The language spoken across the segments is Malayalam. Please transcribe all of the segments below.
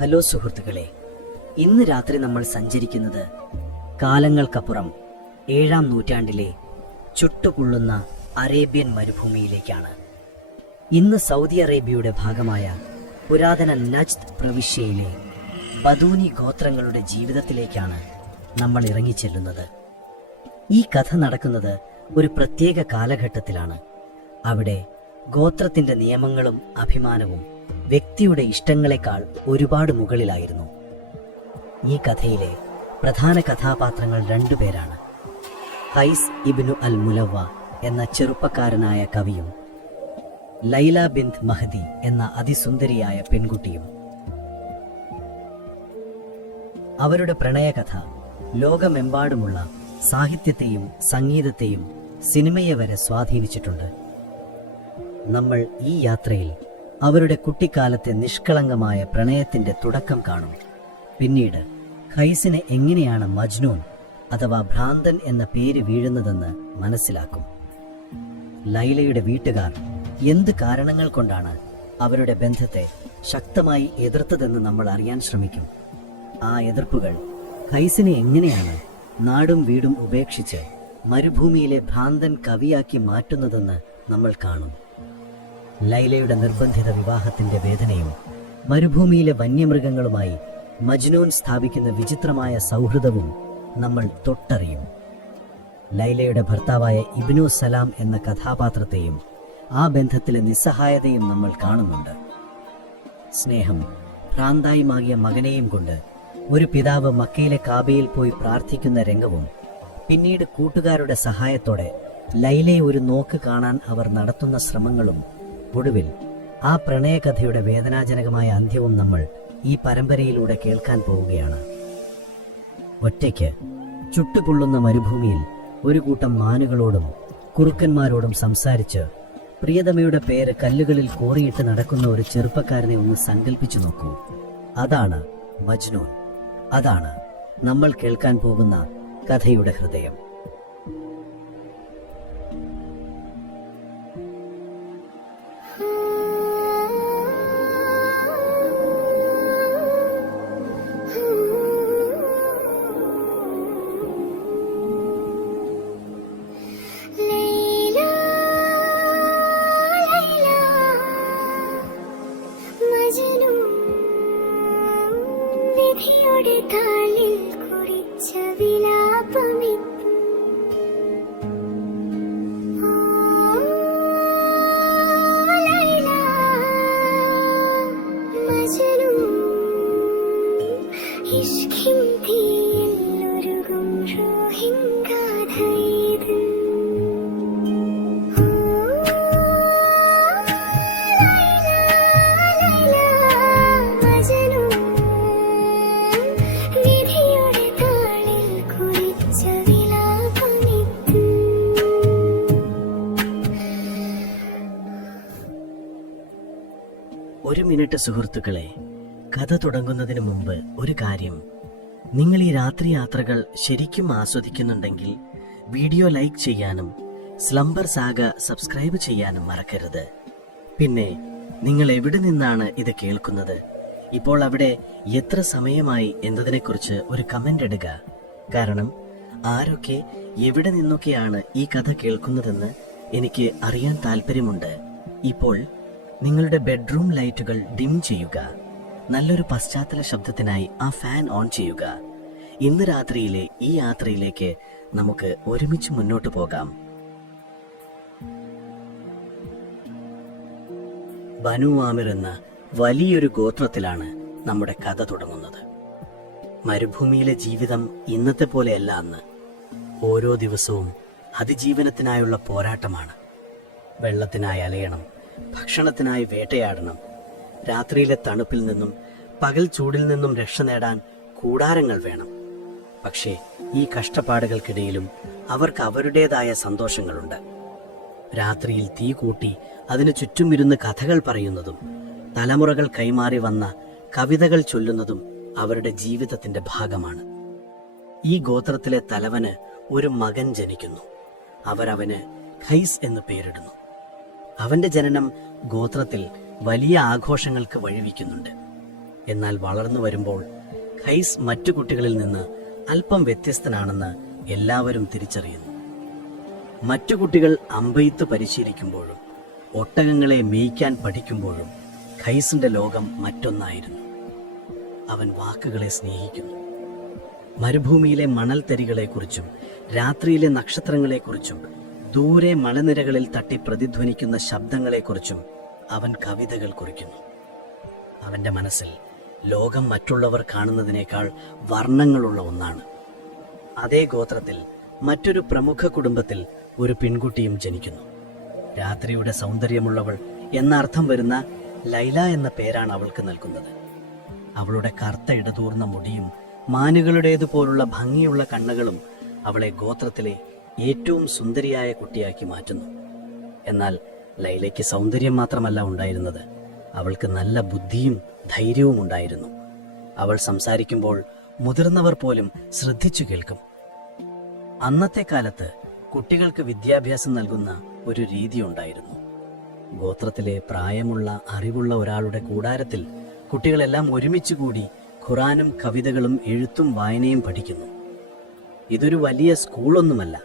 ഹലോ സുഹൃത്തുക്കളെ, ഇന്ന് രാത്രി നമ്മൾ സഞ്ചരിക്കുന്നത് കാലങ്ങൾക്കപ്പുറം 7-ാം നൂറ്റാണ്ടിലെ ചുട്ടുപൊള്ളുന്ന അറേബ്യൻ മരുഭൂമിയിലേക്കാണ്. ഇന്ന് സൗദി അറേബ്യയുടെ ഭാഗമായ പുരാതന നജ്ദ് പ്രവിശ്യയിലെ ബദൂനി ഗോത്രങ്ങളുടെ ജീവിതത്തിലേക്കാണ് നമ്മൾ ഇറങ്ങിച്ചെല്ലുന്നത്. ഈ കഥ നടക്കുന്നത് ഒരു പ്രത്യേക കാലഘട്ടത്തിലാണ്. അവിടെ ഗോത്രത്തിന്റെ നിയമങ്ങളും അഭിമാനവും വ്യക്തിയുടെ ഇഷ്ടങ്ങളെക്കാൾ ഒരുപാട് മുകളിലായിരുന്നു. ഈ കഥയിലെ പ്രധാന കഥാപാത്രങ്ങൾ 2 പേരാണ്. ഖൈസ് ഇബ്നു അൽ മുലവ്വ എന്ന ചെറുപ്പക്കാരനായ കവിയും ലൈല ബിന്ത് മഹദി എന്ന അതിസുന്ദരിയായ പെൺകുട്ടിയും. അവരുടെ പ്രണയകഥ ലോകമെമ്പാടുമുള്ള സാഹിത്യത്തെയും സംഗീതത്തെയും സിനിമയെ വരെ സ്വാധീനിച്ചിട്ടുണ്ട്. നമ്മൾ ഈ യാത്രയിൽ അവരുടെ കുട്ടിക്കാലത്തെ നിഷ്കളങ്കമായ പ്രണയത്തിന്റെ തുടക്കം കാണും. പിന്നീട് ഖൈസിന് എങ്ങനെയാണ് മജ്നൂൻ അഥവാ ഭ്രാന്തൻ എന്ന പേര് വീഴുന്നതെന്ന് മനസ്സിലാക്കും. ലൈലയുടെ വീട്ടുകാർ എന്ത് കാരണങ്ങൾ കൊണ്ടാണ് അവരുടെ ബന്ധത്തെ ശക്തമായി എതിർത്തതെന്ന് നമ്മൾ അറിയാൻ ശ്രമിക്കും. ആ എതിർപ്പുകൾ ഖൈസിനെ എങ്ങനെയാണ് നാടും വീടും ഉപേക്ഷിച്ച് മരുഭൂമിയിലെ ഭ്രാന്തൻ കവിയാക്കി മാറ്റുന്നതെന്ന് നമ്മൾ കാണും. ലൈലയുടെ നിർബന്ധിത വിവാഹത്തിന്റെ വേദനയും മരുഭൂമിയിലെ വന്യമൃഗങ്ങളുമായി മജ്നൂൻ സ്ഥാപിക്കുന്ന വിചിത്രമായ സൗഹൃദവും നമ്മൾ തൊട്ടറിയും. ലൈലയുടെ ഭർത്താവായ ഇബ്നു സലാം എന്ന കഥാപാത്രത്തെയും ആ ബന്ധത്തിലെ നിസ്സഹായതയും നമ്മൾ കാണുന്നുണ്ട്. സ്നേഹം ഭ്രാന്തായി മാകിയ മകനെയും കൊണ്ട് ഒരു പിതാവ് മക്കയിലെ കാബയിൽ പോയി പ്രാർത്ഥിക്കുന്ന രംഗവും പിന്നീട് കൂട്ടുകാരുടെ സഹായത്തോടെ ലൈലയെ ഒരു നോക്ക് കാണാൻ അവർ നടത്തുന്ന ശ്രമങ്ങളും ഒടുവിൽ ആ പ്രണയകഥയുടെ വേദനാജനകമായ അന്ത്യവും നമ്മൾ ഈ പരമ്പരയിലൂടെ കേൾക്കാൻ പോവുകയാണ്. ഒറ്റയ്ക്ക് ചുട്ടുപൊള്ളുന്ന മരുഭൂമിയിൽ ഒരു കൂട്ടം മാനുകളോടും കുറുക്കന്മാരോടും സംസാരിച്ച് പ്രിയതമയുടെ പേര് കല്ലുകളിൽ കോറിയിട്ട് നടക്കുന്ന ഒരു ചെറുപ്പക്കാരനെ ഒന്ന് സങ്കല്പിച്ചു നോക്കൂ. അതാണ് മജ്നൂൻ. അതാണ് നമ്മൾ കേൾക്കാൻ പോകുന്ന കഥയുടെ ഹൃദയം. ഒരു മിനിറ്റ് സുഹൃത്തുക്കളെ, കഥ തുടങ്ങുന്നതിന് മുമ്പ് ഒരു കാര്യം. നിങ്ങൾ ഈ രാത്രി യാത്രകൾ ശരിക്കും ആസ്വദിക്കുന്നുണ്ടെങ്കിൽ വീഡിയോ ലൈക്ക് ചെയ്യാനും സ്ലംബർ സാഗ സബ്സ്ക്രൈബ് ചെയ്യാനും മറക്കരുത്. പിന്നെ നിങ്ങൾ എവിടെ നിന്നാണ് ഇത് കേൾക്കുന്നത്, ഇപ്പോൾ അവിടെ എത്ര സമയമായി എന്നതിനെക്കുറിച്ച് ഒരു കമന്റ് ഇടുക. കാരണം ആരൊക്കെ എവിടെ നിന്നൊക്കെയാണ് ഈ കഥ കേൾക്കുന്നതെന്ന് എനിക്ക് അറിയാൻ താല്പര്യമുണ്ട്. ഇപ്പോൾ നിങ്ങളുടെ ബെഡ്റൂം ലൈറ്റുകൾ ഡിം ചെയ്യുക. നല്ലൊരു പശ്ചാത്തല ശബ്ദത്തിനായി ആ ഫാൻ ഓൺ ചെയ്യുക. ഇന്ന് രാത്രിയിലെ ഈ യാത്രയിലേക്ക് നമുക്ക് ഒരുമിച്ച് മുന്നോട്ട് പോകാം. ബനു ആമിർ എന്ന വലിയൊരു ഗോത്രത്തിലാണ് നമ്മുടെ കഥ തുടങ്ങുന്നത്. മരുഭൂമിയിലെ ജീവിതം ഇന്നത്തെ പോലെയല്ല അന്ന്. ഓരോ ദിവസവും അതിജീവനത്തിനായുള്ള പോരാട്ടമാണ്. വെള്ളത്തിനായി അലയണം, ഭക്ഷണത്തിനായി വേട്ടയാടണം. രാത്രിയിലെ തണുപ്പിൽ നിന്നും പകൽ ചൂടിൽ നിന്നും രക്ഷ നേടാൻ കൂടാരങ്ങൾ വേണം. പക്ഷേ ഈ കഷ്ടപ്പാടുകൾക്കിടയിലും അവർക്ക് അവരുടേതായ സന്തോഷങ്ങളുണ്ട്. രാത്രിയിൽ തീ കൂട്ടി അതിനു ചുറ്റും ഇരുന്ന് കഥകൾ പറയുന്നതും തലമുറകൾ കൈമാറി വന്ന കവിതകൾ ചൊല്ലുന്നതും അവരുടെ ജീവിതത്തിന്റെ ഭാഗമാണ്. ഈ ഗോത്രത്തിലെ തലവന് ഒരു മകൻ ജനിക്കുന്നു. അവരവന് ഖൈസ് എന്ന് പേരിടുന്നു. അവന്റെ ജനനം ഗോത്രത്തിൽ വലിയ ആഘോഷങ്ങൾക്ക് വഴിവെക്കുന്നുണ്ട്. എന്നാൽ വളർന്നു വരുമ്പോൾ ഖൈസ് മറ്റു കുട്ടികളിൽ നിന്ന് അല്പം വ്യത്യസ്തനാണെന്ന് എല്ലാവരും തിരിച്ചറിയുന്നു. മറ്റു കുട്ടികൾ അമ്പെയ്ത്ത് പരിശീലിക്കുമ്പോഴും ഒട്ടകങ്ങളെ മേയ്ക്കാൻ പഠിക്കുമ്പോഴും ഖൈസിന്റെ ലോകം മറ്റൊന്നായിരുന്നു. അവൻ വാക്കുകളെ സ്നേഹിക്കുന്നു. മരുഭൂമിയിലെ മണൽത്തരികളെക്കുറിച്ചും രാത്രിയിലെ നക്ഷത്രങ്ങളെക്കുറിച്ചും ദൂരെ മലനിരകളിൽ തട്ടി പ്രതിധ്വനിക്കുന്ന ശബ്ദങ്ങളെക്കുറിച്ചും അവൻ കവിതകൾ കുറിക്കുന്നു. അവന്റെ മനസ്സിൽ ലോകം മറ്റുള്ളവർ കാണുന്നതിനേക്കാൾ വർണ്ണങ്ങളുള്ള ഒന്നാണ്. അതേ ഗോത്രത്തിൽ മറ്റൊരു പ്രമുഖ കുടുംബത്തിൽ ഒരു പെൺകുട്ടിയും ജനിക്കുന്നു. രാത്രിയുടെ സൗന്ദര്യമുള്ളവൾ എന്ന അർത്ഥം വരുന്ന ലൈല എന്ന പേരാണ് അവൾക്ക് നൽകുന്നത്. അവളുടെ കറുത്ത ഇടതൂർന്ന മുടിയും മാനുകളുടേതുപോലുള്ള ഭംഗിയുള്ള കണ്ണുകളും അവളെ ഗോത്രത്തിലെ ഏറ്റവും സുന്ദരിയായ കുട്ടിയാക്കി മാറ്റുന്നു. എന്നാൽ ലൈലയ്ക്ക് സൗന്ദര്യം മാത്രമല്ല ഉണ്ടായിരുന്നത്, അവൾക്ക് നല്ല ബുദ്ധിയും ധൈര്യവും ഉണ്ടായിരുന്നു. അവൾ സംസാരിക്കുമ്പോൾ മുതിർന്നവർ പോലും ശ്രദ്ധിച്ചു കേൾക്കും. അന്നത്തെ കാലത്ത് കുട്ടികൾക്ക് വിദ്യാഭ്യാസം നൽകുന്ന ഒരു രീതി ഉണ്ടായിരുന്നു. ഗോത്രത്തിലെ പ്രായമുള്ള അറിവുള്ള ഒരാളുടെ കൂടാരത്തിൽ കുട്ടികളെല്ലാം ഒരുമിച്ച് കൂടി ഖുറാനും കവിതകളും എഴുത്തും വായനയും പഠിക്കുന്നു. ഇതൊരു വലിയ സ്കൂളൊന്നുമല്ല.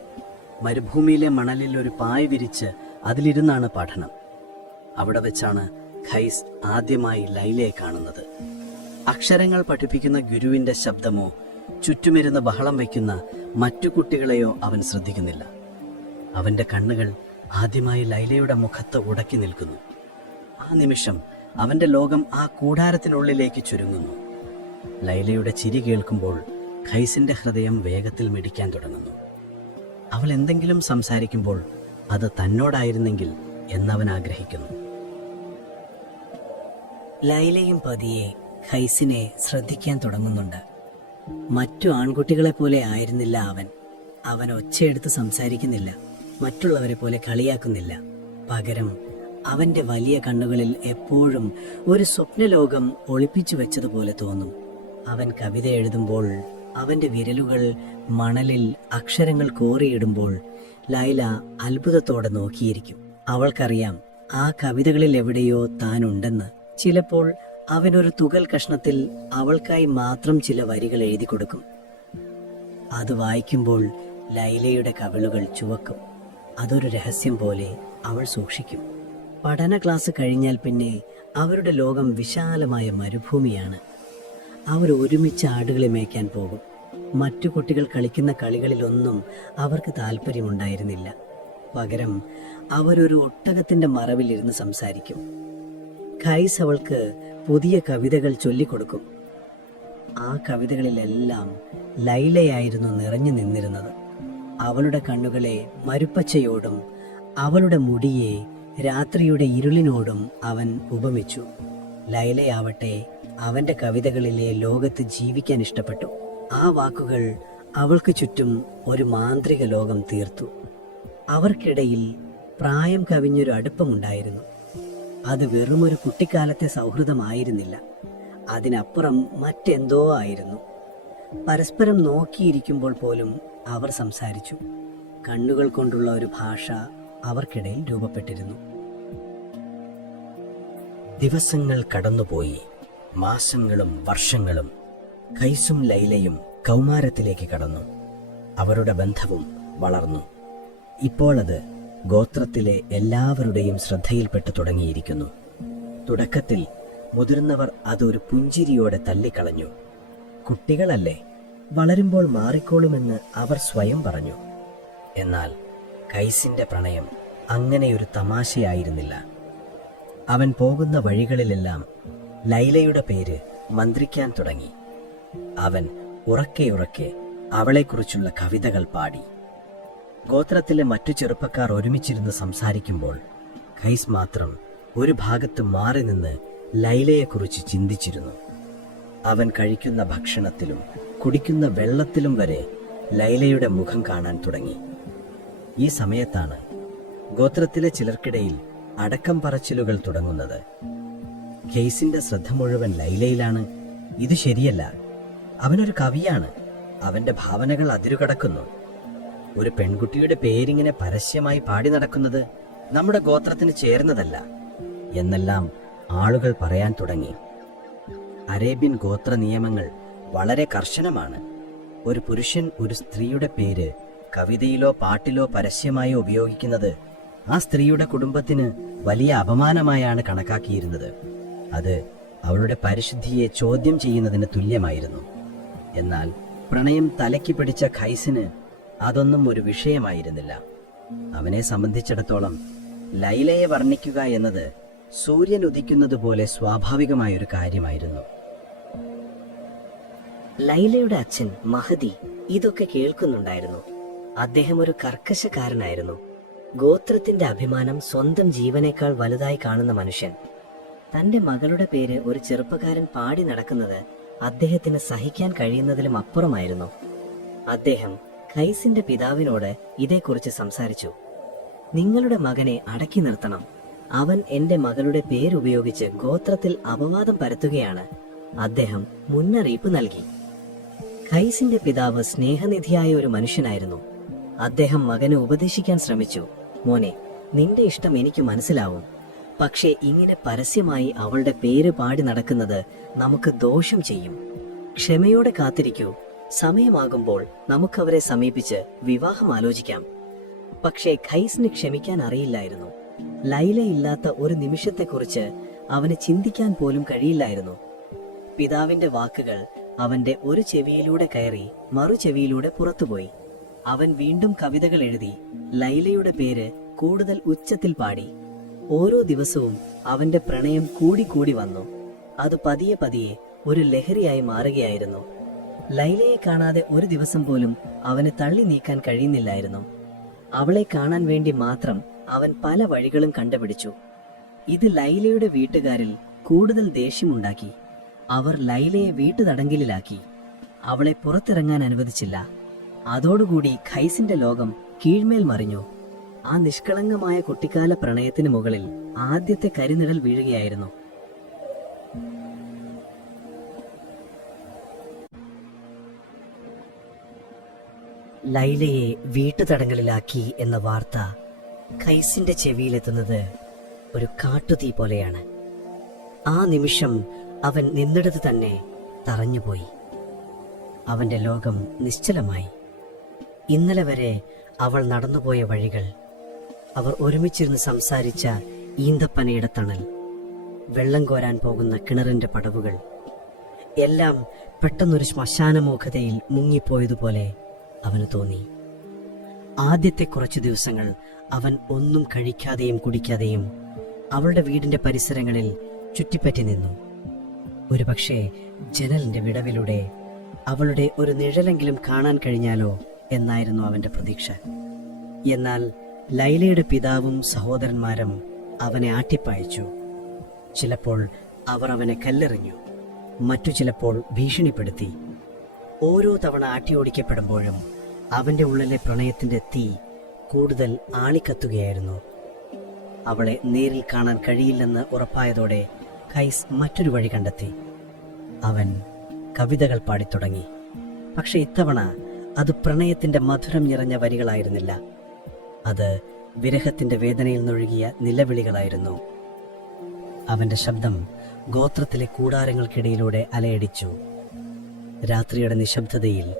മരുഭൂമിയിലെ മണലിൽ ഒരു പായ വിരിച്ച് അതിലിരുന്നാണ് പഠനം. അവിടെ വെച്ചാണ് ഖൈസ് ആദ്യമായി ലൈലയെ കാണുന്നത്. അക്ഷരങ്ങൾ പഠിപ്പിക്കുന്ന ഗുരുവിന്റെ ശബ്ദമോ ചുറ്റുമിരുന്ന് ബഹളം വയ്ക്കുന്ന മറ്റു കുട്ടികളെയോ അവൻ ശ്രദ്ധിക്കുന്നില്ല. അവന്റെ കണ്ണുകൾ ആദ്യമായി ലൈലയുടെ മുഖത്ത് ഉടക്കി നിൽക്കുന്നു. ആ നിമിഷം അവന്റെ ലോകം ആ കൂടാരത്തിനുള്ളിലേക്ക് ചുരുങ്ങുന്നു. ലൈലയുടെ ചിരി കേൾക്കുമ്പോൾ ഖൈസിന്റെ ഹൃദയം വേഗത്തിൽ മിടിക്കാൻ തുടങ്ങുന്നു. അവൾ എന്തെങ്കിലും സംസാരിക്കുമ്പോൾ അത് തന്നോടായിരുന്നെങ്കിൽ എന്നവൻ ആഗ്രഹിക്കുന്നു. ലൈലയും പതിയെ ഖൈസിനെ ശ്രദ്ധിക്കാൻ തുടങ്ങുന്നുണ്ട്. മറ്റു ആൺകുട്ടികളെ പോലെ ആയിരുന്നില്ല അവൻ. അവൻ ഒച്ചയെടുത്ത് സംസാരിക്കുന്നില്ല, മറ്റുള്ളവരെ പോലെ കളിയാക്കുന്നില്ല. പകരം അവന്റെ വലിയ കണ്ണുകളിൽ എപ്പോഴും ഒരു സ്വപ്നലോകം ഒളിപ്പിച്ചു വെച്ചതുപോലെ തോന്നും. അവൻ കവിത എഴുതുമ്പോൾ അവന്റെ വിരലുകൾ മണലിൽ അക്ഷരങ്ങൾ കോറിയിടുമ്പോൾ ലൈല അത്ഭുതത്തോടെ നോക്കിയിരിക്കും. അവൾക്കറിയാം ആ കവിതകളിൽ എവിടെയോ താനുണ്ടെന്ന്. ചിലപ്പോൾ അവനൊരു തുകൽ കഷ്ണത്തിൽ അവൾക്കായി മാത്രം ചില വരികൾ എഴുതി കൊടുക്കും. അത് വായിക്കുമ്പോൾ ലൈലയുടെ കവിളുകൾ ചുവക്കും. അതൊരു രഹസ്യം പോലെ അവൾ സൂക്ഷിക്കും. പഠന ക്ലാസ് കഴിഞ്ഞാൽ പിന്നെ അവരുടെ ലോകം വിശാലമായ മരുഭൂമിയാണ്. അവർ ഒരുമിച്ച് ആടുകളെ മേയ്ക്കാൻ പോകും. മറ്റു കുട്ടികൾ കളിക്കുന്ന കളികളിലൊന്നും അവർക്ക് താല്പര്യമുണ്ടായിരുന്നില്ല. പകരം അവരൊരു ഒട്ടകത്തിന്റെ മറവിലിരുന്ന് സംസാരിക്കും. ഖൈസ് അവൾക്ക് പുതിയ കവിതകൾ ചൊല്ലിക്കൊടുക്കും. ആ കവിതകളിലെല്ലാം ലൈലയായിരുന്നു നിറഞ്ഞു നിന്നിരുന്നത്. അവളുടെ കണ്ണുകളെ മരുപ്പച്ചയോടും അവളുടെ മുടിയെ രാത്രിയുടെ ഇരുളിനോടും അവൻ ഉപമിച്ചു. ലൈലയാവട്ടെ അവന്റെ കവിതകളിലെ ലോകത്ത് ജീവിക്കാൻ ഇഷ്ടപ്പെട്ടു. ആ വാക്കുകൾ അവൾക്ക് ചുറ്റും ഒരു മാന്ത്രിക ലോകം തീർത്തു. അവർക്കിടയിൽ പ്രായം കവിഞ്ഞൊരു അടുപ്പമുണ്ടായിരുന്നു. അത് വെറുമൊരു കുട്ടിക്കാലത്തെ സൗഹൃദമായിരുന്നില്ല, അതിനപ്പുറം മറ്റെന്തോ ആയിരുന്നു. പരസ്പരം നോക്കിയിരിക്കുമ്പോൾ പോലും അവർ സംസാരിച്ചു. കണ്ണുകൾ കൊണ്ടുള്ള ഒരു ഭാഷ അവർക്കിടയിൽ രൂപപ്പെട്ടിരുന്നു. ദിവസങ്ങൾ കടന്നുപോയി. മാസങ്ങളും വർഷങ്ങളും. ഖൈസും ലൈലയും കൗമാരത്തിലേക്ക് കടന്നു. അവരുടെ ബന്ധവും വളർന്നു. ഇപ്പോൾ അത് ഗോത്രത്തിലെ എല്ലാവരുടെയും ശ്രദ്ധയിൽപ്പെട്ടു തുടങ്ങിയിരിക്കുന്നു. തുടക്കത്തിൽ മുതിർന്നവർ അതൊരു പുഞ്ചിരിയോടെ തള്ളിക്കളഞ്ഞു. കുട്ടികളല്ലേ, വളരുമ്പോൾ മാറിക്കോളുമെന്ന് അവർ സ്വയം പറഞ്ഞു. എന്നാൽ ഖൈസിന്റെ പ്രണയം അങ്ങനെയൊരു തമാശയായിരുന്നില്ല. അവൻ പോകുന്ന വഴികളിലെല്ലാം ലൈലയുടെ പേര് മന്ത്രിക്കാൻ തുടങ്ങി. അവൻ ഉറക്കെ ഉറക്കെ അവളെക്കുറിച്ചുള്ള കവിതകൾ പാടി. ഗോത്രത്തിലെ മറ്റു ചെറുപ്പക്കാർ ഒരുമിച്ചിരുന്ന് സംസാരിക്കുമ്പോൾ ഖൈസ് മാത്രം ഒരു ഭാഗത്ത് മാറി നിന്ന് ലൈലയെക്കുറിച്ച് ചിന്തിച്ചിരുന്നു. അവൻ കഴിക്കുന്ന ഭക്ഷണത്തിലും കുടിക്കുന്ന വെള്ളത്തിലും വരെ ലൈലയുടെ മുഖം കാണാൻ തുടങ്ങി. ഈ സമയത്താണ് ഗോത്രത്തിലെ ചിലർക്കിടയിൽ അടക്കം പറച്ചിലുകൾ തുടങ്ങുന്നത്. ഖൈസിന്റെ ശ്രദ്ധ മുഴുവൻ ലൈലയിലാണ്. ഇത് ശരിയല്ല, അവനൊരു കവിയാണ്, അവന്റെ ഭാവനകൾ അതിരുകടക്കുന്നു. ഒരു പെൺകുട്ടിയുടെ പേരിങ്ങനെ പരസ്യമായി പാടി നടക്കുന്നത് നമ്മുടെ ഗോത്രത്തിന് ചേർന്നതല്ല എന്നെല്ലാം ആളുകൾ പറയാൻ തുടങ്ങി. അറേബ്യൻ ഗോത്ര നിയമങ്ങൾ വളരെ കർശനമാണ്. ഒരു പുരുഷൻ ഒരു സ്ത്രീയുടെ പേര് കവിതയിലോ പാട്ടിലോ പരസ്യമായോ ഉപയോഗിക്കുന്നത് ആ സ്ത്രീയുടെ കുടുംബത്തിന് വലിയ അപമാനമായാണ് കണക്കാക്കിയിരുന്നത്. അത് അവളുടെ പരിശുദ്ധിയെ ചോദ്യം ചെയ്യുന്നതിന് തുല്യമായിരുന്നു. എന്നാൽ പ്രണയം തലയ്ക്ക് പിടിച്ച ഖൈസിന് അതൊന്നും ഒരു വിഷയമായിരുന്നില്ല. അവനെ സംബന്ധിച്ചിടത്തോളം ലൈലയെ വർണ്ണിക്കുക എന്നത് സൂര്യൻ ഉദിക്കുന്നതുപോലെ സ്വാഭാവികമായൊരു കാര്യമായിരുന്നു. ലൈലയുടെ അച്ഛൻ മഹദി ഇതൊക്കെ കേൾക്കുന്നുണ്ടായിരുന്നു. അദ്ദേഹം ഒരു കർക്കശക്കാരനായിരുന്നു. ഗോത്രത്തിന്റെ അഭിമാനം സ്വന്തം ജീവനേക്കാൾ വലുതായി കാണുന്ന മനുഷ്യൻ. തന്റെ മകളുടെ പേര് ഒരു ചെറുപ്പക്കാരൻ പാടി നടക്കുന്നത് അദ്ദേഹത്തിന് സഹിക്കാൻ കഴിയുന്നതിലും അപ്പുറമായിരുന്നു. അദ്ദേഹം ഖൈസിന്റെ പിതാവിനോട് ഇതേക്കുറിച്ച് സംസാരിച്ചു. നിങ്ങളുടെ മകനെ അടക്കി നിർത്തണം. അവൻ എന്റെ മകളുടെ പേരുപയോഗിച്ച് ഗോത്രത്തിൽ അപവാദം പരത്തുകയാണ്. അദ്ദേഹം മുന്നറിയിപ്പ് നൽകി. ഖൈസിന്റെ പിതാവ് സ്നേഹനിധിയായ ഒരു മനുഷ്യനായിരുന്നു. അദ്ദേഹം മകനെ ഉപദേശിക്കാൻ ശ്രമിച്ചു. മോനെ, നിന്റെ ഇഷ്ടം എനിക്ക് മനസ്സിലാവും. പക്ഷേ ഇങ്ങനെ പരസ്യമായി അവളുടെ പേര് പാടി നടക്കുന്നത് നമുക്ക് ദോഷം ചെയ്യും. ക്ഷമയോടെ കാത്തിരിക്കൂ. സമയമാകുമ്പോൾ നമുക്കവരെ സമീപിച്ച് വിവാഹം ആലോചിക്കാം. പക്ഷേ ഖൈസിന് ക്ഷമിക്കാൻ അറിയില്ലായിരുന്നു. ലൈല ഇല്ലാത്ത ഒരു നിമിഷത്തെക്കുറിച്ച് അവന് ചിന്തിക്കാൻ പോലും കഴിയില്ലായിരുന്നു. പിതാവിന്റെ വാക്കുകൾ അവന്റെ ഒരു ചെവിയിലൂടെ കയറി മറു ചെവിയിലൂടെ പുറത്തുപോയി. അവൻ വീണ്ടും കവിതകൾ എഴുതി ലൈലയുടെ പേര് കൂടുതൽ ഉച്ചത്തിൽ പാടി. ഓരോ ദിവസവും അവന്റെ പ്രണയം കൂടി വന്നു. അത് പതിയെ പതിയെ ഒരു ലഹരിയായി മാറുകയായിരുന്നു. ലൈലയെ കാണാതെ ഒരു ദിവസം പോലും അവന് തള്ളി നീക്കാൻ കഴിയുന്നില്ലായിരുന്നു. അവളെ കാണാൻ വേണ്ടി മാത്രം അവൻ പല വഴികളും കണ്ടുപിടിച്ചു. ഇത് ലൈലയുടെ വീട്ടുകാരിൽ കൂടുതൽ ദേഷ്യമുണ്ടാക്കി. അവർ ലൈലയെ വീട്ടുതടങ്കലിലാക്കി. അവളെ പുറത്തിറങ്ങാൻ അനുവദിച്ചില്ല. അതോടുകൂടി ഖൈസിന്റെ ലോകം കീഴ്മേൽ മറിഞ്ഞു. ആ നിഷ്കളങ്കമായ കുട്ടിക്കാല പ്രണയത്തിന് മുകളിൽ ആദ്യത്തെ കരിനിഴൽ വീഴുകയായിരുന്നു. ലൈലയെ വീട്ടുതടങ്കലിലാക്കി എന്ന വാർത്ത ഖൈസിന്റെ ചെവിയിലെത്തുന്നത് ഒരു കാട്ടുതീ പോലെയാണ്. ആ നിമിഷം അവൻ നിന്നിടത്ത് തന്നെ തറഞ്ഞുപോയി. അവന്റെ ലോകം നിശ്ചലമായി. ഇന്നലെ വരെ അവൾ നടന്നുപോയ വഴികൾ, അവർ ഒരുമിച്ചിരുന്ന് സംസാരിച്ച ഈന്തപ്പനയുടെ തണൽ, വെള്ളം കോരാൻ പോകുന്ന കിണറിന്റെ പടവുകൾ, എല്ലാം പെട്ടെന്നൊരു ശ്മശാനമൂഖതയിൽ മുങ്ങിപ്പോയതുപോലെ അവന് തോന്നി. ആദ്യത്തെ കുറച്ചു ദിവസങ്ങൾ അവൻ ഒന്നും കഴിക്കാതെയും കുടിക്കാതെയും അവളുടെ വീടിന്റെ പരിസരങ്ങളിൽ ചുറ്റിപ്പറ്റി നിന്നു. ഒരുപക്ഷെ ജനലിന്റെ വിടവിലൂടെ അവളുടെ ഒരു നിഴലെങ്കിലും കാണാൻ കഴിഞ്ഞാലോ എന്നായിരുന്നു അവന്റെ പ്രതീക്ഷ. എന്നാൽ ലൈലയുടെ പിതാവും സഹോദരന്മാരും അവനെ ആട്ടിപ്പായിച്ചു. ചിലപ്പോൾ അവർ അവനെ കല്ലെറിഞ്ഞു, മറ്റു ചിലപ്പോൾ ഭീഷണിപ്പെടുത്തി. ഓരോ തവണ ആട്ടിയോടിക്കപ്പെടുമ്പോഴും അവന്റെ ഉള്ളിലെ പ്രണയത്തിന്റെ തീ കൂടുതൽ ആളിക്കത്തുകയായിരുന്നു. അവളെ നേരിൽ കാണാൻ കഴിയില്ലെന്ന് ഉറപ്പായതോടെ ഖൈസ് മറ്റൊരു വഴി കണ്ടെത്തി. അവൻ കവിതകൾ പാടിത്തുടങ്ങി. പക്ഷെ ഇത്തവണ അത് പ്രണയത്തിന്റെ മധുരം നിറഞ്ഞ വരികളായിരുന്നില്ല. അത് വിരഹത്തിന്റെ വേദനയിൽ നിന്നൊഴുകിയ നിലവിളികളായിരുന്നു. അവന്റെ ശബ്ദം ഗോത്രത്തിലെ കൂടാരങ്ങൾക്കിടയിലൂടെ അലയടിച്ചു. രാത്രിയുടെ നിശബ്ദതയിൽ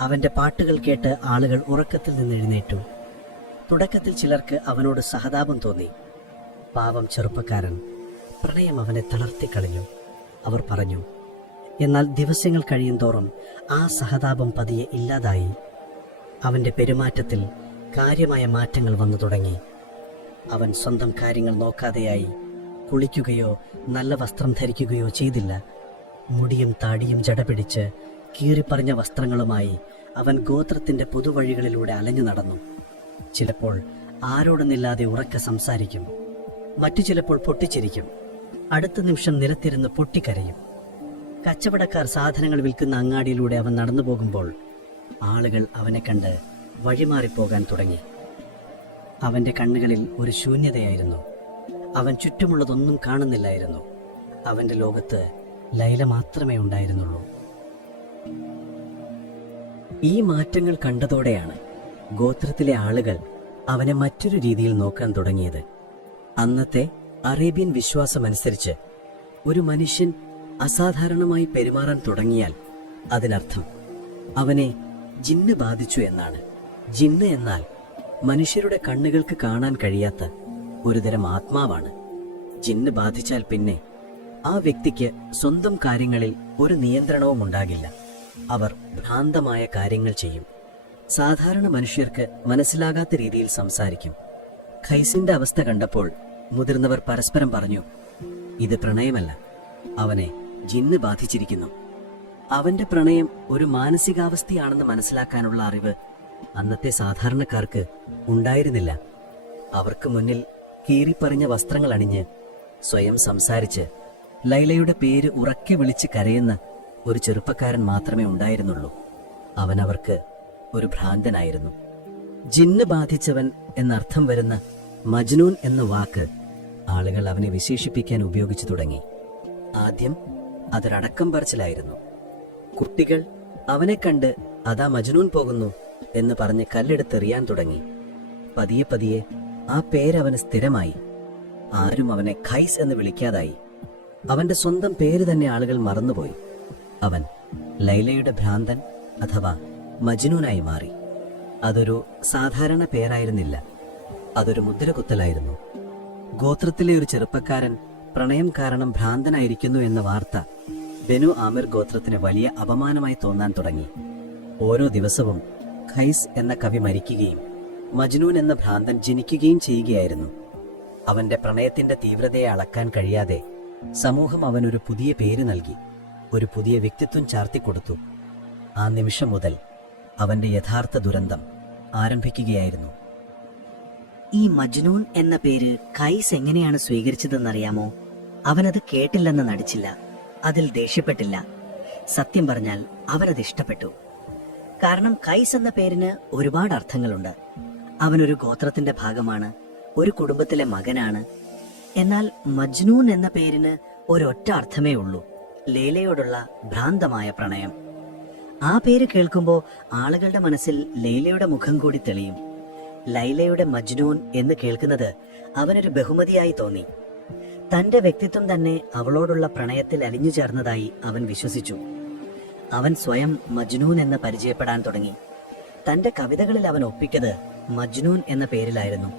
അവന്റെ പാട്ടുകൾ കേട്ട് ആളുകൾ ഉറക്കത്തിൽ നിന്ന് എഴുന്നേറ്റു. തുടക്കത്തിൽ ചിലർക്ക് അവനോട് സഹതാപം തോന്നി. പാവം ചെറുപ്പക്കാരൻ, പ്രണയം അവനെ തളർത്തിക്കളഞ്ഞു, അവർ പറഞ്ഞു. എന്നാൽ ദിവസങ്ങൾ കഴിയും തോറും ആ സഹതാപം പതിയെ ഇല്ലാതായി. അവന്റെ പെരുമാറ്റത്തിൽ കാര്യമായ മാറ്റങ്ങൾ വന്നു തുടങ്ങി. അവൻ സ്വന്തം കാര്യങ്ങൾ നോക്കാതെയായി. കുളിക്കുകയോ നല്ല വസ്ത്രം ധരിക്കുകയോ ചെയ്തില്ല. മുടിയും താടിയും ജടപിടിച്ച് കീറിപ്പറഞ്ഞ വസ്ത്രങ്ങളുമായി അവൻ ഗോത്രത്തിന്റെ പുതുവഴികളിലൂടെ അലഞ്ഞു നടന്നു. ചിലപ്പോൾ ആരോടൊന്നില്ലാതെ ഉറക്കെ സംസാരിക്കും, മറ്റു ചിലപ്പോൾ പൊട്ടിച്ചിരിക്കും. അടുത്ത നിമിഷം നിലത്തിരുന്ന് പൊട്ടിക്കരയും. കച്ചവടക്കാർ സാധനങ്ങൾ വിൽക്കുന്ന അങ്ങാടിയിലൂടെ അവൻ നടന്നു പോകുമ്പോൾ ആളുകൾ അവനെ കണ്ട് വഴിമാറിപ്പോകാൻ തുടങ്ങി. അവന്റെ കണ്ണുകളിൽ ഒരു ശൂന്യതയായിരുന്നു. അവൻ ചുറ്റുമുള്ളതൊന്നും കാണുന്നില്ലായിരുന്നു. അവന്റെ ലോകത്ത് ലൈല മാത്രമേ ഉണ്ടായിരുന്നുള്ളൂ. ഈ മാറ്റങ്ങൾ കണ്ടതോടെയാണ് ഗോത്രത്തിലെ ആളുകൾ അവനെ മറ്റൊരു രീതിയിൽ നോക്കാൻ തുടങ്ങിയത്. അന്നത്തെ അറേബ്യൻ വിശ്വാസമനുസരിച്ച് ഒരു മനുഷ്യൻ അസാധാരണമായി പെരുമാറാൻ തുടങ്ങിയാൽ അതിനർത്ഥം അവനെ ജിന്ന് ബാധിച്ചു എന്നാണ്. ജിന്ന് എന്നാൽ മനുഷ്യരുടെ കണ്ണുകൾക്ക് കാണാൻ കഴിയാത്ത ഒരുതരം ആത്മാവാണ്. ജിന്ന് ബാധിച്ചാൽ പിന്നെ ആ വ്യക്തിക്ക് സ്വന്തം കാര്യങ്ങളിൽ ഒരു നിയന്ത്രണവും ഉണ്ടാകില്ല. അവർ ഭ്രാന്തമായ കാര്യങ്ങൾ ചെയ്യും. സാധാരണ മനുഷ്യർക്ക് മനസ്സിലാകാത്ത രീതിയിൽ സംസാരിക്കും. ഖൈസിന്റെ അവസ്ഥ കണ്ടപ്പോൾ മുതിർന്നവർ പരസ്പരം പറഞ്ഞു, ഇത് പ്രണയമല്ല, അവനെ ജിന്ന് ബാധിച്ചിരിക്കുന്നു. അവന്റെ പ്രണയം ഒരു മാനസികാവസ്ഥയാണെന്ന് മനസ്സിലാക്കാനുള്ള അറിവ് അന്നത്തെ സാധാരണക്കാർക്ക് ഉണ്ടായിരുന്നില്ല. അവർക്ക് മുന്നിൽ കീറിപ്പറിഞ്ഞ വസ്ത്രങ്ങൾ അണിഞ്ഞ് സ്വയം സംസാരിച്ച് ലൈലയുടെ പേര് ഉറക്കെ വിളിച്ച് കരയുന്ന ഒരു ചെറുപ്പക്കാരൻ മാത്രമേ ഉണ്ടായിരുന്നുള്ളൂ. അവൻ അവർക്ക് ഒരു ഭ്രാന്തനായിരുന്നു. ജിന്ന് ബാധിച്ചവൻ എന്നർത്ഥം വരുന്ന മജ്നൂൻ എന്ന വാക്ക് ആളുകൾ അവനെ വിശേഷിപ്പിക്കാൻ ഉപയോഗിച്ചു തുടങ്ങി. ആദ്യം അതൊരടക്കം പറച്ചിലായിരുന്നു. കുട്ടികൾ അവനെ കണ്ട് അതാ മജ്നൂൻ പോകുന്നു എന്ന് പറഞ്ഞ് കല്ലെടുത്തെറിയാൻ തുടങ്ങി. പതിയെ പതിയെ ആ പേരവന് സ്ഥിരമായി. ആരും അവനെ ഖൈസ് എന്ന് വിളിക്കാതായി. അവന്റെ സ്വന്തം പേര് തന്നെ ആളുകൾ മറന്നുപോയി. അവൻ ലൈലയുടെ ഭ്രാന്തൻ അഥവാ മജ്നൂനായി മാറി. അതൊരു സാധാരണ പേരായിരുന്നില്ല, അതൊരു മുദ്രകുത്തലായിരുന്നു. ഗോത്രത്തിലെ ഒരു ചെറുപ്പക്കാരൻ പ്രണയം കാരണം ഭ്രാന്തനായിരിക്കുന്നു എന്ന വാർത്ത ബനു ആമിർ ഗോത്രത്തിന് വലിയ അപമാനമായി തോന്നാൻ തുടങ്ങി. ഓരോ ദിവസവും ഖൈസ് എന്ന കവി മരിക്കുകയും മജ്നൂൻ എന്ന ഭ്രാന്തൻ ജനിക്കുകയും ചെയ്യുകയായിരുന്നു. അവന്റെ പ്രണയത്തിന്റെ തീവ്രതയെ അളക്കാൻ കഴിയാതെ സമൂഹം അവനൊരു പുതിയ പേര് നൽകി, ഒരു പുതിയ വ്യക്തിത്വം ചാർത്തിക്കൊടുത്തു. ആ നിമിഷം മുതൽ അവന്റെ യഥാർത്ഥ ദുരന്തം ആരംഭിക്കുകയായിരുന്നു. ഈ മജ്നൂൻ എന്ന പേര് ഖൈസ് എങ്ങനെയാണ് സ്വീകരിച്ചതെന്നറിയാമോ? അവനത് കേട്ടില്ലെന്ന് നടിച്ചില്ല, അതിൽ ദേഷ്യപ്പെട്ടില്ല. സത്യം പറഞ്ഞാൽ അവനത് ഇഷ്ടപ്പെട്ടു. കാരണം ഖൈസ് എന്ന പേരിന് ഒരുപാട് അർത്ഥങ്ങളുണ്ട്. അവനൊരു ഗോത്രത്തിന്റെ ഭാഗമാണ്, ഒരു കുടുംബത്തിലെ മകനാണ്. എന്നാൽ മജ്നൂൻ എന്ന പേരിന് ഒരൊറ്റ അർത്ഥമേ ഉള്ളൂ, ലൈലയോടുള്ള ഭ്രാന്തമായ പ്രണയം. ആ പേര് കേൾക്കുമ്പോൾ ആളുകളുടെ മനസ്സിൽ ലൈലയുടെ മുഖം കൂടി തെളിയും. ലൈലയുടെ മജ്നൂൻ എന്ന് കേൾക്കുന്നത് അവനൊരു ബഹുമതിയായി തോന്നി. തന്റെ വ്യക്തിത്വം തന്നെ അവളോടുള്ള പ്രണയത്തിൽ അലിഞ്ഞു ചേർന്നതായി അവൻ വിശ്വസിച്ചു. അവൻ സ്വയം മജ്നൂൻ എന്ന് പരിചയപ്പെടാൻ തുടങ്ങി. തന്റെ കവിതകളിൽ അവൻ ഒപ്പിക്കത് മജ്നൂൻ എന്ന പേരിലായിരുന്നു.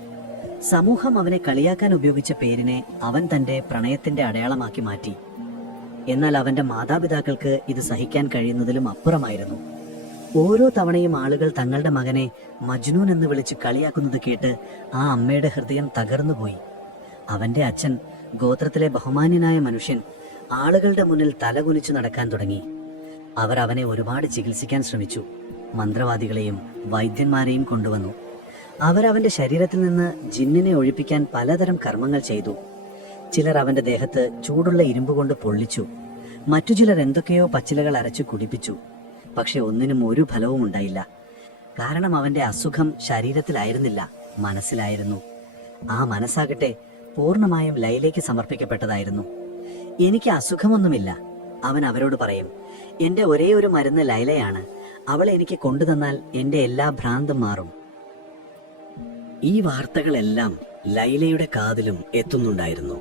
സമൂഹം അവനെ കളിയാക്കാൻ ഉപയോഗിച്ച പേരിനെ അവൻ തന്റെ പ്രണയത്തിന്റെ അടയാളമാക്കി മാറ്റി. എന്നാൽ അവന്റെ മാതാപിതാക്കൾക്ക് ഇത് സഹിക്കാൻ കഴിയുന്നതിലും അപ്പുറമായിരുന്നു. ഓരോ തവണയും ആളുകൾ തങ്ങളുടെ മകനെ മജ്നൂൻ എന്ന് വിളിച്ച് കളിയാക്കുന്നത് കേട്ട് ആ അമ്മയുടെ ഹൃദയം തകർന്നുപോയി. അവന്റെ അച്ഛൻ, ഗോത്രത്തിലെ ബഹുമാന്യനായ മനുഷ്യൻ, ആളുകളുടെ മുന്നിൽ തലകുനിച്ചു നടക്കാൻ തുടങ്ങി. അവർ അവനെ ഒരുപാട് ചികിത്സിക്കാൻ ശ്രമിച്ചു. മന്ത്രവാദികളെയും വൈദ്യന്മാരെയും കൊണ്ടുവന്നു. അവരവന്റെ ശരീരത്തിൽ നിന്ന് ജിന്നിനെ ഒഴിപ്പിക്കാൻ പലതരം കർമ്മങ്ങൾ ചെയ്തു. ചിലർ അവന്റെ ദേഹത്ത് ചൂടുള്ള ഇരുമ്പ് കൊണ്ട് പൊള്ളിച്ചു. മറ്റു ചിലർ എന്തൊക്കെയോ പച്ചിലകൾ അരച്ചു കുടിപ്പിച്ചു. പക്ഷെ ഒന്നിനും ഒരു ഫലവും ഉണ്ടായില്ല. കാരണം അവന്റെ അസുഖം ശരീരത്തിലായിരുന്നില്ല, മനസ്സിലായിരുന്നു. ആ മനസ്സാകട്ടെ പൂർണ്ണമായും ലൈലയ്ക്ക് സമർപ്പിക്കപ്പെട്ടതായിരുന്നു. എനിക്ക് അസുഖമൊന്നുമില്ല, അവൻ അവരോട് പറയും. എന്റെ ഒരേ ഒരു മരുന്ന് ലൈലയാണ്. അവളെ എനിക്ക് കൊണ്ടുതന്നാൽ എന്റെ എല്ലാ ഭ്രാന്തും മാറും. ഈ വാർത്തകളെല്ലാം ലൈലയുടെ കാതിലും എത്തുന്നുണ്ടായിരുന്നു.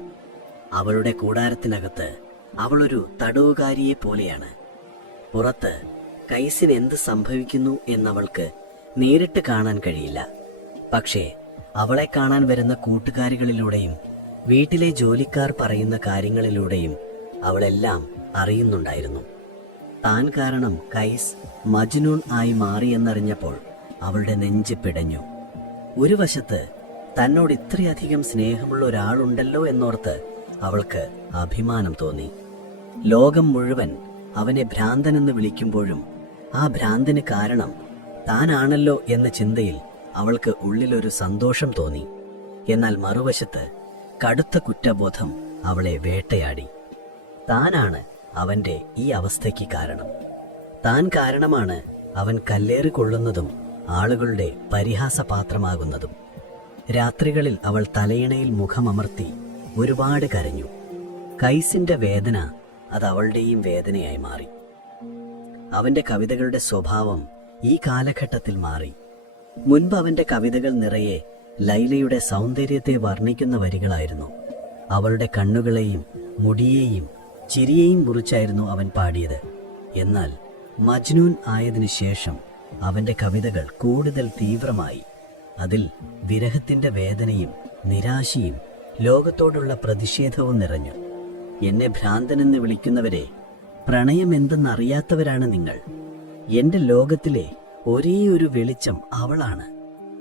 അവളുടെ കൂടാരത്തിനകത്ത് അവളൊരു തടവുകാരിയെ പോലെയാണ്. പുറത്ത് കൈസിന് എന്ത് സംഭവിക്കുന്നു എന്നവൾക്ക് നേരിട്ട് കാണാൻ കഴിയില്ല. പക്ഷേ അവളെ കാണാൻ വരുന്ന കൂട്ടുകാരികളിലൂടെയും വീട്ടിലെ ജോലിക്കാർ പറയുന്ന കാര്യങ്ങളിലൂടെയും അവളെല്ലാം അറിയുന്നുണ്ടായിരുന്നു. താൻ കാരണം കൈസ് മജ്നൂൻ ആയി മാറിയെന്നറിഞ്ഞപ്പോൾ അവളുടെ നെഞ്ച് പിടഞ്ഞു. ഒരു വശത്ത് തന്നോട് ഇത്രയധികം സ്നേഹമുള്ള ഒരാളുണ്ടല്ലോ എന്നോർത്ത് അവൾക്ക് അഭിമാനം തോന്നി. ലോകം മുഴുവൻ അവനെ ഭ്രാന്തനെന്ന് വിളിക്കുമ്പോഴും ആ ഭ്രാന്തിന് കാരണം താനാണല്ലോ എന്ന ചിന്തയിൽ അവൾക്ക് ഉള്ളിലൊരു സന്തോഷം തോന്നി. എന്നാൽ മറുവശത്ത് കടുത്ത കുറ്റബോധം അവളെ വേട്ടയാടി. താനാണ് അവന്റെ ഈ അവസ്ഥയ്ക്ക് കാരണം. താൻ കാരണമാണ് അവൻ കല്ലേറി കൊള്ളുന്നതും ആളുകളുടെ പരിഹാസപാത്രമാകുന്നതും. രാത്രികളിൽ അവൾ തലയിണയിൽ മുഖമമർത്തി ഒരുപാട് കരഞ്ഞു. കൈസിന്റെ വേദന അത് അവളുടെയും വേദനയായി മാറി. അവന്റെ കവിതകളുടെ സ്വഭാവം ഈ കാലഘട്ടത്തിൽ മാറി. മുൻപ് അവന്റെ കവിതകൾ നിറയെ ലൈലയുടെ സൗന്ദര്യത്തെ വർണ്ണിക്കുന്ന വരികളായിരുന്നു. അവളുടെ കണ്ണുകളെയും മുടിയെയും ചിരിയെയും കുറിച്ചായിരുന്നു അവൻ പാടിയത്. എന്നാൽ മജ്നൂൻ ആയതിനു ശേഷം അവന്റെ കവിതകൾ കൂടുതൽ തീവ്രമായി. അതിൽ വിരഹത്തിന്റെ വേദനയും നിരാശയും ലോകത്തോടുള്ള പ്രതിഷേധവും നിറഞ്ഞു. എന്നെ ഭ്രാന്തനെന്ന് വിളിക്കുന്നവരെ, പ്രണയം എന്തെന്നറിയാത്തവരാണ് നിങ്ങൾ. എന്റെ ലോകത്തിലെ ഒരേ ഒരു വെളിച്ചം അവളാണ്.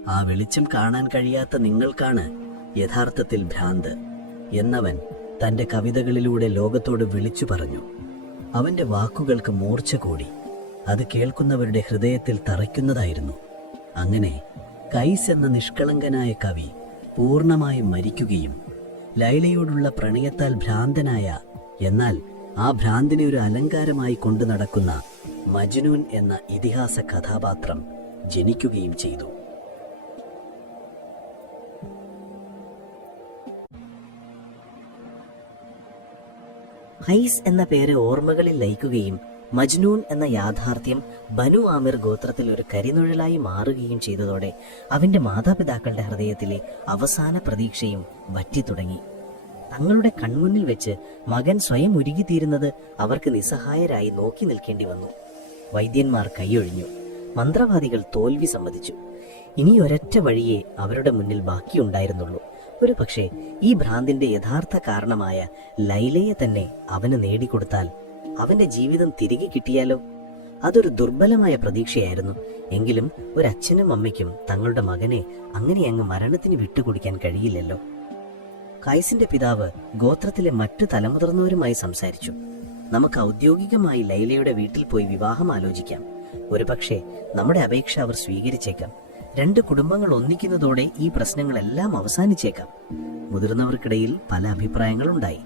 ആ വെളിച്ചം കാണാൻ കഴിയാത്ത നിങ്ങൾക്കാണ് യഥാർത്ഥത്തിൽ ഭ്രാന്ത് എന്നവൻ തന്റെ കവിതകളിലൂടെ ലോകത്തോട് വിളിച്ചു പറഞ്ഞു. അവന്റെ വാക്കുകൾക്ക് മൂർച്ച കൂടി. അത് കേൾക്കുന്നവരുടെ ഹൃദയത്തിൽ തറയ്ക്കുന്നതായിരുന്നു. അങ്ങനെ കൈസ് എന്ന നിഷ്കളങ്കനായ കവി പൂർണ്ണമായും മരിക്കുകയും ലൈലയോടുള്ള പ്രണയത്താൽ ഭ്രാന്തനായ, എന്നാൽ ആ ഭ്രാന്തിനെ ഒരു അലങ്കാരമായി കൊണ്ടു നടക്കുന്ന മജ്നൂൻ എന്ന ഇതിഹാസ കഥാപാത്രം ജനിക്കുകയും ചെയ്തു. ഹൈസ് എന്ന പേര് ഓർമ്മകളിൽ ലയിക്കുകയും മജ്നൂൻ എന്ന യാഥാർത്ഥ്യം ബനു ആമിർ ഗോത്രത്തിൽ ഒരു കരിനിഴലായി മാറുകയും ചെയ്തതോടെ അവന്റെ മാതാപിതാക്കളുടെ ഹൃദയത്തിലെ അവസാന പ്രതീക്ഷയും വറ്റിത്തുടങ്ങി. തങ്ങളുടെ കൺമുന്നിൽ വെച്ച് മകൻ സ്വയം ഉരുകിത്തീരുന്നത് അവർക്ക് നിസ്സഹായരായി നോക്കി നിൽക്കേണ്ടി വന്നു. വൈദ്യന്മാർ കൈയൊഴിഞ്ഞു. മന്ത്രവാദികൾ തോൽവി സമ്മതിച്ചു. ഇനി ഒരൊറ്റ വഴിയേ അവരുടെ മുന്നിൽ ബാക്കിയുണ്ടായിരുന്നുള്ളൂ. ഒരു പക്ഷേ ഈ ഭ്രാന്തിന്റെ യഥാർത്ഥ കാരണമായ ലൈലയെ തന്നെ അവന് നേടിക്കൊടുത്താൽ അവന്റെ ജീവിതം തിരികെ കിട്ടിയാലോ? അതൊരു ദുർബലമായ പ്രതീക്ഷയായിരുന്നു. എങ്കിലും ഒരച്ഛനും അമ്മയ്ക്കും തങ്ങളുടെ മകനെ അങ്ങനെ അങ്ങ് മരണത്തിന് വിട്ടുകൊടുക്കാൻ കഴിയില്ലല്ലോ. കൈസിന്റെ പിതാവ് ഗോത്രത്തിലെ മറ്റു തലമുതിർന്നവരുമായി സംസാരിച്ചു. നമുക്ക് ഔദ്യോഗികമായി ലൈലയുടെ വീട്ടിൽ പോയി വിവാഹം ആലോചിക്കാം. ഒരുപക്ഷെ നമ്മുടെ അപേക്ഷ അവർ സ്വീകരിച്ചേക്കാം. 2 കുടുംബങ്ങൾ ഒന്നിക്കുന്നതോടെ ഈ പ്രശ്നങ്ങളെല്ലാം അവസാനിച്ചേക്കാം. മുതിർന്നവർക്കിടയിൽ പല അഭിപ്രായങ്ങളുണ്ടായി.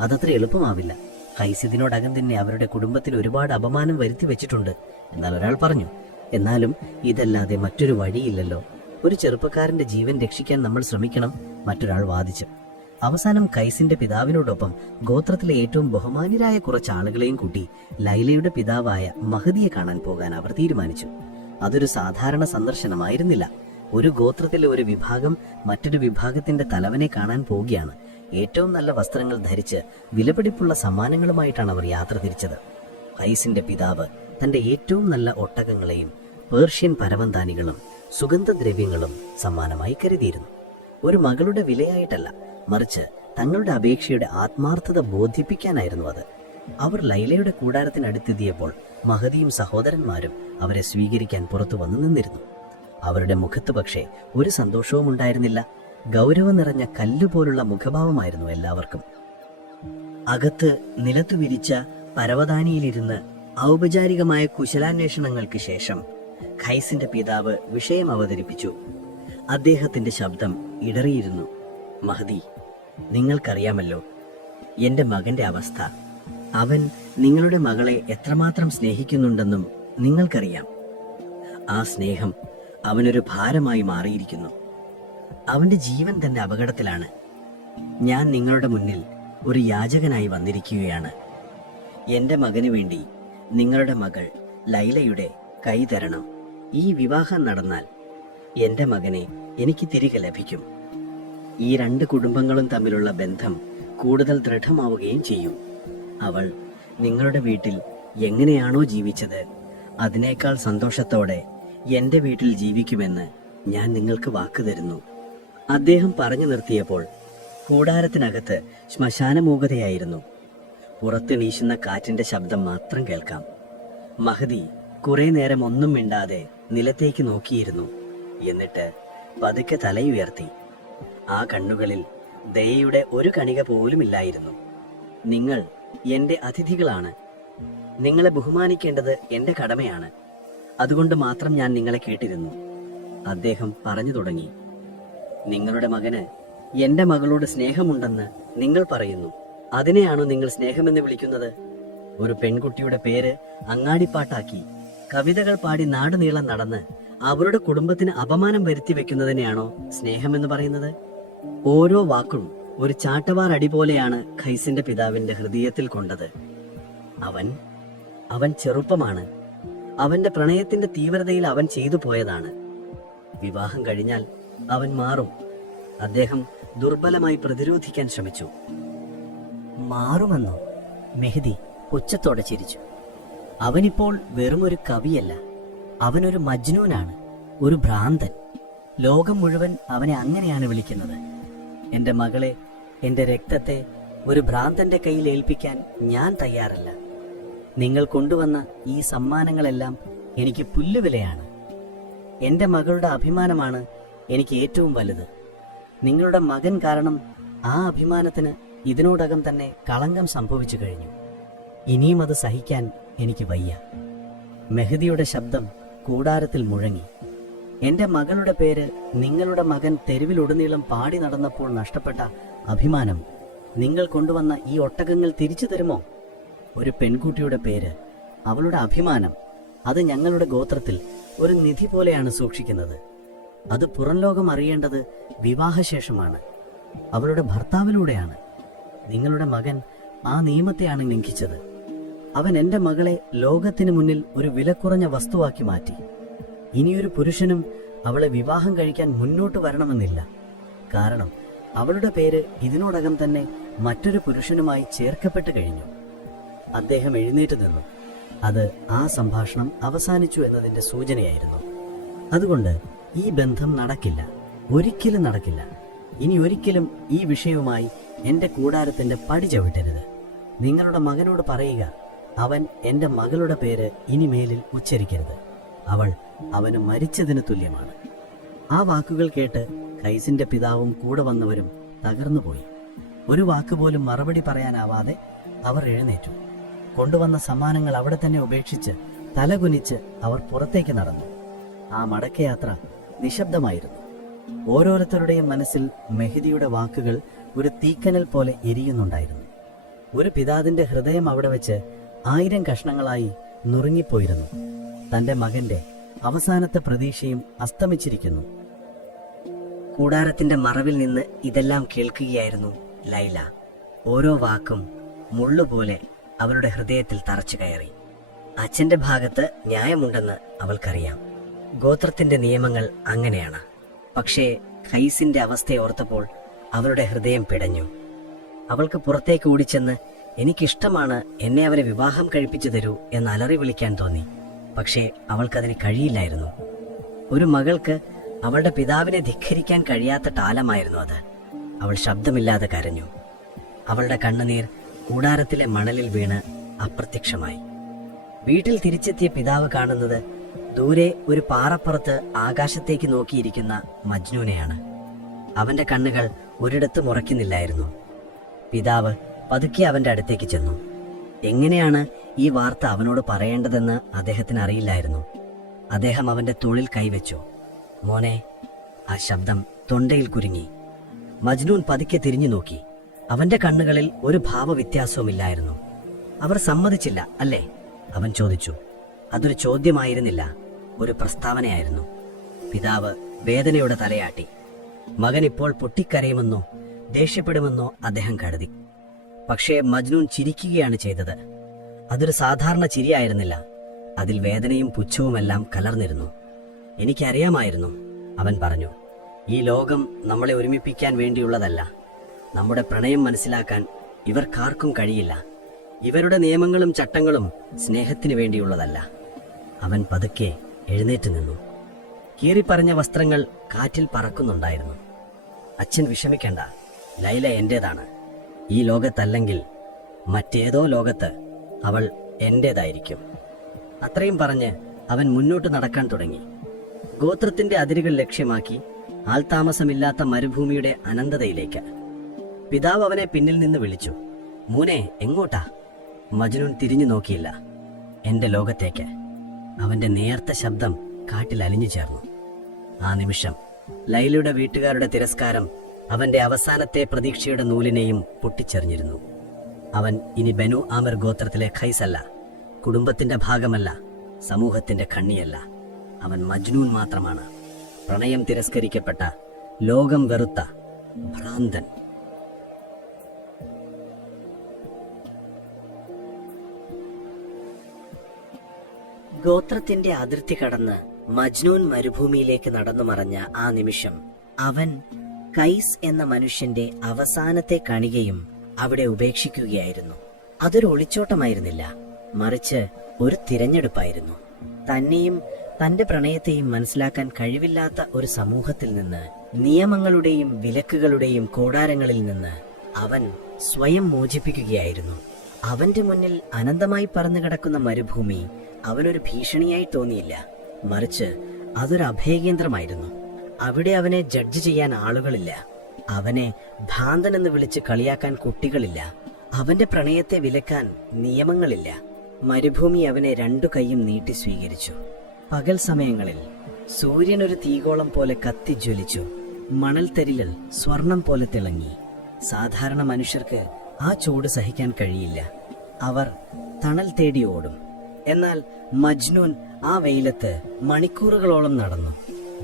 അതത്ര എളുപ്പമാവില്ല. കൈസ് ഇതിനോടകം തന്നെ അവരുടെ കുടുംബത്തിൽ ഒരുപാട് അപമാനം വരുത്തി വെച്ചിട്ടുണ്ട്. എന്നാൽ ഒരാൾ പറഞ്ഞു, എന്നാലും ഇതല്ലാതെ മറ്റൊരു വഴിയില്ലല്ലോ. ഒരു ചെറുപ്പക്കാരന്റെ ജീവൻ രക്ഷിക്കാൻ നമ്മൾ ശ്രമിക്കണം, മറ്റൊരാൾ വാദിച്ചു. അവസാനം കൈസിന്റെ പിതാവിനോടൊപ്പം ഗോത്രത്തിലെ ഏറ്റവും ബഹുമാന്യരായ കുറച്ച് ആളുകളെയും കൂട്ടി ലൈലയുടെ പിതാവായ മഹദിയെ കാണാൻ പോകാൻ അവർ തീരുമാനിച്ചു. അതൊരു സാധാരണ സന്ദർശനമായിരുന്നില്ല. ഒരു ഗോത്രത്തിലെ ഒരു വിഭാഗം മറ്റൊരു വിഭാഗത്തിന്റെ തലവനെ കാണാൻ പോവുകയാണ്. ഏറ്റവും നല്ല വസ്ത്രങ്ങൾ ധരിച്ച് വിലപിടിപ്പുള്ള സമ്മാനങ്ങളുമായിട്ടാണ് അവർ യാത്ര തിരിച്ചത്. കൈസിന്റെ പിതാവ് തന്റെ ഏറ്റവും നല്ല ഒട്ടകങ്ങളെയും പേർഷ്യൻ പരവന്താനികളും സുഗന്ധദ്രവ്യങ്ങളും സമ്മാനമായി കരുതിയിരുന്നു. ഒരു മകളുടെ വിലയായിട്ടല്ല, മറിച്ച് തങ്ങളുടെ അപേക്ഷയുടെ ആത്മാർത്ഥത ബോധിപ്പിക്കാനായിരുന്നു അത്. അവർ ലൈലയുടെ കൂടാരത്തിനടുത്തെത്തിയപ്പോൾ മഹദിയും സഹോദരന്മാരും അവരെ സ്വീകരിക്കാൻ പുറത്തു വന്നു നിന്നിരുന്നു. അവരുടെ മുഖത്ത് പക്ഷേ ഒരു സന്തോഷവും ഉണ്ടായിരുന്നില്ല. ഗൗരവം നിറഞ്ഞ കല്ലുപോലുള്ള മുഖഭാവമായിരുന്നു എല്ലാവർക്കും. അകത്ത് നിലത്തു വിരിച്ച പരവതാനിയിലിരുന്ന് ഔപചാരികമായ കുശലാന്വേഷണങ്ങൾക്ക് ശേഷം ഖൈസിന്റെ പിതാവ് വിഷയം അവതരിപ്പിച്ചു. അദ്ദേഹത്തിന്റെ ശബ്ദം ഇടറിയിരുന്നു. മഹദി, നിങ്ങൾക്കറിയാമല്ലോ എന്റെ മകന്റെ അവസ്ഥ. അവൻ നിങ്ങളുടെ മകളെ എത്രമാത്രം സ്നേഹിക്കുന്നുണ്ടെന്നും നിങ്ങൾക്കറിയാം. ആ സ്നേഹം അവനൊരു ഭാരമായി മാറിയിരിക്കുന്നു. അവന്റെ ജീവൻ തന്നെ അപകടത്തിലാണ്. ഞാൻ നിങ്ങളുടെ മുന്നിൽ ഒരു യാചകനായി വന്നിരിക്കുകയാണ്. എന്റെ മകന് വേണ്ടി നിങ്ങളുടെ മകൾ ലൈലയുടെ കൈ തരണം. ഈ വിവാഹം നടന്നാൽ എന്റെ മകനെ എനിക്ക് തിരികെ ലഭിക്കും. ഈ 2 കുടുംബങ്ങളും തമ്മിലുള്ള ബന്ധം കൂടുതൽ ദൃഢമാവുകയും ചെയ്യും. അവൾ നിങ്ങളുടെ വീട്ടിൽ എങ്ങനെയാണോ ജീവിച്ചത്, അതിനേക്കാൾ സന്തോഷത്തോടെ എന്റെ വീട്ടിൽ ജീവിക്കുമെന്ന് ഞാൻ നിങ്ങൾക്ക് വാക്ക് തരുന്നു. അദ്ദേഹം പറഞ്ഞു നിർത്തിയപ്പോൾ കൂടാരത്തിനകത്ത് ശ്മശാനമൂകതയായിരുന്നു. പുറത്ത് വീശുന്ന കാറ്റിന്റെ ശബ്ദം മാത്രം കേൾക്കാം. മഹദി കുറെ നേരം ഒന്നും മിണ്ടാതെ നിലത്തേക്ക് നോക്കിയിരുന്നു. എന്നിട്ട് പതുക്കെ തലയുയർത്തി. ആ കണ്ണുകളിൽ ദയയുടെ ഒരു കണിക പോലുമില്ലായിരുന്നു. നിങ്ങൾ എന്റെ അതിഥികളാണ്. നിങ്ങളെ ബഹുമാനിക്കേണ്ടത് എന്റെ കടമയാണ്. അതുകൊണ്ട് മാത്രം ഞാൻ നിങ്ങളെ കേട്ടിരുന്നു. അദ്ദേഹം പറഞ്ഞു തുടങ്ങി. നിങ്ങളുടെ മകന് എന്റെ മകളോട് സ്നേഹമുണ്ടെന്ന് നിങ്ങൾ പറയുന്നു. അതിനെയാണോ നിങ്ങൾ സ്നേഹമെന്ന് വിളിക്കുന്നത്? ഒരു പെൺകുട്ടിയുടെ പേര് അങ്ങാടിപ്പാട്ടാക്കി കവിതകൾ പാടി നാടുനീളം നടന്ന് അവരുടെ കുടുംബത്തിന് അപമാനം വരുത്തി വെക്കുന്നതിനെയാണോ സ്നേഹമെന്ന് പറയുന്നത്? ഓരോ വാക്കും ഒരു ചാട്ടവാർ അടി പോലെയാണ് ഖൈസിന്റെ പിതാവിന്റെ ഹൃദയത്തിൽ കൊണ്ടത്. അവൻ ചെറുപ്പമാണ്. അവന്റെ പ്രണയത്തിന്റെ തീവ്രതയിൽ അവൻ ചെയ്തു പോയതാണ്. വിവാഹം കഴിഞ്ഞാൽ അവൻ മാറും. അദ്ദേഹം ദുർബലമായി പ്രതിരോധിക്കാൻ ശ്രമിച്ചു. മാറുമെന്നോ? മെഹദി പുച്ഛത്തോടെ ചിരിച്ചു. അവനിപ്പോൾ വെറുമൊരു കവിയല്ല, അവനൊരു മജ്നൂനാണ്, ഒരു ഭ്രാന്തൻ. ലോകം മുഴുവൻ അവനെ അങ്ങനെയാണ് വിളിക്കുന്നത്. എന്റെ മകളെ, എന്റെ രക്തത്തെ ഒരു ഭ്രാന്തന്റെ കയ്യിൽ ഏൽപ്പിക്കാൻ ഞാൻ തയ്യാറല്ല. നിങ്ങൾ കൊണ്ടുവന്ന ഈ സമ്മാനങ്ങളെല്ലാം എനിക്ക് പുല്ലുവിലയാണ്. എന്റെ മകളുടെ അഭിമാനമാണ് എനിക്ക് ഏറ്റവും വലുത്. നിങ്ങളുടെ മകൻ കാരണം ആ അഭിമാനത്തിന് ഇതിനോടകം തന്നെ കളങ്കം സംഭവിച്ചു കഴിഞ്ഞു. ഇനിയും അത് സഹിക്കാൻ എനിക്ക് വയ്യ. മെഹദിയുടെ ശബ്ദം കൂടാരത്തിൽ മുഴങ്ങി. എന്റെ മകളുടെ പേര് നിങ്ങളുടെ മകൻ തെരുവിലുടനീളം പാടി നടന്നപ്പോൾ നഷ്ടപ്പെട്ട അഭിമാനം നിങ്ങൾ കൊണ്ടുവന്ന ഈ ഒട്ടകങ്ങൾ തിരിച്ചു തരുമോ? ഒരു പെൺകുട്ടിയുടെ പേര്, അവളുടെ അഭിമാനം, അത് ഞങ്ങളുടെ ഗോത്രത്തിൽ ഒരു നിധി പോലെയാണ് സൂക്ഷിക്കുന്നത്. അത് പുറം ലോകം അറിയേണ്ടത് വിവാഹശേഷമാണ്, അവളുടെ ഭർത്താവിലൂടെയാണ്. നിങ്ങളുടെ മകൻ ആ നിയമത്തെയാണ് ലംഘിച്ചത്. അവൻ എന്റെ മകളെ ലോകത്തിന് മുന്നിൽ ഒരു വിലക്കുറഞ്ഞ വസ്തുവാക്കി മാറ്റി. ഇനിയൊരു പുരുഷനും അവളെ വിവാഹം കഴിക്കാൻ മുന്നോട്ട് വരണമെന്നില്ല. കാരണം അവളുടെ പേര് ഇതിനോടകം തന്നെ മറ്റൊരു പുരുഷനുമായി ചേർക്കപ്പെട്ട് കഴിഞ്ഞു. അദ്ദേഹം എഴുന്നേറ്റ് നിന്നു. അത് ആ സംഭാഷണം അവസാനിച്ചു എന്നതിന്റെ സൂചനയായിരുന്നു. അതുകൊണ്ട് ഈ ബന്ധം നടക്കില്ല, ഒരിക്കലും നടക്കില്ല. ഇനി ഒരിക്കലും ഈ വിഷയവുമായി എന്റെ കൂടാരത്തിന്റെ പടി ചവിട്ടരുത്. നിങ്ങളുടെ മകനോട് പറയുക, അവൻ എന്റെ മകളുടെ പേര് ഇനിമേലിൽ ഉച്ചരിക്കരുത്. അവൾ അവന് മരിച്ചതിന് തുല്യമാണ്. ആ വാക്കുകൾ കേട്ട് കൈസിന്റെ പിതാവും കൂടെ വന്നവരും തകർന്നുപോയി. ഒരു വാക്കുപോലും മറുപടി പറയാനാവാതെ അവർ എഴുന്നേറ്റു. കൊണ്ടുവന്ന സമ്മാനങ്ങൾ അവിടെ തന്നെ ഉപേക്ഷിച്ച് തലകുനിച്ച് അവർ പുറത്തേക്ക് നടന്നു. ആ മടക്കയാത്ര നിശബ്ദമായിരുന്നു. ഓരോരുത്തരുടെയും മനസ്സിൽ മെഹദിയുടെ വാക്കുകൾ ഒരു തീക്കനൽ പോലെ എരിയുന്നുണ്ടായിരുന്നു. ഒരു പിതാവിന്റെ ഹൃദയം അവിടെ വെച്ച് 1000 കഷ്ണങ്ങളായി നുറുങ്ങിപ്പോയിരുന്നു. തന്റെ മകന്റെ അവസാനത്തെ പ്രതീക്ഷയും അസ്തമിച്ചിരിക്കുന്നു. കൂടാരത്തിന്റെ മറവിൽ നിന്ന് ഇതെല്ലാം കേൾക്കുകയായിരുന്നു ലൈല. ഓരോ വാക്കും മുള്ളുപോലെ അവളുടെ ഹൃദയത്തിൽ തറച്ചു കയറി. അച്ഛന്റെ ഭാഗത്ത് ന്യായമുണ്ടെന്ന് അവൾക്കറിയാം. ഗോത്രത്തിന്റെ നിയമങ്ങൾ അങ്ങനെയാണ്. പക്ഷേ ഖൈസിന്റെ അവസ്ഥയെ ഓർത്തപ്പോൾ അവളുടെ ഹൃദയം പിടഞ്ഞു. അവൾക്ക് പുറത്തേക്ക് ഓടിച്ചെന്ന് എനിക്കിഷ്ടമാണ്, എന്നെ അവരെ വിവാഹം കഴിപ്പിച്ചു തരൂ എന്ന് അലറി വിളിക്കാൻ തോന്നി. പക്ഷേ അവൾക്കതിന് കഴിയില്ലായിരുന്നു. ഒരു മകൾക്ക് അവളുടെ പിതാവിനെ ധിക്കരിക്കാൻ കഴിയാത്ത കാലമായിരുന്നു അത്. അവൾ ശബ്ദമില്ലാതെ കരഞ്ഞു. അവളുടെ കണ്ണുനീർ കൂടാരത്തിലെ മണലിൽ വീണ് അപ്രത്യക്ഷമായി. വീട്ടിൽ തിരിച്ചെത്തിയ പിതാവ് കാണുന്നത് ദൂരെ ഒരു പാറപ്പുറത്ത് ആകാശത്തേക്ക് നോക്കിയിരിക്കുന്ന മജ്നൂനെയാണ്. അവന്റെ കണ്ണുകൾ ഒരിടത്തും ഉറയ്ക്കുന്നില്ലായിരുന്നു. പിതാവ് പതുക്കെ അവന്റെ അടുത്തേക്ക് ചെന്നു. എങ്ങനെയാണ് ഈ വാർത്ത അവനോട് പറയേണ്ടതെന്ന് അദ്ദേഹത്തിന് അറിയില്ലായിരുന്നു. അദ്ദേഹം അവന്റെ തോളിൽ കൈവച്ചു. മോനെ. ആ ശബ്ദം തൊണ്ടയിൽ കുരുങ്ങി. മജ്നൂൻ പതുക്കെ തിരിഞ്ഞു നോക്കി. അവന്റെ കണ്ണുകളിൽ ഒരു ഭാവവ്യത്യാസവുമില്ലായിരുന്നു. അവർ സമ്മതിച്ചില്ല അല്ലേ? അവൻ ചോദിച്ചു. അതൊരു ചോദ്യമായിരുന്നില്ല, ഒരു പ്രസ്താവനയായിരുന്നു. പിതാവ് വേദനയോടെ തലയാട്ടി. മകൻ ഇപ്പോൾ പൊട്ടിക്കരയുമെന്നോ ദേഷ്യപ്പെടുമെന്നോ അദ്ദേഹം കരുതി. പക്ഷേ മജ്നൂൻ ചിരിക്കുകയാണ് ചെയ്തത്. അതൊരു സാധാരണ ചിരിയായിരുന്നില്ല. അതിൽ വേദനയും പുച്ഛവുമെല്ലാം കലർന്നിരുന്നു. എനിക്കറിയാമായിരുന്നു, അവൻ പറഞ്ഞു. ഈ ലോകം നമ്മളെ ഒരുമിപ്പിക്കാൻ വേണ്ടിയുള്ളതല്ല. നമ്മുടെ പ്രണയം മനസ്സിലാക്കാൻ ഇവർക്കാർക്കും കഴിയില്ല. ഇവരുടെ നിയമങ്ങളും ചട്ടങ്ങളും സ്നേഹത്തിന് വേണ്ടിയുള്ളതല്ല. അവൻ പതുക്കെ എഴുന്നേറ്റ് നിന്നു. കീറിപ്പറഞ്ഞ വസ്ത്രങ്ങൾ കാറ്റിൽ പറക്കുന്നുണ്ടായിരുന്നു. അച്ഛൻ വിഷമിക്കേണ്ട, ലൈല എന്റേതാണ്. ഈ ലോകത്തല്ലെങ്കിൽ മറ്റേതോ ലോകത്ത് അവൾ എന്റേതായിരിക്കും. അത്രയും പറഞ്ഞ് അവൻ മുന്നോട്ട് നടക്കാൻ തുടങ്ങി. ഗോത്രത്തിന്റെ അതിരുകൾ ലക്ഷ്യമാക്കി ആൾതാമസമില്ലാത്ത മരുഭൂമിയുടെ അനന്തതയിലേക്ക്. പിതാവ് അവനെ പിന്നിൽ നിന്ന് വിളിച്ചു. മോനെ, എങ്ങോട്ടാ? മജ്നൂൻ തിരിഞ്ഞു നോക്കിയില്ല. എന്റെ ലോകത്തേക്ക്. അവന്റെ നേർത്ത ശബ്ദം കാട്ടിൽ അലിഞ്ഞു ചേർന്നു. ആ നിമിഷം ലൈലയുടെ വീട്ടുകാരുടെ തിരസ്കാരം അവന്റെ അവസാനത്തെ പ്രതീക്ഷയുടെ നൂലിനെയും പൊട്ടിച്ചെറിഞ്ഞിരുന്നു. അവൻ ഇനി ബനു ആമിർ ഗോത്രത്തിലെ ഖൈസല്ല, കുടുംബത്തിന്റെ ഭാഗമല്ല, സമൂഹത്തിന്റെ കണ്ണിയല്ല. അവൻ മജ്നൂൻ മാത്രമാണ്. പ്രണയം തിരസ്കരിക്കപ്പെട്ട, ലോകം വെറുത്ത ഭ്രാന്തൻ. ഗോത്രത്തിന്റെ അതിർത്തി കടന്ന് മജ്നൂൻ മരുഭൂമിയിലേക്ക് നടന്നു മറഞ്ഞ ആ നിമിഷം അവൻ കൈസ് എന്ന മനുഷ്യന്റെ അവസാനത്തെ കണികയും അവിടെ ഉപേക്ഷിക്കുകയായിരുന്നു. അതൊരു ഒളിച്ചോട്ടമായിരുന്നില്ല, മറിച്ച് ഒരു തിരഞ്ഞെടുപ്പായിരുന്നു. തന്നെയും തന്റെ പ്രണയത്തെയും മനസ്സിലാക്കാൻ കഴിവില്ലാത്ത ഒരു സമൂഹത്തിൽ നിന്ന്, നിയമങ്ങളുടെയും വിലക്കുകളുടെയും കൂടാരങ്ങളിൽ നിന്ന് അവൻ സ്വയം മോചിപ്പിക്കുകയായിരുന്നു. അവന്റെ മുന്നിൽ അനന്തമായി പറന്നു കിടക്കുന്ന മരുഭൂമി അവനൊരു ഭീഷണിയായി തോന്നിയില്ല, മറിച്ച് അതൊരു അഭയകേന്ദ്രമായിരുന്നു. അവിടെ അവനെ ജഡ്ജ് ചെയ്യാൻ ആളുകളില്ല, അവനെ ഭ്രാന്തനെന്ന് വിളിച്ച് കളിയാക്കാൻ കുട്ടികളില്ല, അവന്റെ പ്രണയത്തെ വിലക്കാൻ നിയമങ്ങളില്ല. മരുഭൂമി അവനെ രണ്ടു കൈയും നീട്ടി സ്വീകരിച്ചു. പകൽ സമയങ്ങളിൽ സൂര്യൻ ഒരു തീഗോളം പോലെ കത്തിജ്വലിച്ചു. മണൽത്തരികൾ സ്വർണം പോലെ തിളങ്ങി. സാധാരണ മനുഷ്യർക്ക് ആ ചൂട് സഹിക്കാൻ കഴിയില്ല, അവർ തണൽ തേടി ഓടും. എന്നാൽ മജ്നൂൻ ആ വെയിലത്ത് മണിക്കൂറുകളോളം നടന്നു.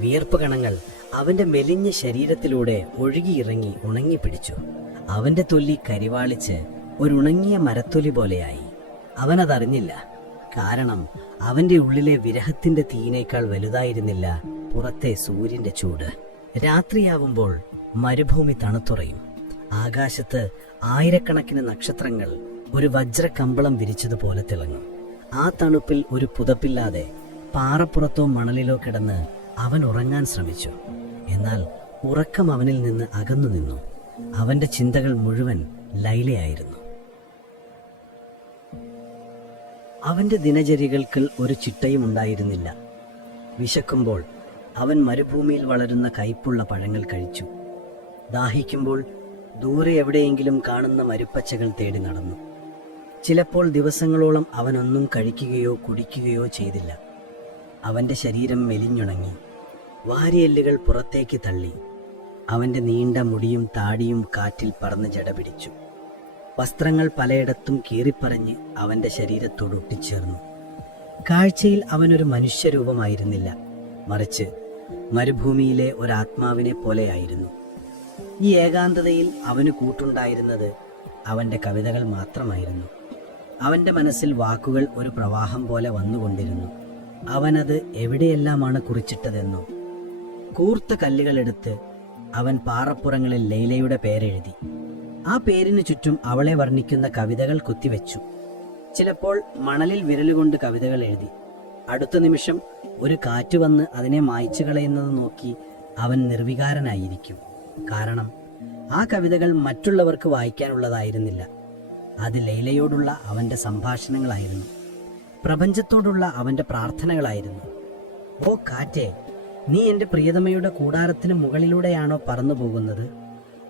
വിയർപ്പ് കണങ്ങൾ അവന്റെ മെലിഞ്ഞ ശരീരത്തിലൂടെ ഒഴുകിയിറങ്ങി ഉണങ്ങിപ്പിടിച്ചു. അവന്റെ തൊല്ലി കരിവാളിച്ച് ഒരു ഉണങ്ങിയ മരത്തൊലി പോലെയായി. അവനതറിഞ്ഞില്ല, കാരണം അവന്റെ ഉള്ളിലെ വിരഹത്തിന്റെ തീയിനേക്കാൾ വലുതായിരുന്നില്ല പുറത്തെ സൂര്യന്റെ ചൂട്. രാത്രിയാവുമ്പോൾ മരുഭൂമി തണുത്തുറയും. ആകാശത്ത് ആയിരക്കണക്കിന് നക്ഷത്രങ്ങൾ ഒരു വജ്രക്കമ്പളം വിരിച്ചതുപോലെ തിളങ്ങും. ആ തണുപ്പിൽ ഒരു പുതപ്പില്ലാതെ പാറപ്പുറത്തോ മണലിലോ കിടന്ന് അവൻ ഉറങ്ങാൻ ശ്രമിച്ചു. എന്നാൽ ഉറക്കം അവനിൽ നിന്ന് അകന്നു നിന്നു. അവന്റെ ചിന്തകൾ മുഴുവൻ ലൈലയായിരുന്നു. അവന്റെ ദിനചര്യകൾക്ക് ഒരു ചിട്ടയും ഉണ്ടായിരുന്നില്ല. വിശക്കുമ്പോൾ അവൻ മരുഭൂമിയിൽ വളരുന്ന കയ്പുള്ള പഴങ്ങൾ കഴിച്ചു. ദാഹിക്കുമ്പോൾ ദൂരെ എവിടെയെങ്കിലും കാണുന്ന മരുപ്പച്ചകൾ തേടി നടന്നു. ചിലപ്പോൾ ദിവസങ്ങളോളം അവനൊന്നും കഴിക്കുകയോ കുടിക്കുകയോ ചെയ്തില്ല. അവന്റെ ശരീരം മെലിഞ്ഞുണങ്ങി, വാരിയെല്ലുകൾ പുറത്തേക്ക് തള്ളി. അവന്റെ നീണ്ട മുടിയും താടിയും കാറ്റിൽ പറന്ന് ജട പിടിച്ചു. വസ്ത്രങ്ങൾ പലയിടത്തും കീറിപ്പറഞ്ഞ് അവന്റെ ശരീരത്തോട് ഒട്ടിച്ചേർന്നു. കാഴ്ചയിൽ അവനൊരു മനുഷ്യരൂപമായിരുന്നില്ല, മറിച്ച് മരുഭൂമിയിലെ ഒരാത്മാവിനെ പോലെയായിരുന്നു. ഈ ഏകാന്തതയിൽ അവന് കൂട്ടുണ്ടായിരുന്നത് അവന്റെ കവിതകൾ മാത്രമായിരുന്നു. അവന്റെ മനസ്സിൽ വാക്കുകൾ ഒരു പ്രവാഹം പോലെ വന്നുകൊണ്ടിരുന്നു. അവനത് എവിടെയെല്ലാമാണ് കുറിച്ചിട്ടതെന്നോ. കൂർത്ത കല്ലുകളെടുത്ത് അവൻ പാറപ്പുറങ്ങളിൽ ലൈലയുടെ പേരെഴുതി. ആ പേരിനു ചുറ്റും അവളെ വർണ്ണിക്കുന്ന കവിതകൾ കുത്തിവെച്ചു. ചിലപ്പോൾ മണലിൽ വിരലുകൊണ്ട് കവിതകൾ എഴുതി. അടുത്ത നിമിഷം ഒരു കാറ്റ് വന്ന് അതിനെ മായ്ച്ചു കളയുന്നത് നോക്കി അവൻ നിർവികാരനായിരിക്കും. കാരണം ആ കവിതകൾ മറ്റുള്ളവർക്ക് വായിക്കാനുള്ളതായിരുന്നില്ല. അത് ലൈലയോടുള്ള അവന്റെ സംഭാഷണങ്ങളായിരുന്നു, പ്രപഞ്ചത്തോടുള്ള അവന്റെ പ്രാർത്ഥനകളായിരുന്നു. ഓ കാറ്റേ, നീ എൻ്റെ പ്രിയതമയുടെ കൂടാരത്തിന് മുകളിലൂടെയാണോ പറന്നു പോകുന്നത്?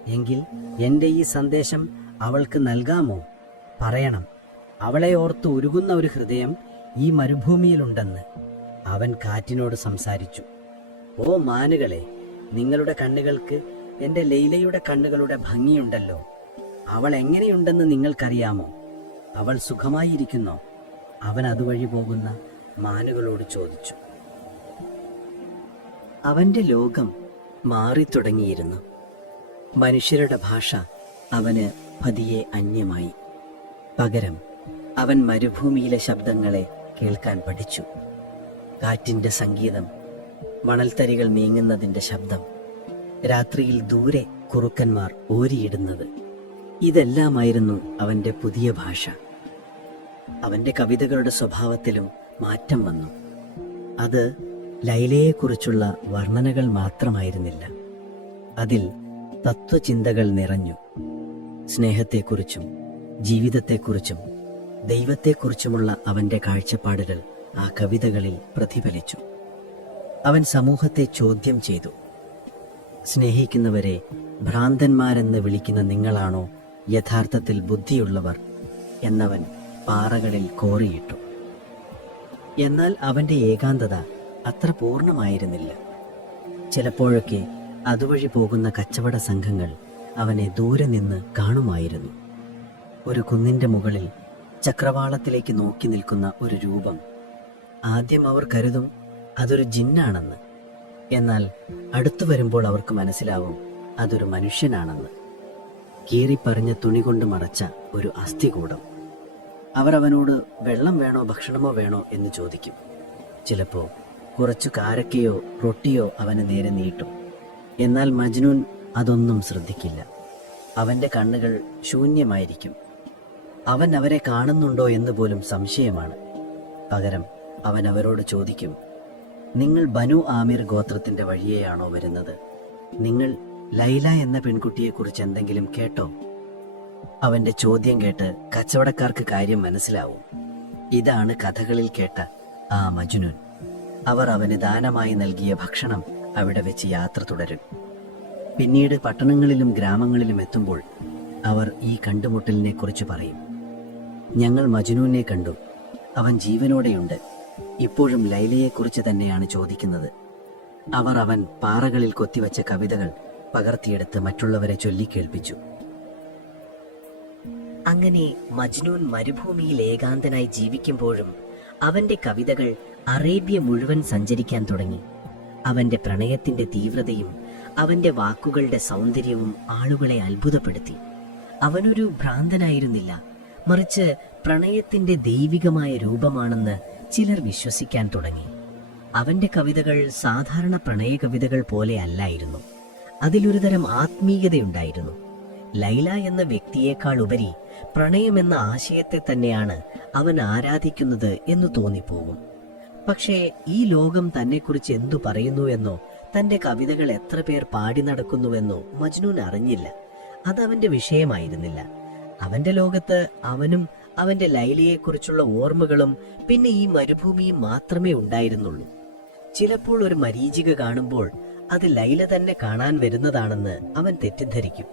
എങ്കിൽ എൻ്റെ ഈ സന്ദേശം അവൾക്ക് നൽകാമോ? പറയണം, അവളെ ഓർത്ത് ഉരുകുന്ന ഒരു ഹൃദയം ഈ മരുഭൂമിയിലുണ്ടെന്ന്. അവൻ കാറ്റിനോട് സംസാരിച്ചു. ഓ മാനുകളെ, നിങ്ങളുടെ കണ്ണുകൾക്ക് എൻ്റെ ലൈലയുടെ കണ്ണുകളുടെ ഭംഗിയുണ്ടല്ലോ. അവൾ എങ്ങനെയുണ്ടെന്ന് നിങ്ങൾക്കറിയാമോ? അവൾ സുഖമായിരിക്കുന്നോ? അവൻ അതുവഴി പോകുന്ന മാനുകളോട് ചോദിച്ചു. അവന്റെ ലോകം മാറിത്തുടങ്ങിയിരുന്നു. മനുഷ്യരുടെ ഭാഷ അവന് പതിയെ അന്യമായി. പകരം അവൻ മരുഭൂമിയിലെ ശബ്ദങ്ങളെ കേൾക്കാൻ പഠിച്ചു. കാറ്റിന്റെ സംഗീതം, മണൽത്തരികൾ നീങ്ങുന്നതിന്റെ ശബ്ദം, രാത്രിയിൽ ദൂരെ കുറുക്കന്മാർ ഓരിയിടുന്നത്, ഇതെല്ലാമായിരുന്നു അവന്റെ പുതിയ ഭാഷ. അവന്റെ കവിതകളുടെ സ്വഭാവത്തിലും മാറ്റം വന്നു. അത് ലൈലയെക്കുറിച്ചുള്ള വർണ്ണനകൾ മാത്രമായിരുന്നില്ല, അതിൽ തത്വചിന്തകൾ നിറഞ്ഞു. സ്നേഹത്തെക്കുറിച്ചും ജീവിതത്തെക്കുറിച്ചും ദൈവത്തെക്കുറിച്ചുമുള്ള അവന്റെ കാഴ്ചപ്പാടുകൾ ആ കവിതകളിൽ പ്രതിഫലിച്ചു. അവൻ സമൂഹത്തെ ചോദ്യം ചെയ്തു. സ്നേഹിക്കുന്നവരെ ഭ്രാന്തന്മാരെന്ന് വിളിക്കുന്ന നിങ്ങളാണോ യഥാർത്ഥത്തിൽ ബുദ്ധിയുള്ളവർ എന്നവൻ പാറകളിൽ കോറിയിട്ടു. എന്നാൽ അവന്റെ ഏകാന്തത അത്ര പൂർണ്ണമായിരുന്നില്ല. ചിലപ്പോഴൊക്കെ അതുവഴി പോകുന്ന കച്ചവട സംഘങ്ങൾ അവനെ ദൂരെ നിന്ന് കാണുമായിരുന്നു. ഒരു കുന്നിന്റെ മുകളിൽ ചക്രവാളത്തിലേക്ക് നോക്കി നിൽക്കുന്ന ഒരു രൂപം. ആദ്യം അവർ കരുതും അതൊരു ജിന്നാണെന്ന്. എന്നാൽ അടുത്തു വരുമ്പോൾ അവർക്ക് മനസ്സിലാവും അതൊരു മനുഷ്യനാണെന്ന്. കീറിപ്പറിഞ്ഞ തുണി കൊണ്ട് മറച്ച ഒരു അസ്ഥികൂടം. അവർ അവനോട് വെള്ളം വേണോ ഭക്ഷണമോ വേണോ എന്ന് ചോദിക്കും. ചിലപ്പോൾ കുറച്ചു കാരക്കയോ റൊട്ടിയോ അവന് നേരെ നീട്ടും. എന്നാൽ മജ്നൂൻ അതൊന്നും ശ്രദ്ധിക്കില്ല. അവന്റെ കണ്ണുകൾ ശൂന്യമായിരിക്കും. അവൻ അവരെ കാണുന്നുണ്ടോ എന്ന് പോലും സംശയമാണ്. പകരം അവൻ അവരോട് ചോദിക്കും, നിങ്ങൾ ബനു ആമിർ ഗോത്രത്തിന്റെ വഴിയെയാണോ വരുന്നത്? നിങ്ങൾ ലൈല എന്ന പെൺകുട്ടിയെക്കുറിച്ച് എന്തെങ്കിലും കേട്ടോ? അവന്റെ ചോദ്യം കേട്ട് കച്ചവടക്കാർക്ക് കാര്യം മനസ്സിലാവും. ഇതാണ് കഥകളിൽ കേട്ട ആ മജ്നൂൻ. അവർ അവന് ദാനമായി നൽകിയ ഭക്ഷണം അവിടെ വെച്ച് യാത്ര തുടരും. പിന്നീട് പട്ടണങ്ങളിലും ഗ്രാമങ്ങളിലും എത്തുമ്പോൾ അവർ ഈ കണ്ടുമുട്ടലിനെ കുറിച്ച് പറയും. ഞങ്ങൾ മജ്നൂനെ കണ്ടു, അവൻ ജീവനോടെയുണ്ട്, ഇപ്പോഴും ലൈലയെക്കുറിച്ച് തന്നെയാണ് ചോദിക്കുന്നത്. അവൻ പാറകളിൽ കൊത്തിവെച്ച കവിതകൾ പകർത്തിയെടുത്ത് മറ്റുള്ളവരെ ചൊല്ലിക്കേൾപ്പിച്ചു. അങ്ങനെ മജ്നൂൻ മരുഭൂമിയിൽ ഏകാന്തനായി ജീവിക്കുമ്പോഴും അവന്റെ കവിതകൾ അറേബ്യ മുഴുവൻ സഞ്ചരിക്കാൻ തുടങ്ങി. അവന്റെ പ്രണയത്തിന്റെ തീവ്രതയും അവന്റെ വാക്കുകളുടെ സൗന്ദര്യവും ആളുകളെ അത്ഭുതപ്പെടുത്തി. അവനൊരു ഭ്രാന്തനായിരുന്നില്ല, മറിച്ച് പ്രണയത്തിന്റെ ദൈവികമായ രൂപമാണെന്ന് ചിലർ വിശ്വസിക്കാൻ തുടങ്ങി. അവന്റെ കവിതകൾ സാധാരണ പ്രണയ കവിതകൾ പോലെ അല്ലായിരുന്നു. അതിലൊരുതരം ആത്മീയതയുണ്ടായിരുന്നു. ലൈല എന്ന വ്യക്തിയേക്കാൾ ഉപരി പ്രണയമെന്ന ആശയത്തെ തന്നെയാണ് അവൻ ആരാധിക്കുന്നത് എന്ന് തോന്നിപ്പോകും. പക്ഷേ ഈ ലോകം തന്നെക്കുറിച്ച് എന്തു പറയുന്നു എന്നോ തന്റെ കവിതകൾ എത്ര പേർ പാടി നടക്കുന്നുവെന്നോ മജ്നൂൻ അറിഞ്ഞില്ല. അതവന്റെ വിഷയമായിരുന്നില്ല. അവന്റെ ലോകത്ത് അവനും അവന്റെ ലൈലയെക്കുറിച്ചുള്ള ഓർമ്മകളും പിന്നെ ഈ മരുഭൂമിയും മാത്രമേ ഉണ്ടായിരുന്നുള്ളൂ. ചിലപ്പോൾ ഒരു മരീചിക കാണുമ്പോൾ അത് ലൈല തന്നെ കാണാൻ വരുന്നതാണെന്ന് അവൻ തെറ്റിദ്ധരിക്കും.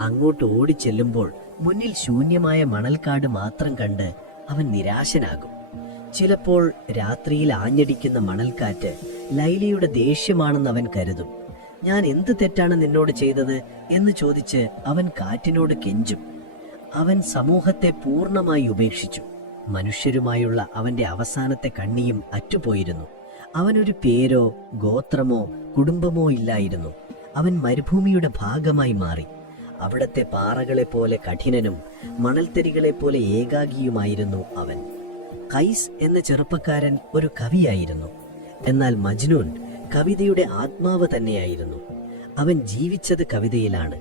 അങ്ങോട്ട് ഓടിച്ചെല്ലുമ്പോൾ മുന്നിൽ ശൂന്യമായ മണൽക്കാട് മാത്രം കണ്ട് അവൻ നിരാശനാകും. ചിലപ്പോൾ രാത്രിയിൽ ആഞ്ഞടിക്കുന്ന മണൽക്കാറ്റ് ലൈലയുടെ ദേഷ്യമാണെന്ന് അവൻ കരുതും. ഞാൻ എന്ത് തെറ്റാണ് നിന്നോട് ചെയ്തത് എന്ന് ചോദിച്ച് അവൻ കാറ്റിനോട് കെഞ്ചും. അവൻ സമൂഹത്തെ പൂർണ്ണമായി ഉപേക്ഷിച്ചു. മനുഷ്യരുമായുള്ള അവന്റെ അവസാനത്തെ കണ്ണിയും അറ്റുപോയിരുന്നു. അവനൊരു പേരോ ഗോത്രമോ കുടുംബമോ ഇല്ലായിരുന്നു. അവൻ മരുഭൂമിയുടെ ഭാഗമായി മാറി. അവിടത്തെ പാറകളെ പോലെ കഠിനനും മണൽത്തരികളെ പോലെ ഏകാഗിയുമായിരുന്നു അവൻ. ഖൈസ് എന്ന ചെറുപ്പക്കാരൻ ഒരു കവിയായിരുന്നു. എന്നാൽ മജ്നൂൻ കവിതയുടെ ആത്മാവ് തന്നെയായിരുന്നു. അവൻ ജീവിച്ചത് കവിതയിലാണ്,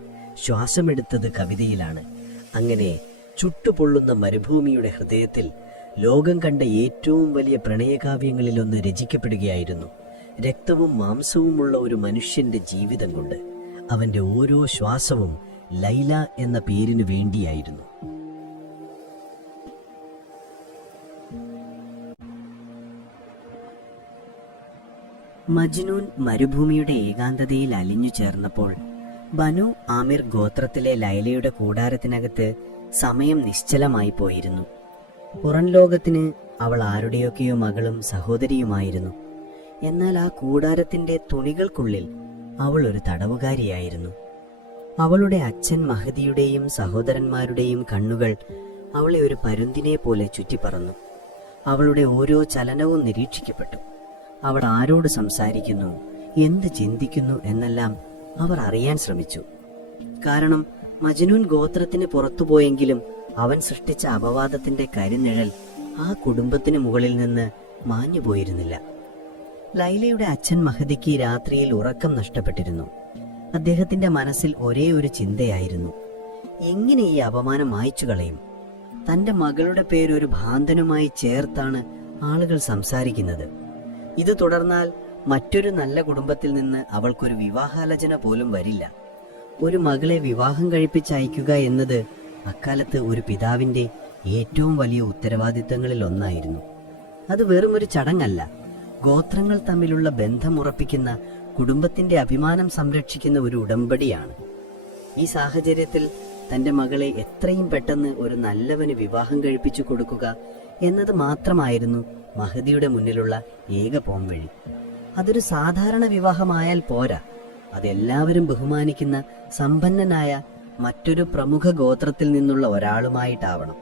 ശ്വാസമെടുത്തത് കവിതയിലാണ്. അങ്ങനെ ചുട്ടുപൊള്ളുന്ന മരുഭൂമിയുടെ ഹൃദയത്തിൽ ലോകം കണ്ട ഏറ്റവും വലിയ പ്രണയകാവ്യങ്ങളിലൊന്ന് രചിക്കപ്പെടുകയായിരുന്നു. രക്തവും മാംസവുമുള്ള ഒരു മനുഷ്യന്റെ ജീവിതം കൊണ്ട്. അവന്റെ ഓരോ ശ്വാസവും ലൈല എന്ന പേരിനു വേണ്ടിയായിരുന്നു. മജ്നൂൻ മരുഭൂമിയുടെ ഏകാന്തതയിൽ അലിഞ്ഞു ചേർന്നപ്പോൾ ബനു ആമിർ ഗോത്രത്തിലെ ലൈലയുടെ കൂടാരത്തിനകത്ത് സമയം നിശ്ചലമായി പോയിരുന്നു. പുറം ലോകത്തിന് അവൾ ആരുടെയൊക്കെയോ മകളും സഹോദരിയുമായിരുന്നു. എന്നാൽ ആ കൂടാരത്തിന്റെ തുണികൾക്കുള്ളിൽ അവൾ ഒരു തടവുകാരിയായിരുന്നു. അവളുടെ അച്ഛൻ മഹദിയുടെയും സഹോദരന്മാരുടെയും കണ്ണുകൾ അവളെ ഒരു പരുന്തിനെ പോലെ ചുറ്റിപ്പറന്നു. അവളുടെ ഓരോ ചലനവും നിരീക്ഷിക്കപ്പെട്ടു. അവൾ ആരോട് സംസാരിക്കുന്നു, എന്ത് ചിന്തിക്കുന്നു എന്നെല്ലാം അവർ അറിയാൻ ശ്രമിച്ചു. കാരണം മജ്നൂൻ ഗോത്രത്തിന് പുറത്തുപോയെങ്കിലും അവൻ സൃഷ്ടിച്ച അപവാദത്തിന്റെ കരിനിഴൽ ആ കുടുംബത്തിന് മുകളിൽ നിന്ന് മാഞ്ഞുപോയിരുന്നില്ല. ലൈലയുടെ അച്ഛൻ മഹദിക്ക് രാത്രിയിൽ ഉറക്കം നഷ്ടപ്പെട്ടിരുന്നു. അദ്ദേഹത്തിന്റെ മനസ്സിൽ ഒരേ ഒരു ചിന്തയായിരുന്നു, എങ്ങനെ ഈ അപമാനം മായ്ച്ചു കളയും? തന്റെ മകളുടെ പേരൊരു ഭ്രാന്തനുമായി ചേർത്താണ് ആളുകൾ സംസാരിക്കുന്നത്. ഇത് തുടർന്നാൽ മറ്റൊരു നല്ല കുടുംബത്തിൽ നിന്ന് അവൾക്കൊരു വിവാഹാലോചന പോലും വരില്ല. ഒരു മകളെ വിവാഹം കഴിപ്പിച്ചയക്കുക എന്നത് അക്കാലത്ത് ഒരു പിതാവിന്റെ ഏറ്റവും വലിയ ഉത്തരവാദിത്തങ്ങളിൽ ഒന്നായിരുന്നു. അത് വെറും ഒരു ചടങ്ങല്ല, ഗോത്രങ്ങൾ തമ്മിലുള്ള ബന്ധമുറപ്പിക്കുന്ന, കുടുംബത്തിന്റെ അഭിമാനം സംരക്ഷിക്കുന്ന ഒരു ഉടമ്പടിയാണ്. ഈ സാഹചര്യത്തിൽ തന്റെ മകളെ എത്രയും പെട്ടെന്ന് ഒരു നല്ലവന് വിവാഹം കഴിപ്പിച്ചു കൊടുക്കുക എന്നത് മാത്രമായിരുന്നു മഹദിയുടെ മുന്നിലുള്ള ഏക പോംവഴി. അതൊരു സാധാരണ വിവാഹമായാൽ പോരാ, അതെല്ലാവരും ബഹുമാനിക്കുന്ന സമ്പന്നനായ മറ്റൊരു പ്രമുഖ ഗോത്രത്തിൽ നിന്നുള്ള ഒരാളുമായിട്ടാവണം.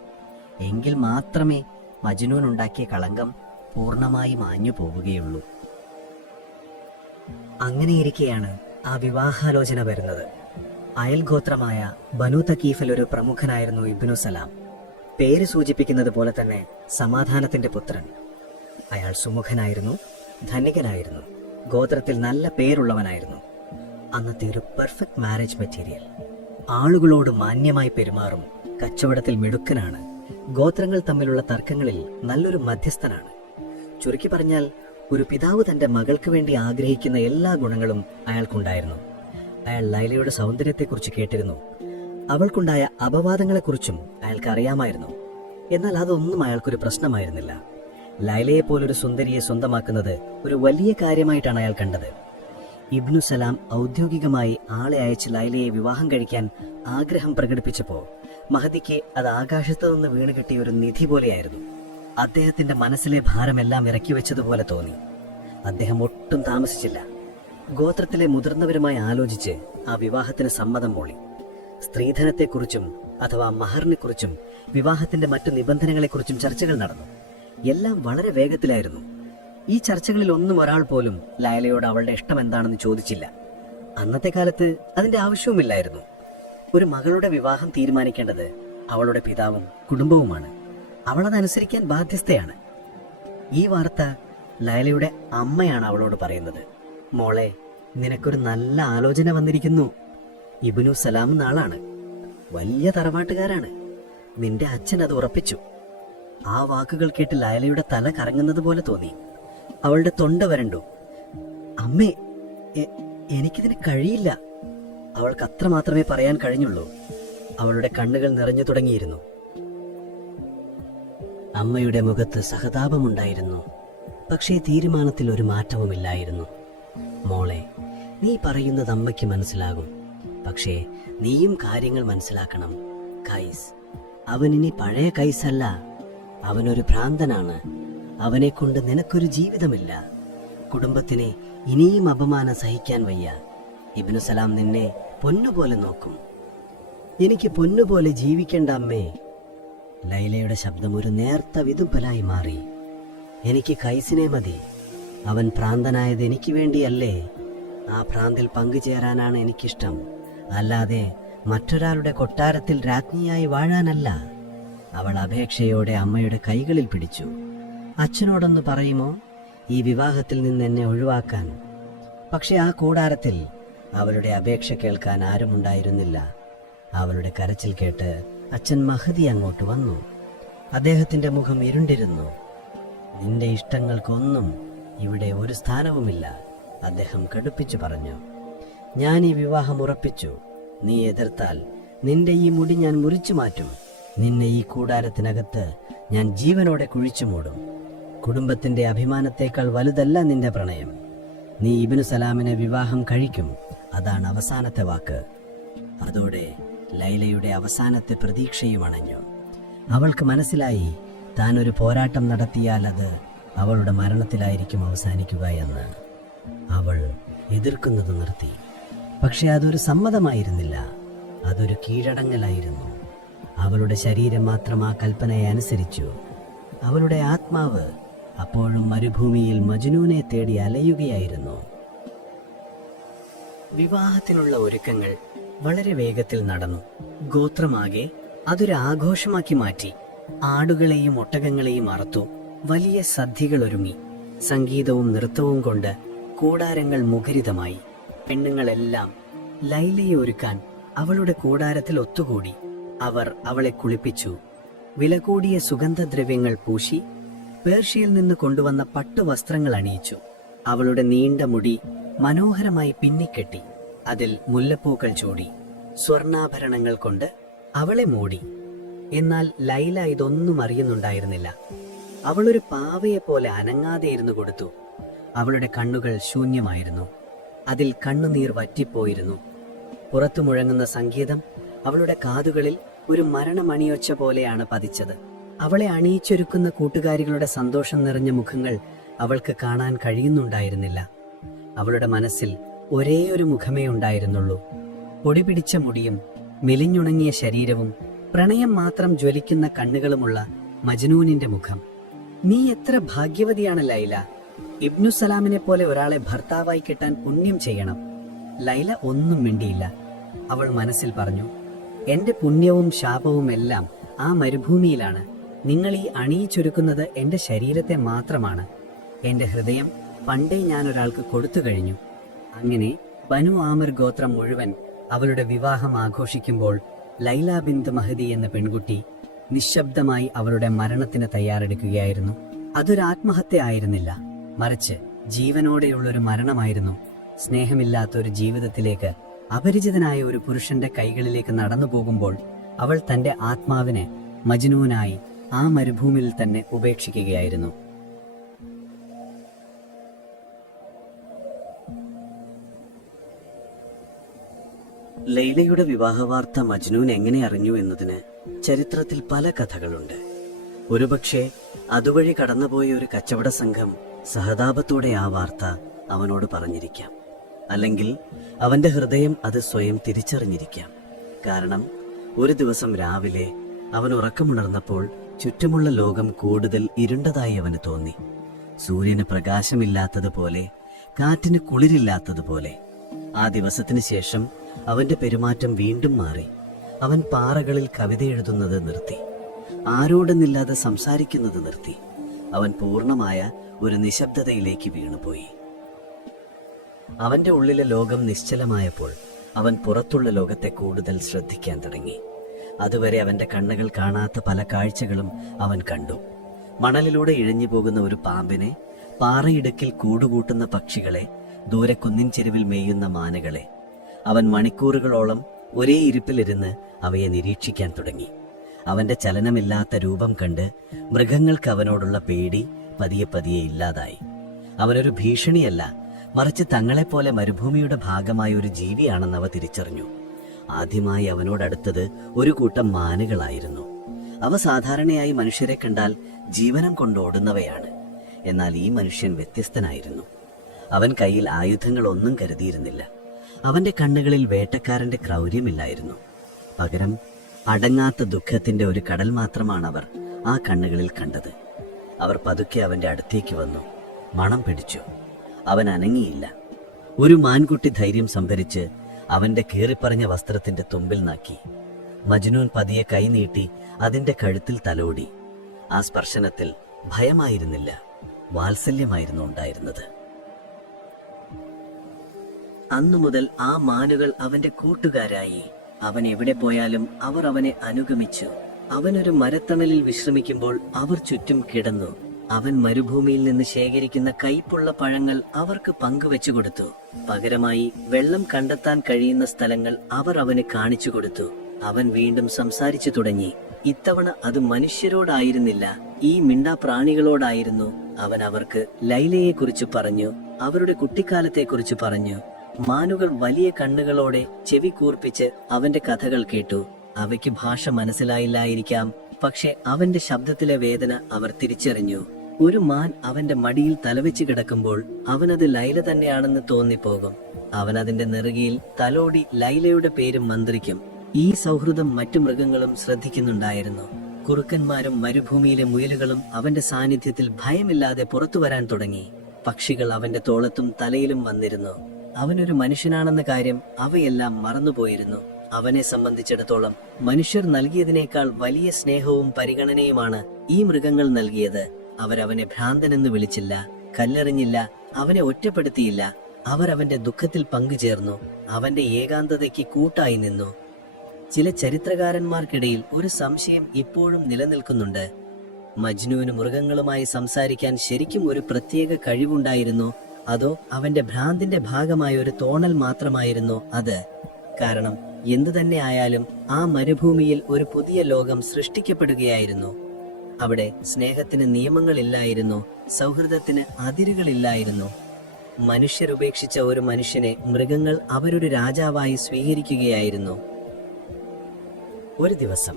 എങ്കിൽ മാത്രമേ മജ്നൂൻ ഉണ്ടാക്കിയ കളങ്കം പൂർണ്ണമായി മാഞ്ഞു പോവുകയുള്ളൂ. അങ്ങനെയിരിക്കെയാണ് ആ വിവാഹാലോചന വരുന്നത്. അയൽഗോത്രമായ ബനു തക്കീഫിൽ ഒരു പ്രമുഖനായിരുന്നു ഇബ്നു സലാം. പേര് സൂചിപ്പിക്കുന്നത് പോലെ തന്നെ സമാധാനത്തിന്റെ പുത്രൻ. അയാൾ സുമുഖനായിരുന്നു, ധനികനായിരുന്നു, ഗോത്രത്തിൽ നല്ല പേരുള്ളവനായിരുന്നു. അന്നത്തെ ഒരു പെർഫെക്റ്റ് മാരേജ് മെറ്റീരിയൽ. ആളുകളോട് മാന്യമായി പെരുമാറും, കച്ചവടത്തിൽ മിടുക്കനാണ്, ഗോത്രങ്ങൾ തമ്മിലുള്ള തർക്കങ്ങളിൽ നല്ലൊരു മധ്യസ്ഥനാണ്. ചുരുക്കി പറഞ്ഞാൽ ഒരു പിതാവ് തന്റെ മകൾക്ക് വേണ്ടി ആഗ്രഹിക്കുന്ന എല്ലാ ഗുണങ്ങളും അയാൾക്കുണ്ടായിരുന്നു. അയാൾ ലൈലയുടെ സൗന്ദര്യത്തെക്കുറിച്ച് കേട്ടിരുന്നു. അവൾക്കുണ്ടായ അപവാദങ്ങളെക്കുറിച്ചും അയാൾക്ക് അറിയാമായിരുന്നു. എന്നാൽ അതൊന്നും അയാൾക്കൊരു പ്രശ്നമായിരുന്നില്ല. ലൈലയെ പോലൊരു സുന്ദരിയെ സ്വന്തമാക്കുന്നത് ഒരു വലിയ കാര്യമായിട്ടാണ് അയാൾ കണ്ടത്. ഇബ്നു സലാം ഔദ്യോഗികമായി ആളെ അയച്ച് ലൈലയെ വിവാഹം കഴിക്കാൻ ആഗ്രഹം പ്രകടിപ്പിച്ചപ്പോൾ മഹദിക്ക് അത് ആകാശത്ത് നിന്ന് വീണ് കിട്ടിയ ഒരു നിധി പോലെയായിരുന്നു. അദ്ദേഹത്തിന്റെ മനസ്സിലെ ഭാരമെല്ലാം ഇറക്കി വെച്ചതുപോലെ തോന്നി. അദ്ദേഹം ഒട്ടും താമസിച്ചില്ല. ഗോത്രത്തിലെ മുതിർന്നവരുമായി ആലോചിച്ച് ആ വിവാഹത്തിന് സമ്മതം മൂളി. സ്ത്രീധനത്തെക്കുറിച്ചും അഥവാ മഹറിനെക്കുറിച്ചും വിവാഹത്തിന്റെ മറ്റു നിബന്ധനകളെക്കുറിച്ചും ചർച്ചകൾ നടന്നു. എല്ലാം വളരെ വേഗത്തിലായിരുന്നു. ഈ ചർച്ചകളിൽ ഒന്നും ഒരാൾ പോലും ലൈലയോട് അവളുടെ ഇഷ്ടം എന്താണെന്ന് ചോദിച്ചില്ല. അന്നത്തെ കാലത്ത് അതിന്റെ ആവശ്യവുമില്ലായിരുന്നു. ഒരു മകളുടെ വിവാഹം തീരുമാനിക്കേണ്ടത് അവളുടെ പിതാവും കുടുംബവുമാണ്. അവളതനുസരിക്കാൻ ബാധ്യസ്ഥയാണ്. ഈ വാർത്ത ലൈലയുടെ അമ്മയാണ് അവളോട് പറയുന്നത്. മോളെ, നിനക്കൊരു നല്ല ആലോചന വന്നിരിക്കുന്നു. ഇബ്നു സലാം നാളാണ്. വലിയ തറവാട്ടുകാരാണ്. നിന്റെ അച്ഛൻ അത് ഉറപ്പിച്ചു. ആ വാക്കുകൾ കേട്ട് ലൈലയുടെ തല കറങ്ങുന്നത് പോലെ തോന്നി. അവളുടെ തൊണ്ട വരണ്ടു. അമ്മേ, എനിക്കിതിന് കഴിയില്ല. അവൾക്ക് അത്രമാത്രമേ പറയാൻ കഴിഞ്ഞുള്ളൂ. അവളുടെ കണ്ണുകൾ നിറഞ്ഞു തുടങ്ങിയിരുന്നു. അമ്മയുടെ മുഖത്ത് സഹതാപമുണ്ടായിരുന്നു. പക്ഷേ തീരുമാനത്തിൽ ഒരു മാറ്റവുമില്ലായിരുന്നു. മോളെ, നീ പറയുന്നത് അമ്മയ്ക്ക് മനസ്സിലാകും. പക്ഷേ നീയും കാര്യങ്ങൾ മനസ്സിലാക്കണം. കൈസ്, അവനിനി പഴയ കൈസല്ല. അവനൊരു ഭ്രാന്തനാണ്. അവനെ കൊണ്ട് നിനക്കൊരു ജീവിതമില്ല. കുടുംബത്തിനെ ഇനിയും അപമാനം സഹിക്കാൻ വയ്യ. ഇബ്നു സലാം നിന്നെ പൊന്നുപോലെ നോക്കും. എനിക്ക് പൊന്നുപോലെ ജീവിക്കേണ്ട അമ്മേ. ലൈലയുടെ ശബ്ദം ഒരു നേർത്ത വിതുമ്പലായി മാറി. എനിക്ക് കൈസിനെ മതി. അവൻ ഭ്രാന്തനായത് എനിക്ക് വേണ്ടിയല്ലേ. ആ ഭ്രാന്തിൽ പങ്കുചേരാനാണ് എനിക്കിഷ്ടം. അല്ലാതെ മറ്റൊരാളുടെ കൊട്ടാരത്തിൽ രാജ്ഞിയായി വാഴാനല്ല. അവൾ അപേക്ഷയോടെ അമ്മയുടെ കൈകളിൽ പിടിച്ചു. അച്ഛനോടൊന്ന് പറയുമോ ഈ വിവാഹത്തിൽ നിന്ന് എന്നെ ഒഴിവാക്കാൻ? പക്ഷെ ആ കൂടാരത്തിൽ അവളുടെ അപേക്ഷ കേൾക്കാൻ ആരുമുണ്ടായിരുന്നില്ല. അവളുടെ കരച്ചിൽ കേട്ട് അച്ഛൻ മഹദി അങ്ങോട്ട് വന്നു. അദ്ദേഹത്തിന്റെ മുഖം ഇരുണ്ടിരുന്നു. നിന്റെ ഇഷ്ടങ്ങൾക്കൊന്നും ഇവിടെ ഒരു സ്ഥാനവുമില്ല, അദ്ദേഹം കടുപ്പിച്ചു പറഞ്ഞു. ഞാൻ ഈ വിവാഹം ഉറപ്പിച്ചു. നീ എതിർത്താൽ നിന്റെ ഈ മുടി ഞാൻ മുറിച്ചു മാറ്റും. നിന്നെ ഈ കൂടാരത്തിനകത്ത് ഞാൻ ജീവനോടെ കുഴിച്ചു മൂടും. കുടുംബത്തിന്റെ അഭിമാനത്തേക്കാൾ വലുതല്ല നിന്റെ പ്രണയം. നീ ഇബ്നു സലാമിനെ വിവാഹം കഴിക്കും. അതാണ് അവസാനത്തെ വാക്ക്. അതോടെ ലൈലയുടെ അവസാനത്തെ പ്രതീക്ഷയും അണഞ്ഞു. അവൾക്ക് മനസ്സിലായി, താൻ ഒരു പോരാട്ടം നടത്തിയാൽ അത് അവളുടെ മരണത്തിലായിരിക്കും അവസാനിക്കുക എന്ന്. അവൾ എതിർക്കുന്നത് നിർത്തി. പക്ഷെ അതൊരു സമ്മതമായിരുന്നില്ല, അതൊരു കീഴടങ്ങലായിരുന്നു. അവളുടെ ശരീരം മാത്രം ആ കൽപ്പനയെ അനുസരിച്ചു. അവളുടെ ആത്മാവ് അപ്പോഴും മരുഭൂമിയിൽ മജ്നൂനെ തേടി അലയുകയായിരുന്നു. വിവാഹത്തിനുള്ള ഒരുക്കങ്ങൾ വളരെ വേഗത്തിൽ നടന്നു. ഗോത്രമാകെ അതൊരു ആഘോഷമാക്കി മാറ്റി. ആടുകളെയും ഒട്ടകങ്ങളെയും അറുത്തു. വലിയ സദ്യകൾ ഒരുങ്ങി. സംഗീതവും നൃത്തവും കൊണ്ട് കൂടാരങ്ങൾ മുഖരിതമായി. പെണ്ണുങ്ങളെല്ലാം ലൈലയെ ഒരുക്കാൻ അവളുടെ കൂടാരത്തിൽ ഒത്തുകൂടി. അവർ അവളെ കുളിപ്പിച്ചു. വില കൂടിയ സുഗന്ധദ്രവ്യങ്ങൾ പൂശി പേർഷ്യയിൽ നിന്ന് കൊണ്ടുവന്ന പട്ടുവസ്ത്രങ്ങൾ അണിയിച്ചു. അവളുടെ നീണ്ട മുടി മനോഹരമായി പിന്നിക്കെട്ടി. അതിൽ മുല്ലപ്പൂക്കൾ ചൂടി. സ്വർണാഭരണങ്ങൾ കൊണ്ട് അവളെ മൂടി. എന്നാൽ ലൈല ഇതൊന്നും അറിയുന്നുണ്ടായിരുന്നില്ല. അവളൊരു പാവയെപ്പോലെ അനങ്ങാതെ ഇരുന്നു കൊടുത്തു. അവളുടെ കണ്ണുകൾ ശൂന്യമായിരുന്നു. അതിൽ കണ്ണുനീർ വറ്റിപ്പോയിരുന്നു. പുറത്തു മുഴങ്ങുന്ന സംഗീതം അവളുടെ കാതുകളിൽ ഒരു മരണമണിയൊച്ച പോലെയാണ് പതിച്ചത്. അവളെ അണിയിച്ചൊരുക്കുന്ന കൂട്ടുകാരികളുടെ സന്തോഷം നിറഞ്ഞ മുഖങ്ങൾ അവൾക്ക് കാണാൻ കഴിയുന്നുണ്ടായിരുന്നില്ല. അവളുടെ മനസ്സിൽ ഒരേ ഒരു മുഖമേ ഉണ്ടായിരുന്നുള്ളൂ. പൊടിപിടിച്ച മുടിയും മെലിഞ്ഞുണങ്ങിയ ശരീരവും പ്രണയം മാത്രം ജ്വലിക്കുന്ന കണ്ണുകളുമുള്ള മജ്നൂനിന്റെ മുഖം. നീ എത്ര ഭാഗ്യവതിയാണ് ലൈല. ഇബ്നു സലാമിനെ പോലെ ഒരാളെ ഭർത്താവായി കിട്ടാൻ പുണ്യം ചെയ്യണം. ലൈല ഒന്നും മിണ്ടിയില്ല. അവൾ മനസ്സിൽ പറഞ്ഞു, എന്റെ പുണ്യവും ശാപവും എല്ലാം ആ മരുഭൂമിയിലാണ്. നിങ്ങൾ ഈ അണിയിച്ചൊരുക്കുന്നത് എന്റെ ശരീരത്തെ മാത്രമാണ്. എന്റെ ഹൃദയം പണ്ടേ ഞാൻ ഒരാൾക്ക് കൊടുത്തു കഴിഞ്ഞു. അങ്ങനെ ബനു ആമിർ ഗോത്രം മുഴുവൻ അവളുടെ വിവാഹം ആഘോഷിക്കുമ്പോൾ ലൈല ബിന്ത് മഹദി എന്ന പെൺകുട്ടി നിശബ്ദമായി അവളുടെ മരണത്തിന് തയ്യാറെടുക്കുകയായിരുന്നു. അതൊരു ആത്മഹത്യ ആയിരുന്നില്ല, മറിച്ച് ജീവനോടെയുള്ളൊരു മരണമായിരുന്നു. സ്നേഹമില്ലാത്ത ഒരു ജീവിതത്തിലേക്ക് അപരിചിതനായ ഒരു പുരുഷന്റെ കൈകളിലേക്ക് നടന്നു പോകുമ്പോൾ അവൾ തന്റെ ആത്മാവിനെ മജ്നൂനായി ആ മരുഭൂമിയിൽ തന്നെ ഉപേക്ഷിക്കുകയായിരുന്നു. ലൈലയുടെ വിവാഹവാർത്ത മജ്നൂൻ എങ്ങനെ അറിഞ്ഞു എന്നതിന് ചരിത്രത്തിൽ പല കഥകളുണ്ട്. ഒരുപക്ഷെ അതുവഴി കടന്നുപോയ ഒരു കച്ചവട സംഘം സഹതാപത്തോടെ ആ വാർത്ത അവനോട് പറഞ്ഞിരിക്കാം. അല്ലെങ്കിൽ അവന്റെ ഹൃദയം അത് സ്വയം തിരിച്ചറിഞ്ഞിരിക്കാം. കാരണം ഒരു ദിവസം രാവിലെ അവൻ ഉറക്കമുണർന്നപ്പോൾ ചുറ്റുമുള്ള ലോകം കൂടുതൽ ഇരുണ്ടതായി അവന് തോന്നി. സൂര്യന് പ്രകാശമില്ലാത്തതുപോലെ, കാറ്റിന് കുളിരില്ലാത്തതുപോലെ. ആ ദിവസത്തിന് ശേഷം അവന്റെ പെരുമാറ്റം വീണ്ടും മാറി. അവൻ പാറകളിൽ കവിത എഴുതുന്നത് നിർത്തി, ആരോടെന്നില്ലാതെ സംസാരിക്കുന്നത് നിർത്തി. അവൻ പൂർണ്ണമായ ഒരു നിശബ്ദതയിലേക്ക് വീണുപോയി. അവന്റെ ഉള്ളിലെ ലോകം നിശ്ചലമായപ്പോൾ അവൻ പുറത്തുള്ള ലോകത്തെ കൂടുതൽ ശ്രദ്ധിക്കാൻ തുടങ്ങി. അതുവരെ അവന്റെ കണ്ണുകൾ കാണാത്ത പല കാഴ്ചകളും അവൻ കണ്ടു. മണലിലൂടെ ഇഴഞ്ഞു പോകുന്ന ഒരു പാമ്പിനെ, പാറയിടുക്കിൽ കൂടുകൂട്ടുന്ന പക്ഷികളെ, ദൂരെ കുന്നിൻ ചെരുവിൽ മേയുന്ന മാനുകളെ. അവൻ മണിക്കൂറുകളോളം ഒരേ ഇരിപ്പിലിരുന്ന് അവയെ നിരീക്ഷിക്കാൻ തുടങ്ങി. അവന്റെ ചലനമില്ലാത്ത രൂപം കണ്ട് മൃഗങ്ങൾക്ക് അവനോടുള്ള പേടി പതിയെ പതിയെ ഇല്ലാതായി. അവനൊരു ഭീഷണിയല്ല, മറിച്ച് തങ്ങളെപ്പോലെ മരുഭൂമിയുടെ ഭാഗമായ ഒരു ജീവിയാണെന്ന് അവ തിരിച്ചറിഞ്ഞു. ആദ്യമായി അവനോടടുത്തത് ഒരു കൂട്ടം മാനുകളായിരുന്നു. അവ സാധാരണയായി മനുഷ്യരെ കണ്ടാൽ ജീവനം കൊണ്ടോടുന്നവയാണ്. എന്നാൽ ഈ മനുഷ്യൻ വ്യത്യസ്തനായിരുന്നു. അവൻ കയ്യിൽ ആയുധങ്ങളൊന്നും കരുതിയിരുന്നില്ല. അവന്റെ കണ്ണുകളിൽ വേട്ടക്കാരന്റെ ക്രൗര്യമില്ലായിരുന്നു. പകരം അടങ്ങാത്ത ദുഃഖത്തിന്റെ ഒരു കടൽ മാത്രമാണ് അവർ ആ കണ്ണുകളിൽ കണ്ടത്. അവർ പതുക്കെ അവന്റെ അടുത്തേക്ക് വന്നു, മണം പിടിച്ചു. അവൻ അനങ്ങിയില്ല. ഒരു മാൻകുട്ടി ധൈര്യം സംഭരിച്ച് അവന്റെ കീറിപ്പറഞ്ഞ വസ്ത്രത്തിന്റെ തുമ്പിൽ നാക്കി. മജ്നൂൻ പതിയെ കൈനീട്ടി അതിന്റെ കഴുത്തിൽ തലോടി. ആ സ്പർശനത്തിൽ ഭയമായിരുന്നില്ല, വാത്സല്യമായിരുന്നു ഉണ്ടായിരുന്നത്. അന്നു മുതൽ ആ മാനുകൾ അവന്റെ കൂട്ടുകാരായി. അവൻ എവിടെ പോയാലും അവർ അവനെ അനുഗമിച്ചു. അവനൊരു മരത്തണലിൽ വിശ്രമിക്കുമ്പോൾ അവർ ചുറ്റും കിടന്നു. അവൻ മരുഭൂമിയിൽ നിന്ന് ശേഖരിക്കുന്ന കൈപ്പുള്ള പഴങ്ങൾ അവർക്ക് പങ്കുവെച്ചു കൊടുത്തു. പകരമായി വെള്ളം കണ്ടെത്താൻ കഴിയുന്ന സ്ഥലങ്ങൾ അവർ അവന് കാണിച്ചു കൊടുത്തു. അവൻ വീണ്ടും സംസാരിച്ചു തുടങ്ങി. ഇത്തവണ അത് മനുഷ്യരോടായിരുന്നില്ല, ഈ മിണ്ടാ പ്രാണികളോടായിരുന്നു. അവൻ അവർക്ക് ലൈലയെക്കുറിച്ച് പറഞ്ഞു, അവരുടെ കുട്ടിക്കാലത്തെക്കുറിച്ച് പറഞ്ഞു. മാനുകൾ വലിയ കണ്ണുകളോടെ ചെവി കൂർപ്പിച്ച് അവന്റെ കഥകൾ കേട്ടു. അവയ്ക്ക് ഭാഷ മനസ്സിലായില്ലായിരിക്കാം, പക്ഷെ അവന്റെ ശബ്ദത്തിലെ വേദന അവർ തിരിച്ചറിഞ്ഞു. ഒരു മാൻ അവന്റെ മടിയിൽ തലവെച്ച് കിടക്കുമ്പോൾ അവനത് ലൈല തന്നെയാണെന്ന് തോന്നിപ്പോകും. അവൻ അതിന്റെ നെറുകയിൽ തലോടി ലൈലയുടെ പേര് മന്ത്രിക്കും. ഈ സൗഹൃദം മറ്റു മൃഗങ്ങളും ശ്രദ്ധിക്കുന്നുണ്ടായിരുന്നു. കുറുക്കന്മാരും മരുഭൂമിയിലെ മുയലുകളും അവന്റെ സാന്നിധ്യത്തിൽ ഭയമില്ലാതെ പുറത്തു വരാൻ തുടങ്ങി. പക്ഷികൾ അവന്റെ തോളത്തും തലയിലും വന്നിരുന്നു. അവനൊരു മനുഷ്യനാണെന്ന കാര്യം അവയെല്ലാം മറന്നുപോയിരുന്നു. അവനെ സംബന്ധിച്ചിടത്തോളം മനുഷ്യർ നൽകിയതിനേക്കാൾ വലിയ സ്നേഹവും പരിഗണനയുമാണ് ഈ മൃഗങ്ങൾ നൽകിയത്. അവരവനെ ഭ്രാന്തനെന്ന് വിളിച്ചില്ല, കല്ലെറിഞ്ഞില്ല, അവനെ ഒറ്റപ്പെടുത്തിയില്ല. അവർ അവന്റെ ദുഃഖത്തിൽ പങ്കുചേർന്നു, അവന്റെ ഏകാന്തതയ്ക്ക് കൂട്ടായി നിന്നു. ചില ചരിത്രകാരന്മാർക്കിടയിൽ ഒരു സംശയം ഇപ്പോഴും നിലനിൽക്കുന്നുണ്ട്. മജ്നൂന് മൃഗങ്ങളുമായി സംസാരിക്കാൻ ശരിക്കും ഒരു പ്രത്യേക കഴിവുണ്ടായിരുന്നോ, അതോ അവന്റെ ഭ്രാന്തിന്റെ ഭാഗമായ ഒരു തോന്നൽ മാത്രമായിരുന്നോ അത്? കാരണം എന്തു തന്നെ ആയാലും ആ മരുഭൂമിയിൽ ഒരു പുതിയ ലോകം സൃഷ്ടിക്കപ്പെടുകയായിരുന്നു. അവിടെ സ്നേഹത്തിന് നിയമങ്ങളില്ലായിരുന്നു, സൗഹൃദത്തിന് അതിരുകളില്ലായിരുന്നു. മനുഷ്യരുപേക്ഷിച്ച ഒരു മനുഷ്യനെ മൃഗങ്ങൾ അവരൊരു രാജാവായി സ്വീകരിക്കുകയായിരുന്നു. ഒരു ദിവസം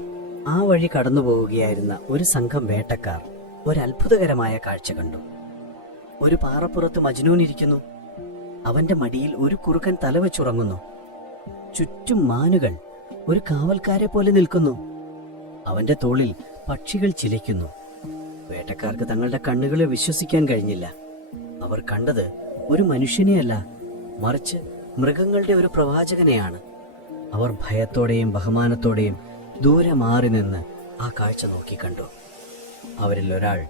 ആ വഴി കടന്നുപോവുകയായിരുന്ന ഒരു സംഘം വേട്ടക്കാർ ഒരു അത്ഭുതകരമായ കാഴ്ച കണ്ടു. ഒരു പാറപ്പുറത്ത് മജ്നൂൻ ഇരിക്കുന്നു. അവന്റെ മടിയിൽ ഒരു കുറുക്കൻ തലവെച്ചുറങ്ങുന്നു. ചുറ്റും മാനുകൾ ഒരു കാവൽക്കാരെ പോലെ നിൽക്കുന്നു. അവന്റെ തോളിൽ പക്ഷികൾ ചിലയ്ക്കുന്നു. വേട്ടക്കാർക്ക് തങ്ങളുടെ കണ്ണുകളെ വിശ്വസിക്കാൻ കഴിഞ്ഞില്ല. അവർ കണ്ടത് ഒരു മനുഷ്യനെയല്ല, മറിച്ച് മൃഗങ്ങളുടെ ഒരു പ്രവാചകനെയാണ്. അവർ ഭയത്തോടെയും ബഹുമാനത്തോടെയും ദൂരെ മാറി നിന്ന് ആ കാഴ്ച നോക്കിക്കണ്ടു. അവരിൽ ഒരാൾ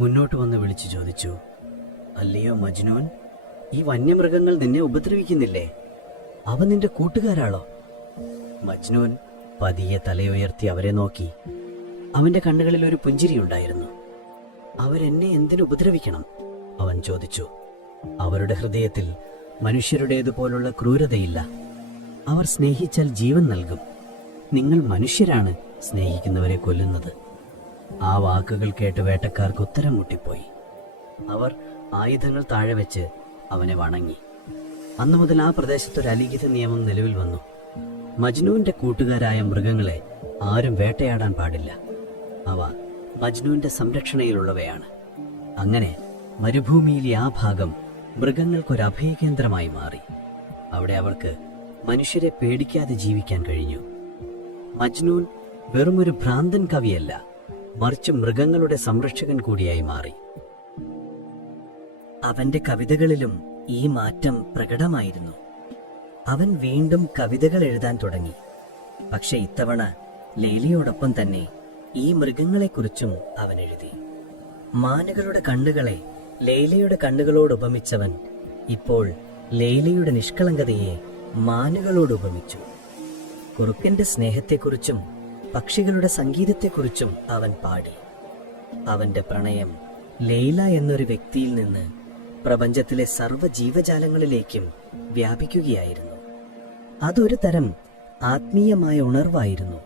മുന്നോട്ട് വന്ന് വിളിച്ചു ചോദിച്ചു, "അല്ലയോ മജ്നൂൻ, ഈ വന്യമൃഗങ്ങൾ നിന്നെ ഉപദ്രവിക്കുന്നില്ലേ? അവ നിന്റെ കൂട്ടുകാരാളോ?" മജ്നൂൻ പതിയെ തലയുയർത്തി അവരെ നോക്കി. അവന്റെ കണ്ണുകളിൽ ഒരു പുഞ്ചിരിയുണ്ടായിരുന്നു. അവരെന്നെ എന്തിനു ഉപദ്രവിക്കണം? അവൻ ചോദിച്ചു. അവരുടെ ഹൃദയത്തിൽ മനുഷ്യരുടേതുപോലുള്ള ക്രൂരതയില്ല. അവർ സ്നേഹിച്ചാൽ ജീവൻ നൽകും. നിങ്ങൾ മനുഷ്യരാണ് സ്നേഹിക്കുന്നവരെ കൊല്ലുന്നത്. ആ വാക്കുകൾ കേട്ട് വേട്ടക്കാർക്ക് ഉത്തരം മുട്ടിപ്പോയി. അവർ ആയുധങ്ങൾ താഴെ വെച്ച് അവനെ വണങ്ങി. അന്നു മുതൽ ആ പ്രദേശത്തൊരു അലിഖിത നിയമം നിലവിൽ വന്നു. മജ്നൂന്റെ കൂട്ടുകാരായ മൃഗങ്ങളെ ആരും വേട്ടയാടാൻ പാടില്ല. അവ മജ്നൂന്റെ സംരക്ഷണയിലുള്ളവയാണ്. അങ്ങനെ മരുഭൂമിയിലെ ആ ഭാഗം മൃഗങ്ങൾക്കൊരു അഭയകേന്ദ്രമായി മാറി. അവിടെ അവർക്ക് മനുഷ്യരെ പേടിക്കാതെ ജീവിക്കാൻ കഴിഞ്ഞു. മജ്നൂൻ വെറുമൊരു ഭ്രാന്തൻ കവിയല്ല, മറിച്ച് മൃഗങ്ങളുടെ സംരക്ഷകൻ കൂടിയായി മാറി. അവന്റെ കവിതകളിലും ഈ മാറ്റം പ്രകടമായിരുന്നു. അവൻ വീണ്ടും കവിതകൾ എഴുതാൻ തുടങ്ങി. പക്ഷെ ഇത്തവണ ലൈലയോടൊപ്പം തന്നെ ഈ മൃഗങ്ങളെക്കുറിച്ചും അവൻ എഴുതി. മാനുകളുടെ കണ്ണുകളെ ലൈലയുടെ കണ്ണുകളോട് ഉപമിച്ചവൻ ഇപ്പോൾ ലൈലയുടെ നിഷ്കളങ്കതയെ മാനുകളോട് ഉപമിച്ചു. കുറുക്കന്റെ സ്നേഹത്തെക്കുറിച്ചും പക്ഷികളുടെ സംഗീതത്തെക്കുറിച്ചും അവൻ പാടി. അവന്റെ പ്രണയം ലൈല എന്നൊരു വ്യക്തിയിൽ നിന്ന് പ്രപഞ്ചത്തിലെ സർവ്വ ജീവജാലങ്ങളിലേക്കും വ്യാപിക്കുകയായിരുന്നു. അതൊരു തരം ആത്മീയമായ ഉണർവായിരുന്നു.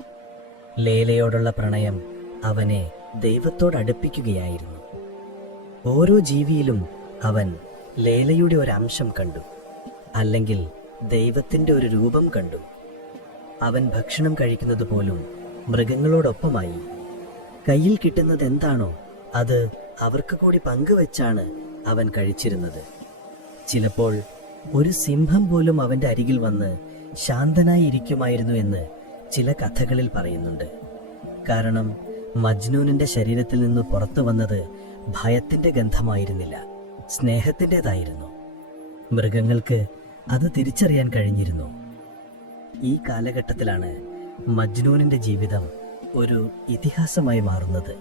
ലൈലയോടുള്ള പ്രണയം അവനെ ദൈവത്തോടടുപ്പിക്കുകയായിരുന്നു. ഓരോ ജീവിയിലും അവൻ ലൈലയുടെ ഒരു അംശം കണ്ടു, അല്ലെങ്കിൽ ദൈവത്തിന്റെ ഒരു രൂപം കണ്ടു. അവൻ ഭക്ഷണം കഴിക്കുന്നത് പോലും മൃഗങ്ങളോടൊപ്പമായി. കയ്യിൽ കിട്ടുന്നത് എന്താണോ അത് അവർക്ക് കൂടി പങ്കുവെച്ചാണ് അവൻ കഴിച്ചിരുന്നത്. ചിലപ്പോൾ ഒരു സിംഹം പോലും അവന്റെ അരികിൽ വന്ന് ശാന്തനായി ഇരിക്കുമായിരുന്നു എന്ന് ചില കഥകളിൽ പറയുന്നുണ്ട്. കാരണം മജ്നൂനിന്റെ ശരീരത്തിൽ നിന്ന് പുറത്തു വന്നത് ഭയത്തിന്റെ ഗന്ധമായിരുന്നില്ല, സ്നേഹത്തിൻ്റെതായിരുന്നു. മൃഗങ്ങൾക്ക് അത് തിരിച്ചറിയാൻ കഴിഞ്ഞിരുന്നു. ഈ കാലഘട്ടത്തിലാണ് മജ്നൂനിന്റെ ജീവിതം ഒരു ഇതിഹാസമായി മാറുന്നത്.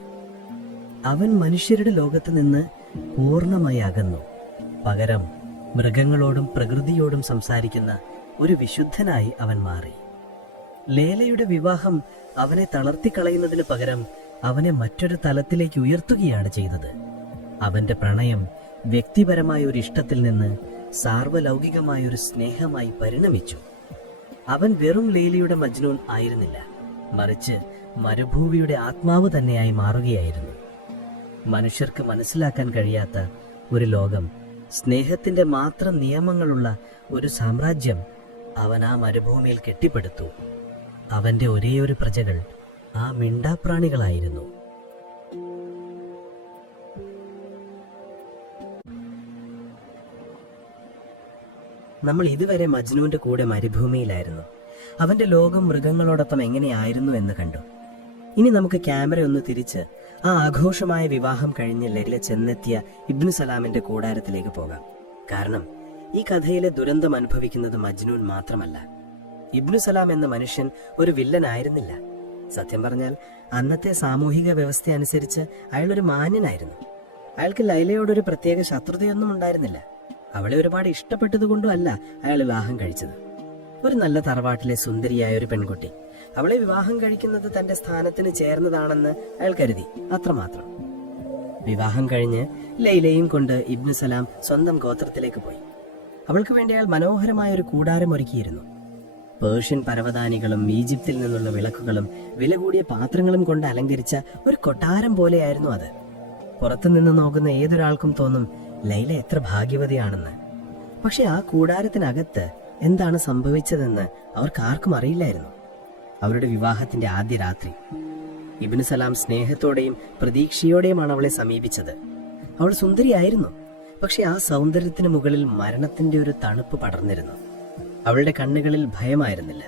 അവൻ മനുഷ്യരുടെ ലോകത്ത് നിന്ന് പൂർണ്ണമായി അകന്നു. പകരം മൃഗങ്ങളോടും പ്രകൃതിയോടും സംസാരിക്കുന്ന ഒരു വിശുദ്ധനായി അവൻ മാറി. ലൈലയുടെ വിവാഹം അവനെ തളർത്തിക്കളയുന്നതിന് പകരം അവനെ മറ്റൊരു തലത്തിലേക്ക് ഉയർത്തുകയാണ് ചെയ്തത്. അവന്റെ പ്രണയം വ്യക്തിപരമായ ഒരു ഇഷ്ടത്തിൽ നിന്ന് സാർവലൗകികമായ ഒരു സ്നേഹമായി പരിണമിച്ചു. അവൻ വെറും ലൈലയുടെ മജ്നൂൻ ആയിരുന്നില്ല, മറിച്ച് മരുഭൂമിയുടെ ആത്മാവ് തന്നെയായി മാറുകയായിരുന്നു. മനുഷ്യർക്ക് മനസ്സിലാക്കാൻ കഴിയാത്ത ഒരു ലോകം, സ്നേഹത്തിന്റെ മാത്രം നിയമങ്ങളുള്ള ഒരു സാമ്രാജ്യം അവൻ ആ മരുഭൂമിയിൽ കെട്ടിപ്പടുത്തു. അവന്റെ ഒരേയൊരു പ്രജകൾ ആ മിണ്ടാപ്രാണികളായിരുന്നു. നമ്മൾ ഇതുവരെ മജ്നൂന്റെ കൂടെ മരുഭൂമിയിലായിരുന്നു. അവന്റെ ലോകം മൃഗങ്ങളോടൊപ്പം എങ്ങനെയായിരുന്നു എന്ന് കണ്ടു. ഇനി നമുക്ക് ക്യാമറ ഒന്ന് തിരിച്ച് ആ ആഘോഷമായ വിവാഹം കഴിഞ്ഞ് ലൈല ചെന്നെത്തിയ ഇബ്നു സലാമിന്റെ കൂടാരത്തിലേക്ക് പോകാം. കാരണം ഈ കഥയിലെ ദുരന്തം അനുഭവിക്കുന്നത് മജ്നൂൻ മാത്രമല്ല. ഇബ്നു സലാം എന്ന മനുഷ്യൻ ഒരു വില്ലനായിരുന്നില്ല. സത്യം പറഞ്ഞാൽ അന്നത്തെ സാമൂഹിക വ്യവസ്ഥ അനുസരിച്ച് അയാളൊരു മാന്യനായിരുന്നു. അയാൾക്ക് ലൈലയോടൊരു പ്രത്യേക ശത്രുതയൊന്നും ഉണ്ടായിരുന്നില്ല. അവളെ ഒരുപാട് ഇഷ്ടപ്പെട്ടതുകൊണ്ടും അല്ല അയാൾ വിവാഹം കഴിച്ചത്. ഒരു നല്ല തറവാട്ടിലെ സുന്ദരിയായ ഒരു പെൺകുട്ടി, അവളെ വിവാഹം കഴിക്കുന്നത് തന്റെ സ്ഥാനത്തിന് ചേർന്നതാണെന്ന് അയാൾ കരുതി, അത്രമാത്രം. വിവാഹം കഴിഞ്ഞ് ലൈലയും കൊണ്ട് ഇബ്നു സലാം സ്വന്തം ഗോത്രത്തിലേക്ക് പോയി. അവൾക്ക് വേണ്ടി അയാൾ മനോഹരമായ ഒരു കൂടാരം ഒരുക്കിയിരുന്നു. പേർഷ്യൻ പരവതാനികളും ഈജിപ്തിൽ നിന്നുള്ള വിളക്കുകളും വില കൂടിയ പാത്രങ്ങളും കൊണ്ട് അലങ്കരിച്ച ഒരു കൊട്ടാരം പോലെയായിരുന്നു അത്. പുറത്തുനിന്ന് നോക്കുന്ന ഏതൊരാൾക്കും തോന്നും ലൈല എത്ര ഭാഗ്യവതിയാണെന്ന്. പക്ഷെ ആ കൂടാരത്തിനകത്ത് എന്താണ് സംഭവിച്ചതെന്ന് അവർക്കാർക്കും അറിയില്ലായിരുന്നു. അവരുടെ വിവാഹത്തിന്റെ ആദ്യ രാത്രി ഇബ്നു സലാം സ്നേഹത്തോടെയും പ്രതീക്ഷയോടെയുമാണ് അവളെ സമീപിച്ചത്. അവൾ സുന്ദരിയായിരുന്നു, പക്ഷെ ആ സൗന്ദര്യത്തിന് മുകളിൽ മരണത്തിന്റെ ഒരു തണുപ്പ് പടർന്നിരുന്നു. അവളുടെ കണ്ണുകളിൽ ഭയമായിരുന്നില്ല,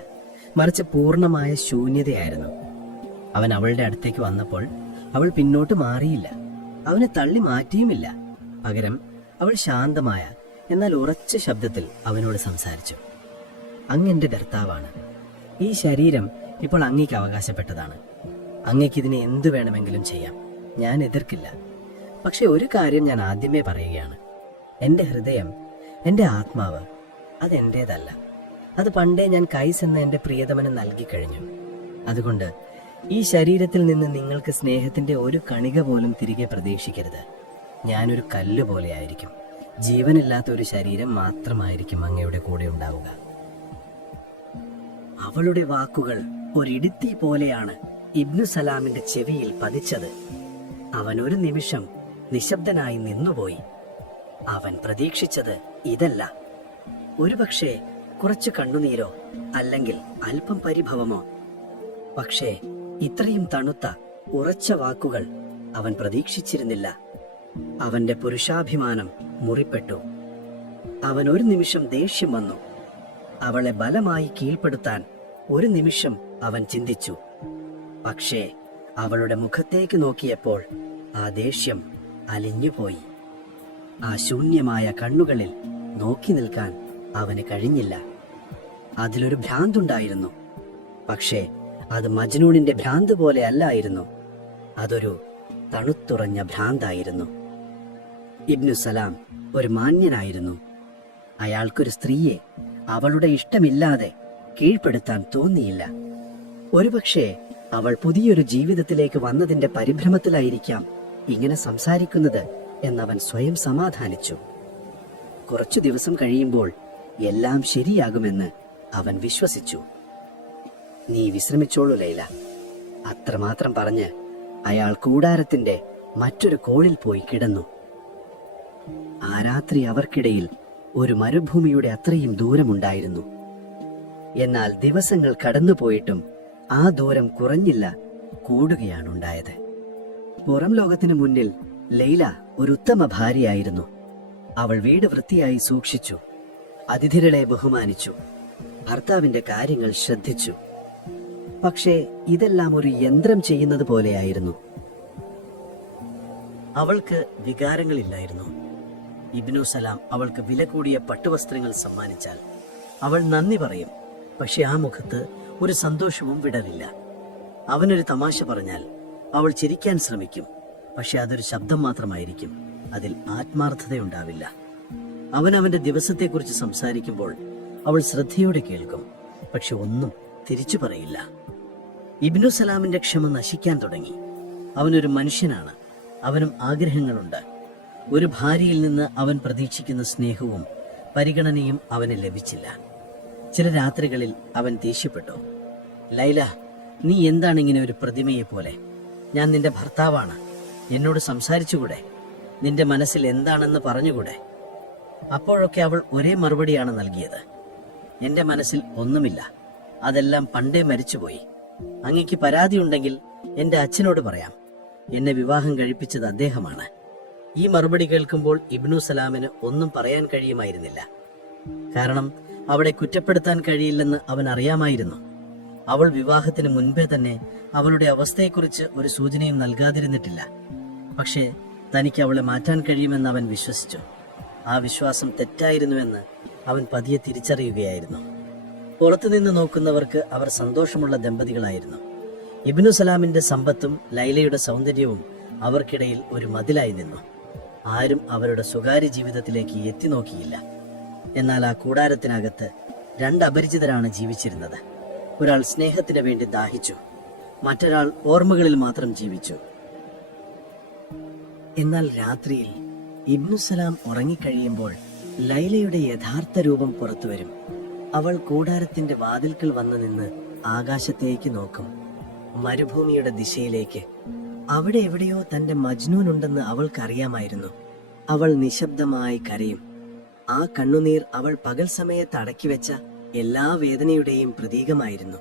മറിച്ച് പൂർണ്ണമായ ശൂന്യതയായിരുന്നു. അവൻ അവളുടെ അടുത്തേക്ക് വന്നപ്പോൾ അവൾ പിന്നോട്ട് മാറിയില്ല, അവനെ തള്ളി മാറ്റിയുമില്ല. പകരം അവൾ ശാന്തമായ എന്നാൽ ഉറച്ച ശബ്ദത്തിൽ അവനോട് സംസാരിച്ചു. അങ്ങെന്റെ ഭർത്താവാണ്. ഈ ശരീരം ഇപ്പോൾ അങ്ങേക്ക് അവകാശപ്പെട്ടതാണ്. അങ്ങേക്ക് ഇതിനെ എന്തു വേണമെങ്കിലും ചെയ്യാം, ഞാൻ എതിർക്കില്ല. പക്ഷെ ഒരു കാര്യം ഞാൻ ആദ്യമേ പറയുകയാണ്. എൻ്റെ ഹൃദയം, എൻ്റെ ആത്മാവ് അതെൻ്റേതല്ല. അത് പണ്ടേ ഞാൻ കൈസ് എന്ന എൻ്റെ പ്രിയതമന് നൽകിക്കഴിഞ്ഞു. അതുകൊണ്ട് ഈ ശരീരത്തിൽ നിന്ന് നിങ്ങൾക്ക് സ്നേഹത്തിന്റെ ഒരു കണിക പോലും തിരികെ പ്രതീക്ഷിക്കരുത്. ഞാനൊരു കല്ല് പോലെ ആയിരിക്കും. ജീവനില്ലാത്ത ഒരു ശരീരം മാത്രമായിരിക്കും അങ്ങയുടെ കൂടെ ഉണ്ടാവുക. അവളുടെ വാക്കുകൾ ഒരിടുത്തി പോലെയാണ് ഇബ്നു സലാമിന്റെ ചെവിയിൽ പതിച്ചത്. അവൻ ഒരു നിമിഷം നിശബ്ദനായി നിന്നുപോയി. അവൻ പ്രതീക്ഷിച്ചത് ഇതല്ല. ഒരുപക്ഷെ കുറച്ചു കണ്ണുനീരോ അല്ലെങ്കിൽ അല്പം പരിഭവമോ. പക്ഷേ ഇത്രയും തണുത്ത ഉറച്ച വാക്കുകൾ അവൻ പ്രതീക്ഷിച്ചിരുന്നില്ല. അവന്റെ പുരുഷാഭിമാനം മുറിപ്പെട്ടു. അവൻ ഒരു നിമിഷം ദേഷ്യം വന്നു. അവളെ ബലമായി കീഴ്പ്പെടുത്താൻ ഒരു നിമിഷം അവൻ ചിന്തിച്ചു. പക്ഷേ അവളുടെ മുഖത്തേക്ക് നോക്കിയപ്പോൾ ആ ദേഷ്യം അലിഞ്ഞുപോയി. ആ ശൂന്യമായ കണ്ണുകളിൽ നോക്കി നിൽക്കാൻ അവന് കഴിഞ്ഞില്ല. അതിലൊരു ഭ്രാന്തുണ്ടായിരുന്നു. പക്ഷേ അത് മജ്നൂണിന്റെ ഭ്രാന്ത് പോലെ അല്ലായിരുന്നു. അതൊരു തണുത്തുറഞ്ഞ ഭ്രാന്തായിരുന്നു. ഇബ്നു സലാം ഒരു മാന്യനായിരുന്നു. അയാൾക്കൊരു സ്ത്രീയെ അവളുടെ ഇഷ്ടമില്ലാതെ കീഴ്പ്പെടുത്താൻ തോന്നിയില്ല. ഒരുപക്ഷെ അവൾ പുതിയൊരു ജീവിതത്തിലേക്ക് വന്നതിന്റെ പരിഭ്രമത്തിലായിരിക്കാം ഇങ്ങനെ സംസാരിക്കുന്നത് എന്നവൻ സ്വയം സമാധാനിച്ചു. കുറച്ചു ദിവസം കഴിയുമ്പോൾ എല്ലാം ശരിയാകുമെന്ന് അവൻ വിശ്വസിച്ചു. നീ വിശ്രമിച്ചോളൂ ലൈല. അത്രമാത്രം പറഞ്ഞ് അയാൾ കൂടാരത്തിന്റെ മറ്റൊരു കോണിൽ പോയി കിടന്നു. ആ രാത്രി അവർക്കിടയിൽ ഒരു മരുഭൂമിയുടെ അത്രയും ദൂരമുണ്ടായിരുന്നു. എന്നാൽ ദിവസങ്ങൾ കടന്നുപോയിട്ടും ആ ദൂരം കുറഞ്ഞില്ല, കൂടുകയാണുണ്ടായത്. പുറം ലോകത്തിനു മുന്നിൽ ലൈല ഒരു ഉത്തമ ഭാര്യയായിരുന്നു. അവൾ വീട് വൃത്തിയായി സൂക്ഷിച്ചു, അതിഥികളെ ബഹുമാനിച്ചു, ഭർത്താവിന്റെ കാര്യങ്ങൾ ശ്രദ്ധിച്ചു. പക്ഷേ ഇതെല്ലാം ഒരു യന്ത്രം ചെയ്യുന്നത് പോലെയായിരുന്നു. അവൾക്ക് വികാരങ്ങളില്ലായിരുന്നു. ഇബ്നു സലാം അവൾക്ക് വില കൂടിയ പട്ടുവസ്ത്രങ്ങൾ സമ്മാനിച്ചാൽ അവൾ നന്ദി പറയും. പക്ഷെ ആ മുഖത്ത് ഒരു സന്തോഷവും വിടരില്ല. അവനൊരു തമാശ പറഞ്ഞാൽ അവൾ ചിരിക്കാൻ ശ്രമിക്കും. പക്ഷെ അതൊരു ശബ്ദം മാത്രമായിരിക്കും, അതിൽ ആത്മാർത്ഥതയുണ്ടാവില്ല. അവൻ അവന്റെ ദിവസത്തെക്കുറിച്ച് സംസാരിക്കുമ്പോൾ അവൾ ശ്രദ്ധയോടെ കേൾക്കും, പക്ഷെ ഒന്നും തിരിച്ചു പറയില്ല. ഇബ്നു സലാമിന്റെ ക്ഷമ നശിക്കാൻ തുടങ്ങി. അവനൊരു മനുഷ്യനാണ്, അവനും ആഗ്രഹങ്ങളുണ്ട്. ഒരു ഭാര്യയിൽ നിന്ന് അവൻ പ്രതീക്ഷിക്കുന്ന സ്നേഹവും പരിഗണനയും അവന് ലഭിച്ചില്ല. ചില രാത്രികളിൽ അവൻ ദേഷ്യപ്പെട്ടു. ലൈല, നീ എന്താണ് ഇങ്ങനെ ഒരു പ്രതിമയെ പോലെ? ഞാൻ നിന്റെ ഭർത്താവാണ്, എന്നോട് സംസാരിച്ചുകൂടെ? നിന്റെ മനസ്സിൽ എന്താണെന്ന് പറഞ്ഞുകൂടെ? അപ്പോഴൊക്കെ അവൾ ഒരേ മറുപടിയാണ് നൽകിയത്. എന്റെ മനസ്സിൽ ഒന്നുമില്ല, അതെല്ലാം പണ്ടേ മരിച്ചുപോയി. അങ്ങയ്ക്ക് പരാതിയുണ്ടെങ്കിൽ എന്റെ അച്ഛനോട് പറയാം. എന്നെ വിവാഹം കഴിപ്പിച്ചത് അദ്ദേഹമാണ്. ഈ മറുപടി കേൾക്കുമ്പോൾ ഇബ്നു സലാമിന് ഒന്നും പറയാൻ കഴിയുമായിരുന്നില്ല. കാരണം അവളെ കുറ്റപ്പെടുത്താൻ കഴിയില്ലെന്ന് അവൻ അറിയാമായിരുന്നു. അവൾ വിവാഹത്തിന് മുൻപേ തന്നെ അവളുടെ അവസ്ഥയെക്കുറിച്ച് ഒരു സൂചനയും നൽകാതിരുന്നിട്ടില്ല. പക്ഷേ തനിക്ക് അവളെ മാറ്റാൻ കഴിയുമെന്ന് അവൻ വിശ്വസിച്ചു. ആ വിശ്വാസം തെറ്റായിരുന്നുവെന്ന് അവൻ പതിയെ തിരിച്ചറിയുകയായിരുന്നു. പുറത്തുനിന്ന് നോക്കുന്നവർക്ക് അവർ സന്തോഷമുള്ള ദമ്പതികളായിരുന്നു. ഇബ്നു സലാമിന്റെ സമ്പത്തും ലൈലയുടെ സൗന്ദര്യവും അവർക്കിടയിൽ ഒരു മതിലായി നിന്നു. ആരും അവരുടെ സ്വകാര്യ ജീവിതത്തിലേക്ക് എത്തി നോക്കിയില്ല. എന്നാൽ ആ കൂടാരത്തിനകത്ത് രണ്ട് അപരിചിതരാണ് ജീവിച്ചിരുന്നത്. ഒരാൾ സ്നേഹത്തിന് വേണ്ടി ദാഹിച്ചു, മറ്റൊരാൾ ഓർമ്മകളിൽ മാത്രം ജീവിച്ചു. എന്നാൽ രാത്രിയിൽ ഇബ്നു സലാം ഉറങ്ങിക്കഴിയുമ്പോൾ ലൈലയുടെ യഥാർത്ഥ രൂപം പുറത്തുവരും. അവൾ കൂടാരത്തിന്റെ വാതിൽക്കൽ വന്നു നിന്ന് ആകാശത്തേക്ക് നോക്കും, മരുഭൂമിയുടെ ദിശയിലേക്ക്. അവിടെ എവിടെയോ തന്റെ മജ്നൂൻ ഉണ്ടെന്ന് അവൾക്കറിയാമായിരുന്നു. അവൾ നിശബ്ദമായി കരയും. ആ കണ്ണുനീർ അവൾ പകൽ സമയത്ത് അടക്കിവെച്ച എല്ലാ വേദനയുടെയും പ്രതീകമായിരുന്നു.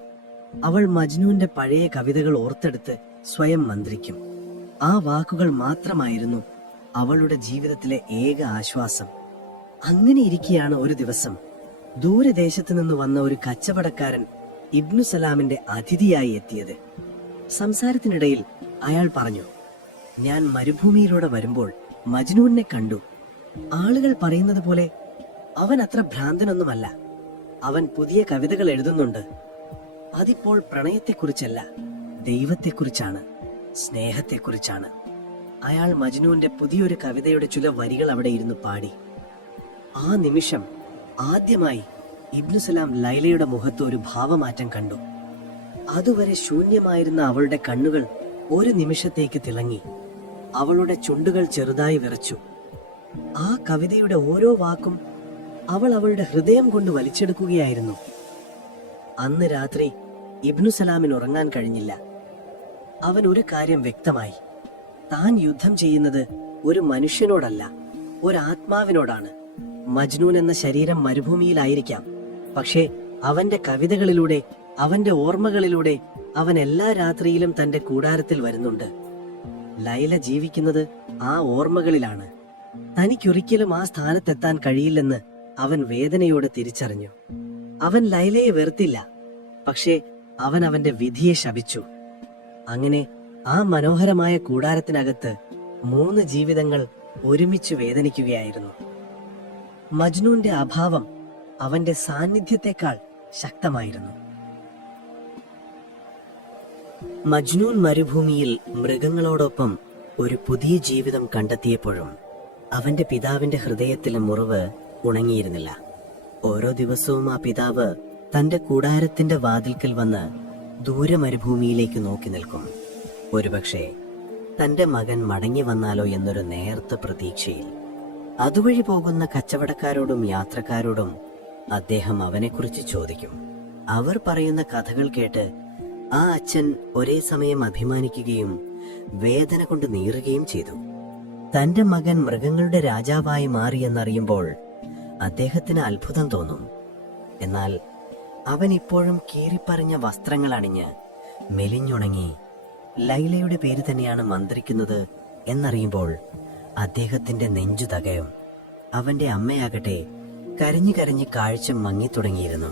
അവൾ മജ്നൂന്റെ പഴയ കവിതകൾ ഓർത്തെടുത്ത് സ്വയം മന്ത്രിക്കും. ആ വാക്കുകൾ മാത്രമായിരുന്നു അവളുടെ ജീവിതത്തിലെ ഏക ആശ്വാസം. അങ്ങനെ ഇരിക്കെയാണ് ഒരു ദിവസം ദൂരദേശത്തു നിന്ന് വന്ന ഒരു കച്ചവടക്കാരൻ ഇബ്നു സലാമിന്റെ അതിഥിയായി എത്തിയത്. സംസാരത്തിനിടയിൽ അയാൾ പറഞ്ഞു, ഞാൻ മരുഭൂമിയിലൂടെ വരുമ്പോൾ മജ്നൂനെ കണ്ടു. ആളുകൾ പറയുന്നത് പോലെ അവൻ അത്ര ഭ്രാന്തനൊന്നുമല്ല. അവൻ പുതിയ കവിതകൾ എഴുതുന്നുണ്ട്. അതിപ്പോൾ പ്രണയത്തെക്കുറിച്ചല്ല, ദൈവത്തെക്കുറിച്ചാണ്, സ്നേഹത്തെക്കുറിച്ചാണ്. അയാൾ മജ്നൂന്റെ പുതിയൊരു കവിതയുടെ ചില വരികൾ അവിടെ ഇരുന്ന് പാടി. ആ നിമിഷം ആദ്യമായി ഇബ്നു സലാം ലൈലയുടെ മുഖത്ത് ഒരു ഭാവമാറ്റം കണ്ടു. അതുവരെ ശൂന്യമായിരുന്ന അവളുടെ കണ്ണുകൾ ഒരു നിമിഷത്തേക്ക് തിളങ്ങി. അവളുടെ ചുണ്ടുകൾ ചെറുതായി വിറച്ചു. ആ കവിതയുടെ ഓരോ വാക്കും അവൾ അവളുടെ ഹൃദയം കൊണ്ട് വലിച്ചെടുക്കുകയായിരുന്നു. അന്ന് രാത്രി ഇബ്നു സലാമിന് ഉറങ്ങാൻ കഴിഞ്ഞില്ല. അവൻ ഒരു കാര്യം വ്യക്തമായി: താൻ യുദ്ധം ചെയ്യുന്നത് ഒരു മനുഷ്യനോടല്ല, ഒരാത്മാവിനോടാണ്. മജ്നൂൻ എന്ന ശരീരം മരുഭൂമിയിലായിരിക്കാം, പക്ഷേ അവന്റെ കവിതകളിലൂടെ, അവന്റെ ഓർമ്മകളിലൂടെ അവൻ എല്ലാ രാത്രിയിലും തന്റെ കൂടാരത്തിൽ വരുന്നുണ്ട്. ലൈല ജീവിക്കുന്നത് ആ ഓർമ്മകളിലാണ്. തനിക്കൊരിക്കലും ആ സ്ഥാനത്തെത്താൻ കഴിയില്ലെന്ന് അവൻ വേദനയോടെ തിരിച്ചറിഞ്ഞു. അവൻ ലൈലയെ വെറുത്തില്ല, പക്ഷേ അവൻ അവന്റെ വിധിയെ ശപിച്ചു. അങ്ങനെ ആ മനോഹരമായ കൂടാരത്തിനകത്ത് 3 ജീവിതങ്ങൾ ഒരുമിച്ച് വേദനിക്കുകയായിരുന്നു. മജ്നൂന്റെ അഭാവം അവന്റെ സാന്നിധ്യത്തെക്കാൾ ശക്തമായിരുന്നു. മജ്നൂൻ മരുഭൂമിയിൽ മൃഗങ്ങളോടൊപ്പം ഒരു പുതിയ ജീവിതം കണ്ടെത്തിയപ്പോഴും അവന്റെ പിതാവിന്റെ ഹൃദയത്തിലെ മുറിവ് ഉണങ്ങിയിരുന്നില്ല. ഓരോ ദിവസവും ആ പിതാവ് തന്റെ കൂടാരത്തിന്റെ വാതിൽക്കൽ വന്ന് ദൂരെ മരുഭൂമിയിലേക്ക് നോക്കി നിൽക്കും. ഒരുപക്ഷെ തന്റെ മകൻ മടങ്ങി വന്നാലോ എന്നൊരു നേർത്ത പ്രതീക്ഷയിൽ. അതുവഴി പോകുന്ന കച്ചവടക്കാരോടും യാത്രക്കാരോടും അദ്ദേഹം അവനെക്കുറിച്ച് ചോദിക്കും. അവർ പറയുന്ന കഥകൾ കേട്ട് ആ അച്ഛൻ ഒരേ സമയം അഭിമാനിക്കുകയും വേദന കൊണ്ട് നീറുകയും ചെയ്തു. തന്റെ മകൻ മൃഗങ്ങളുടെ രാജാവായി മാറിയെന്നറിയുമ്പോൾ അദ്ദേഹത്തിന് അത്ഭുതം തോന്നും. എന്നാൽ അവൻ ഇപ്പോഴും കീറിപ്പറിഞ്ഞ വസ്ത്രങ്ങൾ അണിഞ്ഞ് മെലിഞ്ഞുണങ്ങി ലൈലയുടെ പേര് തന്നെയാണ് മന്ത്രിക്കുന്നത് എന്നറിയുമ്പോൾ അദ്ദേഹത്തിന്റെ നെഞ്ചു തകയും. അവന്റെ അമ്മയാകട്ടെ കരഞ്ഞു കരഞ്ഞ് കാഴ്ച മങ്ങിത്തുടങ്ങിയിരുന്നു.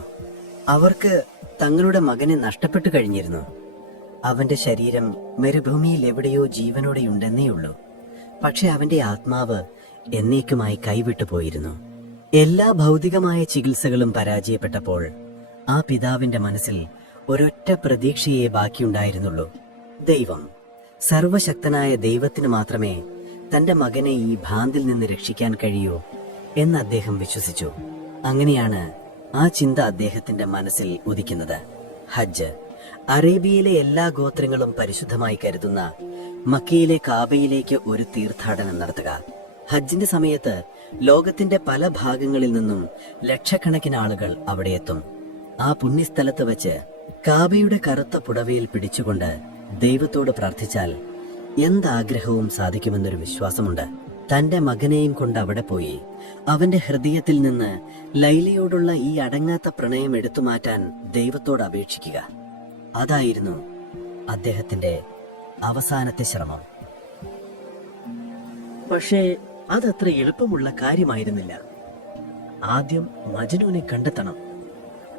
അവർക്ക് തങ്ങളുടെ മകനെ നഷ്ടപ്പെട്ടു കഴിഞ്ഞിരുന്നു. അവന്റെ ശരീരം മരുഭൂമിയിൽ എവിടെയോ ജീവനോടെയുണ്ടെന്നേയുള്ളൂ. പക്ഷെ അവന്റെ ആത്മാവ് എന്നേക്കുമായി കൈവിട്ടു പോയിരുന്നു. എല്ലാ ഭൗതികമായ ചികിത്സകളും പരാജയപ്പെട്ടപ്പോൾ ആ പിതാവിന്റെ മനസ്സിൽ ഒരൊറ്റ പ്രതീക്ഷയെ ബാക്കിയുണ്ടായിരുന്നുള്ളൂ: ദൈവം. സർവശക്തനായ ദൈവത്തിന് മാത്രമേ തന്റെ മകനെ ഈ ഭ്രാന്തിൽ നിന്ന് രക്ഷിക്കാൻ കഴിയൂ എന്ന് അദ്ദേഹം വിശ്വസിച്ചു. അങ്ങനെയാണ് ആ ചിന്ത അദ്ദേഹത്തിന്റെ മനസ്സിൽ ഉദിക്കുന്നത്. ഹജ്ജ്, അറേബ്യയിലെ എല്ലാ ഗോത്രങ്ങളും പരിശുദ്ധമായി കരുതുന്ന മക്കയിലെ കാബയിലേക്ക് ഒരു തീർത്ഥാടനം നടത്തുക. ഹജ്ജിന്റെ സമയത്ത് ലോകത്തിന്റെ പല ഭാഗങ്ങളിൽ നിന്നും ലക്ഷക്കണക്കിന് ആളുകൾ അവിടെ എത്തും. ആ പുണ്യസ്ഥലത്ത് വെച്ച് കാബയുടെ കറുത്ത പുടവയിൽ പിടിച്ചുകൊണ്ട് ദൈവത്തോട് പ്രാർത്ഥിച്ചാൽ എന്താഗ്രഹവും സാധിക്കുമെന്നൊരു വിശ്വാസമുണ്ട്. തന്റെ മകനെയും കൊണ്ട് അവിടെ പോയി അവന്റെ ഹൃദയത്തിൽ നിന്ന് ലൈലയോടുള്ള ഈ അടങ്ങാത്ത പ്രണയം എടുത്തു മാറ്റാൻ ദൈവത്തോട് അപേക്ഷിക്കുക. അതായിരുന്നു അദ്ദേഹത്തിന്റെ അവസാനത്തെ ശ്രമം. പക്ഷേ അതത്ര എളുപ്പമുള്ള കാര്യമായിരുന്നില്ല. ആദ്യം മജ്നൂനെ കണ്ടെത്തണം.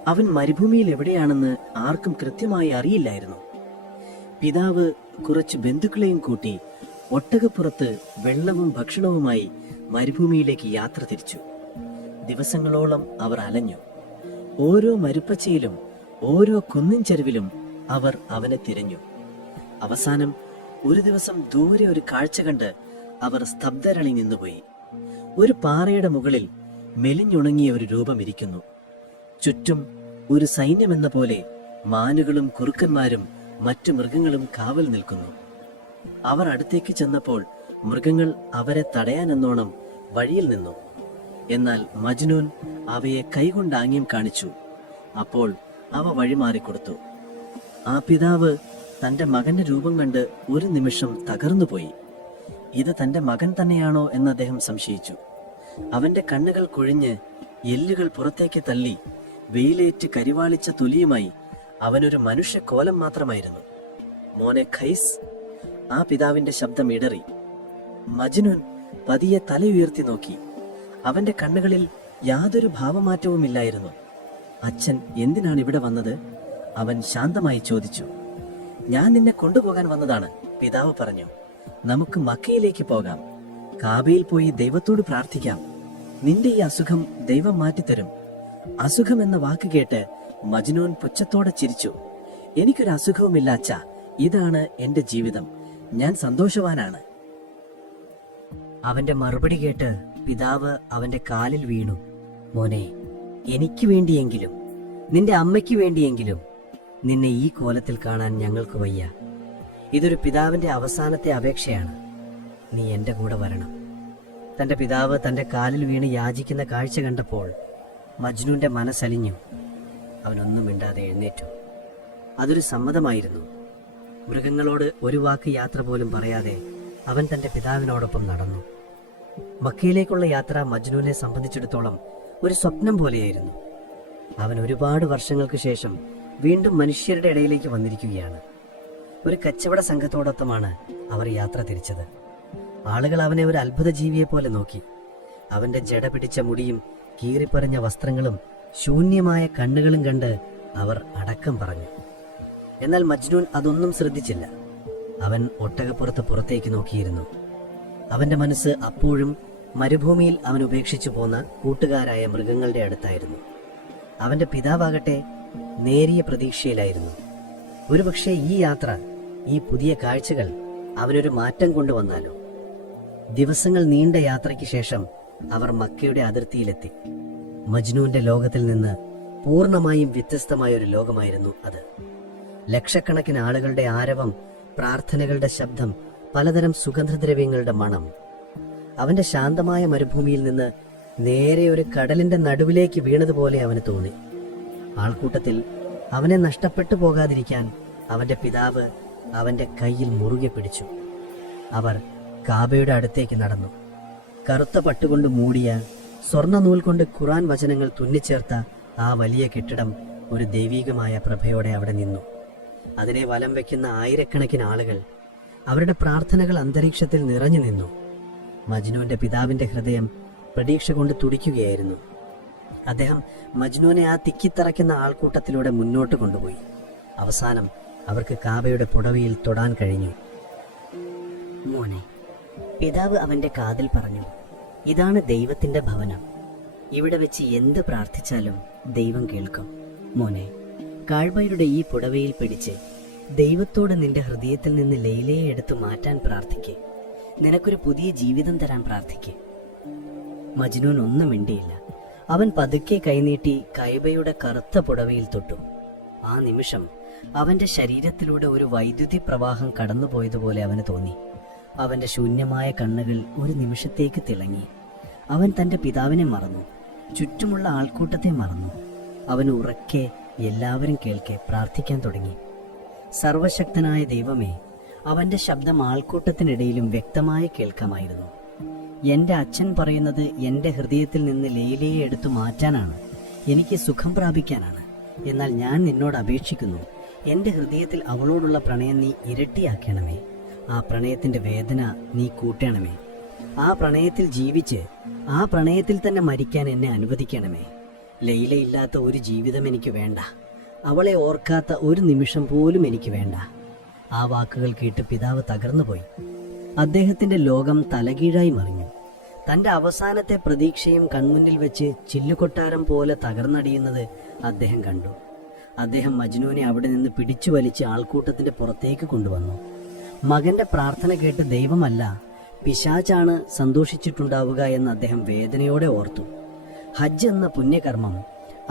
അവൻ മരുഭൂമിയിൽ എവിടെയാണെന്ന് ആർക്കും കൃത്യമായി അറിയില്ലായിരുന്നു. പിതാവ് കുറച്ച് ബന്ധുക്കളെയും കൂട്ടി ഒട്ടകപ്പുറത്ത് വെള്ളവും ഭക്ഷണവുമായി മരുഭൂമിയിലേക്ക് യാത്ര തിരിച്ചു. ദിവസങ്ങളോളം അവർ അലഞ്ഞു. ഓരോ മരുപ്പച്ചയിലും ഓരോ കുന്നിൻ ചെരുവിലും അവർ അവനെ തിരഞ്ഞു. അവസാനം ഒരു ദിവസം ദൂരെ ഒരു കാഴ്ച കണ്ട് അവർ സ്തബ്ധരളി നിന്നുപോയി. ഒരു പാറയുടെ മുകളിൽ മെലിഞ്ഞുണങ്ങിയ ഒരു രൂപം ഇരിക്കുന്നു. ചുറ്റും ഒരു സൈന്യമെന്ന പോലെ മാനുകളും കുറുക്കന്മാരും മറ്റു മൃഗങ്ങളും കാവൽ നിൽക്കുന്നു. അവർ അടുത്തേക്ക് ചെന്നപ്പോൾ മൃഗങ്ങൾ അവരെ തടയാനെന്നോണം വഴിയിൽ നിന്നു. എന്നാൽ മജ്നൂൻ അവയെ കൈകൊണ്ട് ആംഗ്യം കാണിച്ചു. അപ്പോൾ അവ വഴിമാറിക്കൊടുത്തു. ആ പിതാവ് തന്റെ മകന്റെ രൂപം കണ്ട് ഒരു നിമിഷം തകർന്നുപോയി. ഇത് തന്റെ മകൻ തന്നെയാണോ എന്ന് അദ്ദേഹം സംശയിച്ചു. അവന്റെ കണ്ണുകൾ കുഴിഞ്ഞ് എല്ലുകൾ പുറത്തേക്ക് തള്ളി വെയിലേറ്റ് കരിവാളിച്ച തൊലിയുമായി അവനൊരു മനുഷ്യ കോലം മാത്രമായിരുന്നു. മോനെ ഖൈസ്, ആ പിതാവിന്റെ ശബ്ദം ഇടറി. മജ്നൂൻ പതിയെ തല ഉയർത്തി നോക്കി. അവന്റെ കണ്ണുകളിൽ യാതൊരു ഭാവമാറ്റവുമില്ലായിരുന്നു. അച്ഛൻ എന്തിനാണ് ഇവിടെ വന്നത്? അവൻ ശാന്തമായി ചോദിച്ചു. ഞാൻ നിന്നെ കൊണ്ടുപോകാൻ വന്നതാണ്, പിതാവ് പറഞ്ഞു. നമുക്ക് മക്കയിലേക്ക് പോകാം. കാബയിൽ പോയി ദൈവത്തോട് പ്രാർത്ഥിക്കാം. നിന്റെ ഈ അസുഖം ദൈവം മാറ്റിത്തരും. അസുഖം എന്ന വാക്ക് കേട്ട് മജ്നൂൻ പുച്ഛത്തോടെ ചിരിച്ചു. എനിക്കൊരു അസുഖവുമില്ല അച്ഛാ, ഇതാണ് എന്റെ ജീവിതം, ഞാൻ സന്തോഷവാനാണ്. അവന്റെ മറുപടി കേട്ട് പിതാവ് അവന്റെ കാലിൽ വീണു. മോനെ, എനിക്ക് വേണ്ടിയെങ്കിലും, നിന്റെ അമ്മയ്ക്ക് വേണ്ടിയെങ്കിലും നിന്നെ ഈ കോലത്തിൽ കാണാൻ ഞങ്ങൾക്ക് വയ്യ. ഇതൊരു പിതാവിന്റെ അവസാനത്തെ അപേക്ഷയാണ്. നീ എൻ്റെ കൂടെ വരണം. തൻ്റെ പിതാവ് തൻ്റെ കാലിൽ വീണ് യാചിക്കുന്ന കാഴ്ച കണ്ടപ്പോൾ മജ്നൂന്റെ മനസ്സലിഞ്ഞു. അവനൊന്നും മിണ്ടാതെ എഴുന്നേറ്റു. അതൊരു സമ്മതമായിരുന്നു. മൃഗങ്ങളോട് ഒരു വാക്ക് യാത്ര പോലും പറയാതെ അവൻ തൻ്റെ പിതാവിനോടൊപ്പം നടന്നു. മക്കയിലേക്കുള്ള യാത്ര മജ്നൂനെ സംബന്ധിച്ചിടത്തോളം ഒരു സ്വപ്നം പോലെയായിരുന്നു. അവൻ ഒരുപാട് വർഷങ്ങൾക്ക് ശേഷം വീണ്ടും മനുഷ്യരുടെ ഇടയിലേക്ക് വന്നിരിക്കുകയാണ്. ഒരു കച്ചവട സംഘത്തോടൊപ്പമാണ് അവർ യാത്ര തിരിച്ചത്. ആളുകൾ അവനെ ഒരു അത്ഭുത ജീവിയെ പോലെ നോക്കി. അവന്റെ ജട പിടിച്ച മുടിയും കീറിപ്പറഞ്ഞ വസ്ത്രങ്ങളും ശൂന്യമായ കണ്ണുകളും കണ്ട് അവർ അടക്കം പറഞ്ഞു. എന്നാൽ മജ്നൂൻ അതൊന്നും ശ്രദ്ധിച്ചില്ല. അവൻ ഒട്ടകപ്പുറത്ത് പുറത്തേക്ക് നോക്കിയിരുന്നു. അവന്റെ മനസ്സ് അപ്പോഴും മരുഭൂമിയിൽ അവൻ ഉപേക്ഷിച്ചു പോന്ന കൂട്ടുകാരായ മൃഗങ്ങളുടെ അടുത്തായിരുന്നു. അവന്റെ പിതാവാകട്ടെ നേരിയ പ്രതീക്ഷയിലായിരുന്നു. ഒരുപക്ഷെ ഈ യാത്ര, ഈ പുതിയ കാഴ്ചകൾ അവനൊരു മാറ്റം കൊണ്ടുവന്നാലോ. ദിവസങ്ങൾ നീണ്ട യാത്രയ്ക്ക് ശേഷം അവർ മക്കയുടെ അതിർത്തിയിലെത്തി. മജ്നൂന്റെ ലോകത്തിൽ നിന്ന് പൂർണ്ണമായും വ്യത്യസ്തമായ ഒരു ലോകമായിരുന്നു അത്. ലക്ഷക്കണക്കിന് ആളുകളുടെ ആരവം, പ്രാർത്ഥനകളുടെ ശബ്ദം, പലതരം സുഗന്ധദ്രവ്യങ്ങളുടെ മണം. അവന്റെ ശാന്തമായ മരുഭൂമിയിൽ നിന്ന് നേരെ ഒരു കടലിന്റെ നടുവിലേക്ക് വീണതുപോലെ അവന് തോന്നി. ആൾക്കൂട്ടത്തിൽ അവനെ നഷ്ടപ്പെട്ടു പോകാതിരിക്കാൻ അവന്റെ പിതാവ് അവന്റെ കയ്യിൽ മുറുകെ പിടിച്ചു. അവർ കാബയുടെ അടുത്തേക്ക് നടന്നു. കറുത്ത പട്ടുകൊണ്ട് മൂടിയ, സ്വർണ്ണ നൂൽ കൊണ്ട് ഖുർആൻ വചനങ്ങൾ തുന്നിച്ചേർത്ത ആ വലിയ കെട്ടിടം ഒരു ദൈവീകമായ പ്രഭയോടെ അവിടെ നിന്നു. അതിനെ വലം വയ്ക്കുന്ന ആയിരക്കണക്കിന് ആളുകൾ, അവരുടെ പ്രാർത്ഥനകൾ അന്തരീക്ഷത്തിൽ നിറഞ്ഞു നിന്നു. മജ്നൂന്റെ പിതാവിന്റെ ഹൃദയം പ്രതീക്ഷ കൊണ്ട് തുടിക്കുകയായിരുന്നു. അദ്ദേഹം മജ്നൂനെ ആ തിക്കിത്തറയ്ക്കുന്ന ആൾക്കൂട്ടത്തിലൂടെ മുന്നോട്ട് കൊണ്ടുപോയി. അവസാനം അവർക്ക് കാബയുടെ പുടവയിൽ തൊടാൻ കഴിഞ്ഞു. മോനെ, പിതാവ് അവന്റെ കാതിൽ പറഞ്ഞു, ഇതാണ് ദൈവത്തിന്റെ ഭവനം. ഇവിടെ വെച്ച് എന്ത് പ്രാർത്ഥിച്ചാലും ദൈവം കേൾക്കും. മോനെ, കാഴ്ബയുടെ ഈ പുടവയിൽ പിടിച്ച് ദൈവത്തോട് നിന്റെ ഹൃദയത്തിൽ നിന്ന് ലൈലയെ എടുത്തു മാറ്റാൻ പ്രാർത്ഥിക്കേ. നിനക്കൊരു പുതിയ ജീവിതം തരാൻ പ്രാർത്ഥിക്കേ. മജ്നൂൻ ഒന്നും മിണ്ടിയില്ല. അവൻ പതുക്കെ കൈനീട്ടി കൈബയുടെ കറുത്ത പുടവയിൽ തൊട്ടു. ആ നിമിഷം അവന്റെ ശരീരത്തിലൂടെ ഒരു വൈദ്യുതി പ്രവാഹം കടന്നുപോയതുപോലെ അവന് തോന്നി. അവന്റെ ശൂന്യമായ കണ്ണുകൾ ഒരു നിമിഷത്തേക്ക് തിളങ്ങി. അവൻ തന്റെ പിതാവിനെ മറന്നു, ചുറ്റുമുള്ള ആൾക്കൂട്ടത്തെ മറന്നു. അവൻ ഉറക്കെ, എല്ലാവരും കേൾക്കെ പ്രാർത്ഥിക്കാൻ തുടങ്ങി. സർവശക്തനായ ദൈവമേ, അവന്റെ ശബ്ദം ആൾക്കൂട്ടത്തിനിടയിലും വ്യക്തമായി കേൾക്കാമായിരുന്നു. എന്റെ അച്ഛൻ പറയുന്നത് എന്റെ ഹൃദയത്തിൽ നിന്ന് ലൈലയെ എടുത്തു മാറ്റാനാണ്, എനിക്ക് സുഖം പ്രാപിക്കാനാണ്. എന്നാൽ ഞാൻ നിന്നോട് അപേക്ഷിക്കുന്നു, എന്റെ ഹൃദയത്തിൽ അവളോടുള്ള പ്രണയം നീ ഇരട്ടിയാക്കണമേ. ആ പ്രണയത്തിന്റെ വേദന നീ കൂട്ടണമേ. ആ പ്രണയത്തിൽ ജീവിച്ച് ആ പ്രണയത്തിൽ തന്നെ മരിക്കാൻ എന്നെ അനുവദിക്കണമേ. ലൈലയില്ലാത്ത ഒരു ജീവിതം എനിക്ക് വേണ്ട. അവളെ ഓർക്കാത്ത ഒരു നിമിഷം പോലും എനിക്ക് വേണ്ട. ആ വാക്കുകൾ കേട്ട് പിതാവ് തകർന്നുപോയി. അദ്ദേഹത്തിന്റെ ലോകം തലകീഴായി മറിഞ്ഞു. തന്റെ അവസാനത്തെ പ്രതീക്ഷയും കൺമുന്നിൽ വെച്ച് ചില്ലുകൊട്ടാരം പോലെ തകർന്നടിയുന്നത് അദ്ദേഹം കണ്ടു. അദ്ദേഹം മജ്നൂനെ അവിടെ നിന്ന് പിടിച്ചു വലിച്ച് ആൾക്കൂട്ടത്തിന്റെ പുറത്തേക്ക് കൊണ്ടുവന്നു. മകന്റെ പ്രാർത്ഥന കേട്ട് ദൈവമല്ല, പിശാചാണ് സന്തോഷിച്ചിട്ടുണ്ടാവുക എന്ന് അദ്ദേഹം വേദനയോടെ ഓർത്തു. ഹജ്ജ് എന്ന പുണ്യകർമ്മം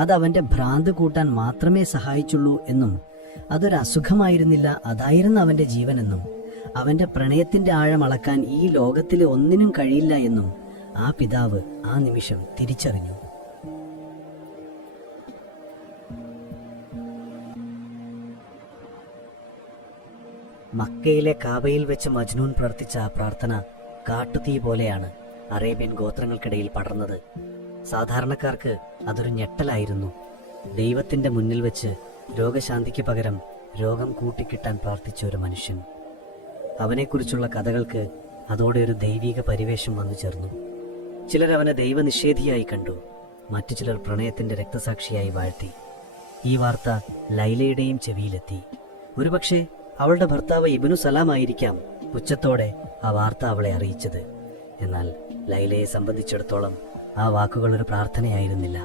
അത് അവന്റെ ഭ്രാന്ത് കൂട്ടാൻ മാത്രമേ സഹായിച്ചുള്ളൂ എന്നും അതൊരു അസുഖമായിരുന്നില്ല, അതായിരുന്നു അവന്റെ ജീവനെന്നും അവന്റെ പ്രണയത്തിന്റെ ആഴം അളക്കാൻ ഈ ലോകത്തിലെ ഒന്നിനും കഴിയില്ല എന്നും ആ പിതാവ് ആ നിമിഷം തിരിച്ചറിഞ്ഞു. മക്കയിലെ കാബയിൽ വെച്ച് മജ്നൂൻ പ്രാർത്ഥിച്ച ആ പ്രാർത്ഥന കാട്ടുതീ പോലെയാണ് അറേബ്യൻ ഗോത്രങ്ങൾക്കിടയിൽ പടർന്നത്. സാധാരണക്കാർക്ക് അതൊരു ഞെട്ടലായിരുന്നു. ദൈവത്തിന്റെ മുന്നിൽ വെച്ച് രോഗശാന്തിക്ക് പകരം രോഗം കൂട്ടിക്കിട്ടാൻ പ്രാർത്ഥിച്ച ഒരു മനുഷ്യൻ. അവനെക്കുറിച്ചുള്ള കഥകൾക്ക് അതോടെ ഒരു ദൈവിക പരിവേഷം വന്നു ചേർന്നു. ചിലർ അവനെ ദൈവനിഷേധിയായി കണ്ടു, മറ്റു ചിലർ പ്രണയത്തിന്റെ രക്തസാക്ഷിയായി വാഴ്ത്തി. ഈ വാർത്ത ലൈലയുടെയും ചെവിയിലെത്തി. ഒരുപക്ഷെ അവളുടെ ഭർത്താവ് ഇബ്നു സലാം ആയിരിക്കാം പുച്ഛത്തോടെ ആ വാർത്ത അവളെ അറിയിച്ചത്. എന്നാൽ ലൈലയെ സംബന്ധിച്ചിടത്തോളം ആ വാക്കുകൾ ഒരു പ്രാർത്ഥനയായിരുന്നില്ല,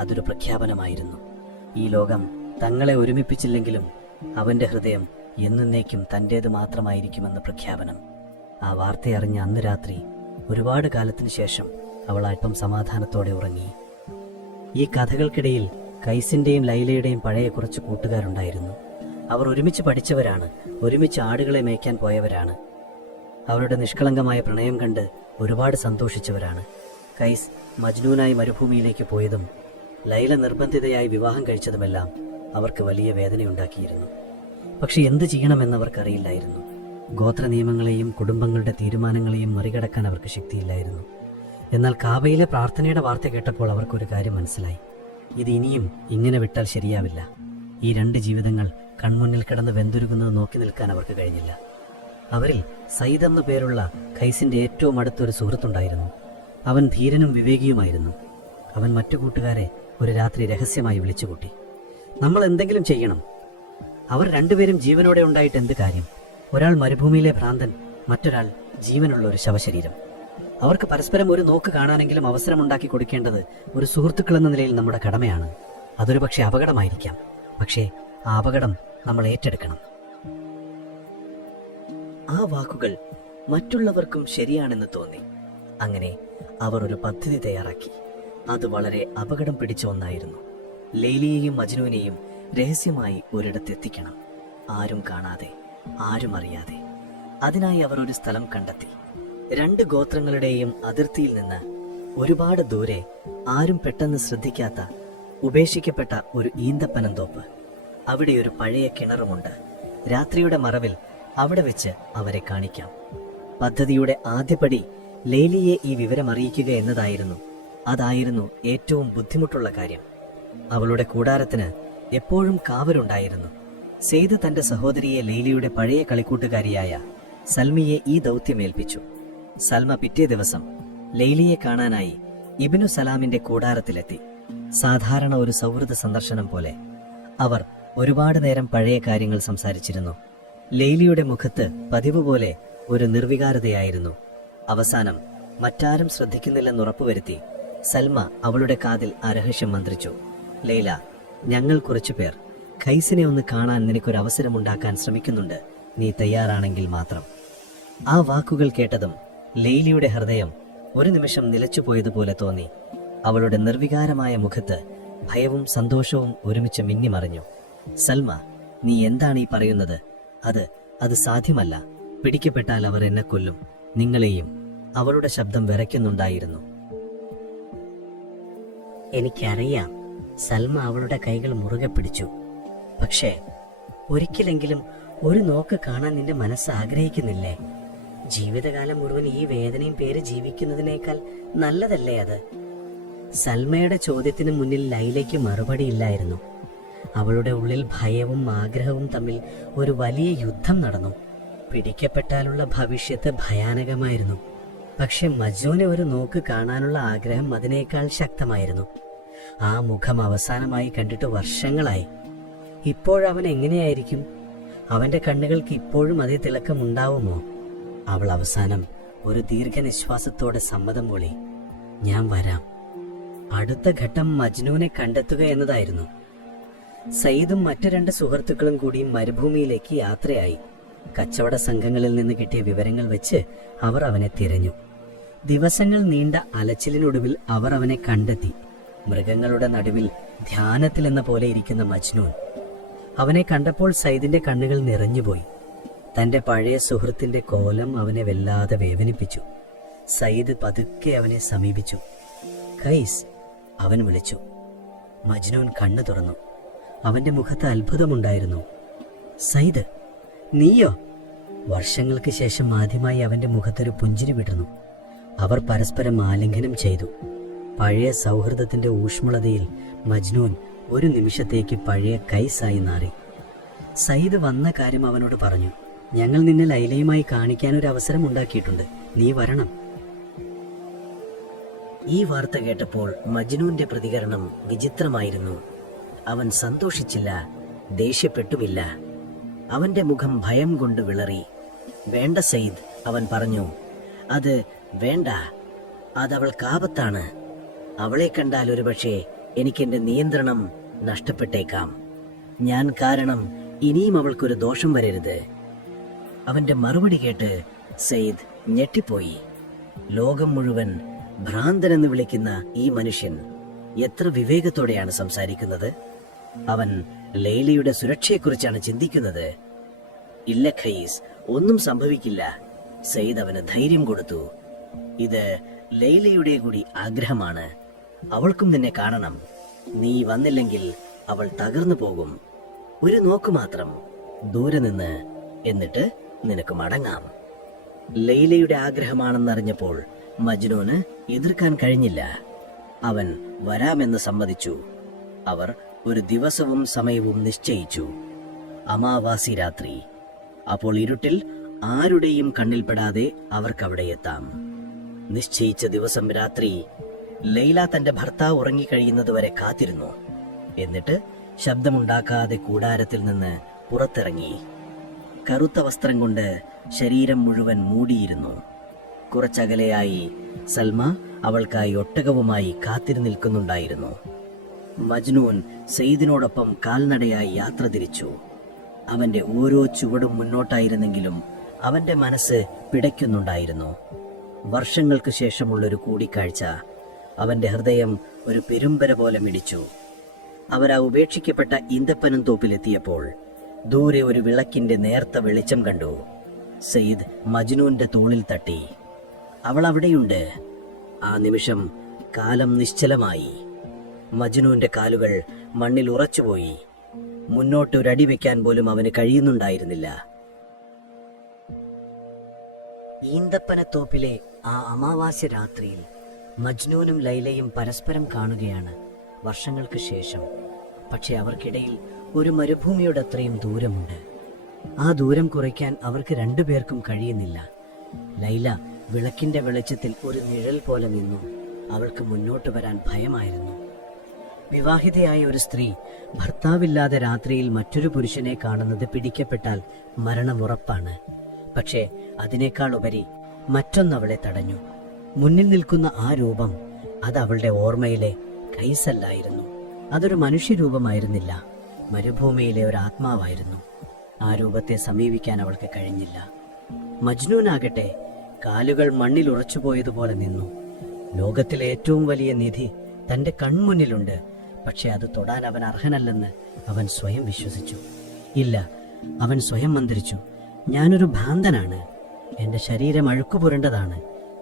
അതൊരു പ്രഖ്യാപനമായിരുന്നു. ഈ ലോകം തങ്ങളെ ഒരുമിപ്പിച്ചില്ലെങ്കിലും അവന്റെ ഹൃദയം എന്നേക്കും തൻ്റേത് മാത്രമായിരിക്കുമെന്ന പ്രഖ്യാപനം. ആ വാർത്തയറിഞ്ഞ അന്ന് രാത്രി ഒരുപാട് കാലത്തിനു ശേഷം അവൾ അല്പം സമാധാനത്തോടെ ഉറങ്ങി. ഈ കഥകൾക്കിടയിൽ കൈസിന്റെയും ലൈലയുടെയും പഴയ കുറച്ച് കൂട്ടുകാരുണ്ടായിരുന്നു. അവർ ഒരുമിച്ച് പഠിച്ചവരാണ്, ഒരുമിച്ച് ആടുകളെ മേയ്ക്കാൻ പോയവരാണ്. അവരുടെ നിഷ്കളങ്കമായ പ്രണയം കണ്ട് ഒരുപാട് സന്തോഷിച്ചവരാണ്. കൈസ് മജ്നൂനായി മരുഭൂമിയിലേക്ക് പോയതും ലൈല നിർബന്ധിതയായി വിവാഹം കഴിച്ചതുമെല്ലാം അവർക്ക് വലിയ വേദനയുണ്ടാക്കിയിരുന്നു. പക്ഷെ എന്ത് ചെയ്യണമെന്നവർക്കറിയില്ലായിരുന്നു. ഗോത്ര നിയമങ്ങളെയും കുടുംബങ്ങളുടെ തീരുമാനങ്ങളെയും മറികടക്കാൻ അവർക്ക് ശക്തിയില്ലായിരുന്നു. എന്നാൽ കാബയിലെ പ്രാർത്ഥനയുടെ വാർത്ത കേട്ടപ്പോൾ അവർക്കൊരു കാര്യം മനസ്സിലായി. ഇത് ഇനിയും ഇങ്ങനെ വിട്ടാൽ ശരിയാവില്ല. ഈ 2 ജീവിതങ്ങൾ കൺമുന്നിൽ കിടന്ന് വെന്തുരുകുന്നത് നോക്കി നിൽക്കാൻ അവർക്ക് കഴിഞ്ഞില്ല. അവരിൽ സയ്യിദ് എന്നു പേരുള്ള ഖൈസിന്റെ ഏറ്റവും അടുത്തൊരു സുഹൃത്തുണ്ടായിരുന്നു. അവൻ ധീരനും വിവേകിയുമായിരുന്നു. അവൻ മറ്റു കൂട്ടുകാരെ ഒരു രാത്രി രഹസ്യമായി വിളിച്ചുകൂട്ടി. നമ്മൾ എന്തെങ്കിലും ചെയ്യണം. അവർ 2 പേരും ജീവനോടെ ഉണ്ടായിട്ട് എന്ത് കാര്യം? ഒരാൾ മരുഭൂമിയിലെ ഭ്രാന്തൻ, മറ്റൊരാൾ ജീവനുള്ള ഒരു ശവശരീരം. അവർക്ക് പരസ്പരം ഒരു നോക്ക് കാണാനെങ്കിലും അവസരമുണ്ടാക്കി കൊടുക്കേണ്ടത് ഒരു സുഹൃത്തുക്കളെന്ന നിലയിൽ നമ്മുടെ കടമയാണ്. അതൊരു പക്ഷേ അപകടമായിരിക്കാം. പക്ഷേ ആ അപകടം നമ്മൾ ഏറ്റെടുക്കണം. ആ വാക്കുകൾ മറ്റുള്ളവർക്കും ശരിയാണെന്ന് തോന്നി. അങ്ങനെ അവർ ഒരു പദ്ധതി തയ്യാറാക്കി. അത് വളരെ അപകടം പിടിച്ച ഒന്നായിരുന്നു. ലൈലിയെയും മജ്നുവിനെയും രഹസ്യമായി ഒരിടത്തെത്തിക്കണം, ആരും കാണാതെ, ആരും അറിയാതെ. അതിനായി അവർ ഒരു സ്ഥലം കണ്ടെത്തി. 2 ഗോത്രങ്ങളുടെയും അതിർത്തിയിൽ നിന്ന് ഒരുപാട് ദൂരെ, ആരും പെട്ടെന്ന് ശ്രദ്ധിക്കാത്ത ഉപേക്ഷിക്കപ്പെട്ട ഒരു ഈന്തപ്പനന്തോപ്പ്. അവിടെ ഒരു പഴയ കിണറുമുണ്ട്. രാത്രിയുടെ മറവിൽ അവിടെ വെച്ച് അവരെ കാണിക്കാം. പദ്ധതിയുടെ ആദ്യപടി ലൈലിയെ ഈ വിവരം അറിയിക്കുക എന്നതായിരുന്നു. അതായിരുന്നു ഏറ്റവും ബുദ്ധിമുട്ടുള്ള കാര്യം. അവളുടെ കൂടാരത്തിന് എപ്പോഴും കാവലുണ്ടായിരുന്നു. സെയ്ദ് തന്റെ സഹോദരിയെ ലൈലിയുടെ പഴയ കളിക്കൂട്ടുകാരിയായ സൽമിയെ ഈ ദൗത്യമേൽപ്പിച്ചു. സൽമ പിറ്റേ ദിവസം ലൈലിയെ കാണാനായി ഇബ്നു സലാമിന്റെ കൂടാരത്തിലെത്തി. സാധാരണ ഒരു സൗഹൃദ സന്ദർശനം പോലെ അവർ ഒരുപാട് നേരം പഴയ കാര്യങ്ങൾ സംസാരിച്ചിരുന്നു. ലൈലിയുടെ മുഖത്ത് പതിവ് പോലെ ഒരു നിർവികാരതയായിരുന്നു. അവസാനം മറ്റാരും ശ്രദ്ധിക്കുന്നില്ലെന്നുറപ്പുവരുത്തി സൽമ അവളുടെ കാതിൽ ആ രഹസ്യം മന്ത്രിച്ചു. ലൈല, ഞങ്ങൾ കുറച്ചുപേർ ഖൈസിനെ ഒന്ന് കാണാൻ നിനക്കൊരവസരമുണ്ടാക്കാൻ ശ്രമിക്കുന്നുണ്ട്. നീ തയ്യാറാണെങ്കിൽ മാത്രം. ആ വാക്കുകൾ കേട്ടതും ലൈലിയുടെ ഹൃദയം ഒരു നിമിഷം നിലച്ചുപോയതുപോലെ തോന്നി. അവളുടെ നിർവികാരമായ മുഖത്ത് ഭയവും സന്തോഷവും ഒരുമിച്ച് മിന്നിമറിഞ്ഞു. സൽമ, നീ എന്താണ് ഈ പറയുന്നത്? അത് സാധ്യമല്ല. പിടിക്കപ്പെട്ടാൽ അവർ എന്നെ കൊല്ലും, നിങ്ങളെയും. അവളുടെ ശബ്ദം വിറയ്ക്കുന്നുണ്ടായിരുന്നു. എനിക്കറിയാം. സൽമ അവളുടെ കൈകൾ മുറുകെ പിടിച്ചു. പക്ഷേ ഒരിക്കലെങ്കിലും ഒരു നോക്ക് കാണാൻ നിന്റെ മനസ്സ് ആഗ്രഹിക്കുന്നില്ലേ? ജീവിതകാലം മുഴുവൻ ഈ വേദനയും പേര് ജീവിക്കുന്നതിനേക്കാൾ നല്ലതല്ലേ അത്? സൽമയുടെ ചോദ്യത്തിന് മുന്നിൽ ലൈലയ്ക്ക് മറുപടിയില്ലായിരുന്നു. അവളുടെ ഉള്ളിൽ ഭയവും ആഗ്രഹവും തമ്മിൽ ഒരു വലിയ യുദ്ധം നടന്നു. പിടിക്കപ്പെട്ടാലുള്ള ഭവിഷ്യത്ത് ഭയാനകമായിരുന്നു. പക്ഷെ മജ്നൂനെ ഒരു നോക്ക് കാണാനുള്ള ആഗ്രഹം അതിനേക്കാൾ ശക്തമായിരുന്നു. ആ മുഖം അവസാനമായി കണ്ടിട്ട് വർഷങ്ങളായി. ഇപ്പോഴവൻ എങ്ങനെയായിരിക്കും? അവന്റെ കണ്ണുകൾക്ക് ഇപ്പോഴും അതേ തിളക്കമുണ്ടാവുമോ? അവൾ അവസാനം ഒരു ദീർഘനിശ്വാസത്തോടെ സമ്മതം മൂളി. ഞാൻ വരാം. അടുത്ത ഘട്ടം മജ്നൂനെ കണ്ടെത്തുക എന്നതായിരുന്നു. സയ്യിദും മറ്റു 2 സുഹൃത്തുക്കളും കൂടി മരുഭൂമിയിലേക്ക് യാത്രയായി. കച്ചവട സംഘങ്ങളിൽ നിന്ന് കിട്ടിയ വിവരങ്ങൾ വെച്ച് അവർ അവനെ തിരഞ്ഞു. ദിവസങ്ങൾ നീണ്ട അലച്ചിലിനൊടുവിൽ അവർ അവനെ കണ്ടെത്തി. മൃഗങ്ങളുടെ നടുവിൽ ധ്യാനത്തിലെന്ന പോലെ ഇരിക്കുന്ന മജ്നൂൻ. അവനെ കണ്ടപ്പോൾ സയ്യിദിന്റെ കണ്ണുകൾ നിറഞ്ഞുപോയി. തന്റെ പഴയ സുഹൃത്തിന്റെ കോലം അവനെ വല്ലാതെ വേദനിപ്പിച്ചു. സയ്യിദ് പതുക്കെ അവനെ സമീപിച്ചു. ഖൈസ്, അവൻ വിളിച്ചു. മജ്നൂൻ കണ്ണു തുറന്നു. അവന്റെ മുഖത്ത് അത്ഭുതമുണ്ടായിരുന്നു. സയ്യിദ്, നീയോ? വർഷങ്ങൾക്ക് ശേഷം ആദ്യമായി അവന്റെ മുഖത്തൊരു പുഞ്ചിരി വിടർന്നു. അവർ പരസ്പരം ആലിംഗനം ചെയ്തു. പഴയ സൗഹൃദത്തിന്റെ ഊഷ്മളതയിൽ മജ്നൂൻ ഒരു നിമിഷത്തേക്ക് പഴയ ഖൈസായി മാറി. സയ്യിദ് വന്ന കാര്യം അവനോട് പറഞ്ഞു. ഞങ്ങൾ നിന്നെ ലൈലയുമായി കാണിക്കാനൊരു അവസരം ഉണ്ടാക്കിയിട്ടുണ്ട്, നീ വരണം. ഈ വാർത്ത കേട്ടപ്പോൾ മജ്നൂന്റെ പ്രതികരണം വിചിത്രമായിരുന്നു. അവൻ സന്തോഷിച്ചില്ല, ദേഷ്യപ്പെട്ടുമില്ല. അവന്റെ മുഖം ഭയം കൊണ്ട് വിളറി. വേണ്ട സയ്യിദ്, അവൻ പറഞ്ഞു. അത് വേണ്ട, അതവൾ കാപത്താണ്. അവളെ കണ്ടാൽ ഒരുപക്ഷെ എനിക്കെന്റെ നിയന്ത്രണം നഷ്ടപ്പെട്ടേക്കാം. ഞാൻ കാരണം ഇനിയും അവൾക്കൊരു ദോഷം വരരുത്. അവന്റെ മറുപടി കേട്ട് സയ്യിദ് ഞെട്ടിപ്പോയി. ലോകം മുഴുവൻ ഭ്രാന്തനെന്ന് വിളിക്കുന്ന ഈ മനുഷ്യൻ എത്ര വിവേകത്തോടെയാണ് സംസാരിക്കുന്നത്. അവൻ ലൈലയുടെ സുരക്ഷയെക്കുറിച്ചാണ് ചിന്തിക്കുന്നത്. ഇല്ല ഖൈസ്, ഒന്നും സംഭവിക്കില്ല. സയ്യിദ് അവന് ധൈര്യം കൊടുത്തു. ഇത് ലൈലയുടെ കൂടി ആഗ്രഹമാണ്. അവൾക്കും നിന്നെ കാണണം. നീ വന്നില്ലെങ്കിൽ അവൾ തകർന്നു പോകും. ഒരു നോക്ക് മാത്രം, ദൂരെ നിന്ന്, എന്നിട്ട് നിനക്ക് മടങ്ങാം. ലൈലയുടെ ആഗ്രഹമാണെന്നറിഞ്ഞപ്പോൾ മജ്നൂന് എതിർക്കാൻ കഴിഞ്ഞില്ല. അവൻ വരാമെന്ന് സമ്മതിച്ചു. അവർ ഒരു ദിവസവും സമയവും നിശ്ചയിച്ചു. അമാവാസി രാത്രി. അപ്പോൾ ഇരുട്ടിൽ ആരുടെയും കണ്ണിൽപ്പെടാതെ അവർക്കവിടെ എത്താം. നിശ്ചയിച്ച ദിവസം രാത്രി ലൈല തന്റെ ഭർത്താവ് ഉറങ്ങിക്കഴിയുന്നതുവരെ കാത്തിരുന്നു. എന്നിട്ട് ശബ്ദമുണ്ടാക്കാതെ കൂടാരത്തിൽ നിന്ന് പുറത്തിറങ്ങി. കറുത്ത വസ്ത്രം കൊണ്ട് ശരീരം മുഴുവൻ മൂടിയിരുന്നു. കുറച്ചകലെയായി സൽമ അവൾക്കായി ഒട്ടകവുമായി കാത്തിരു നിൽക്കുന്നുണ്ടായിരുന്നു. മജ്നൂൻ സയ്യിദിനോടൊപ്പം കാൽനടയായി യാത്ര തിരിച്ചു. അവന്റെ ഓരോ ചുവടും മുന്നോട്ടായിരുന്നെങ്കിലും അവന്റെ മനസ്സ് പിടയ്ക്കുന്നുണ്ടായിരുന്നു. വർഷങ്ങൾക്ക് ശേഷമുള്ളൊരു കൂടിക്കാഴ്ച. അവന്റെ ഹൃദയം ഒരു പെരുമ്പര പോലെ മിടിച്ചു. അവരാ ഉപേക്ഷിക്കപ്പെട്ട ഈന്തപ്പനം തോപ്പിലെത്തിയപ്പോൾ ദൂരെ ഒരു വിളക്കിന്റെ നേർത്ത വെളിച്ചം കണ്ടു. സയ്യിദ് മജ്നൂന്റെ തോളിൽ തട്ടി. അവൾ അവിടെയുണ്ട്. ആ നിമിഷം കാലം നിശ്ചലമായി. മജ്നൂന്റെ കാലുകൾ മണ്ണിൽ ഉറച്ചുപോയി. മുന്നോട്ട് ഒരടി വെക്കാൻ പോലും അവന് കഴിയുന്നുണ്ടായിരുന്നില്ല. ഈന്തപ്പനത്തോപ്പിലെ ആ അമാവാസ്യ രാത്രിയിൽ മജ്നൂനും ലൈലയും പരസ്പരം കാണുകയാണ് വർഷങ്ങൾക്ക് ശേഷം. പക്ഷെ അവർക്കിടയിൽ ഒരു മരുഭൂമിയുടെ അത്രയും ദൂരമുണ്ട്. ആ ദൂരം കുറയ്ക്കാൻ അവർക്ക് രണ്ടുപേർക്കും കഴിയുന്നില്ല. ലൈല വിളക്കിന്റെ വെളിച്ചത്തിൽ ഒരു നിഴൽ പോലെ നിന്നു. അവൾക്ക് മുന്നോട്ട് വരാൻ ഭയമായിരുന്നു. വിവാഹിതയായ ഒരു സ്ത്രീ ഭർത്താവില്ലാതെ രാത്രിയിൽ മറ്റൊരു പുരുഷനെ കാണുന്നത് പിടിക്കപ്പെട്ടാൽ മരണമുറപ്പാണ്. പക്ഷേ അതിനേക്കാൾ ഉപരി മറ്റൊന്നവളെ തടഞ്ഞു. മുന്നിൽ നിൽക്കുന്ന ആ രൂപം, അത് അവളുടെ ഓർമ്മയിലെ കൈസല്ലായിരുന്നു. അതൊരു മനുഷ്യരൂപമായിരുന്നില്ല, മരുഭൂമിയിലെ ഒരു ആത്മാവായിരുന്നു. ആ രൂപത്തെ സമീപിക്കാൻ അവൾക്ക് കഴിഞ്ഞില്ല. മജ്നൂനാകട്ടെ കാലുകൾ മണ്ണിൽ ഉറച്ചുപോയതുപോലെ നിന്നു. ലോകത്തിലെ ഏറ്റവും വലിയ നിധി തന്റെ കൺമുന്നിലുണ്ട്. പക്ഷെ അത് തൊടാൻ അവൻ അർഹനല്ലെന്ന് അവൻ സ്വയം വിശ്വസിച്ചു. ഇല്ല, അവൻ സ്വയം മന്ത്രിച്ചു, ഞാനൊരു ഭ്രാന്തനാണ്. എന്റെ ശരീരം അഴുക്കുപുരണ്ടതാണ്.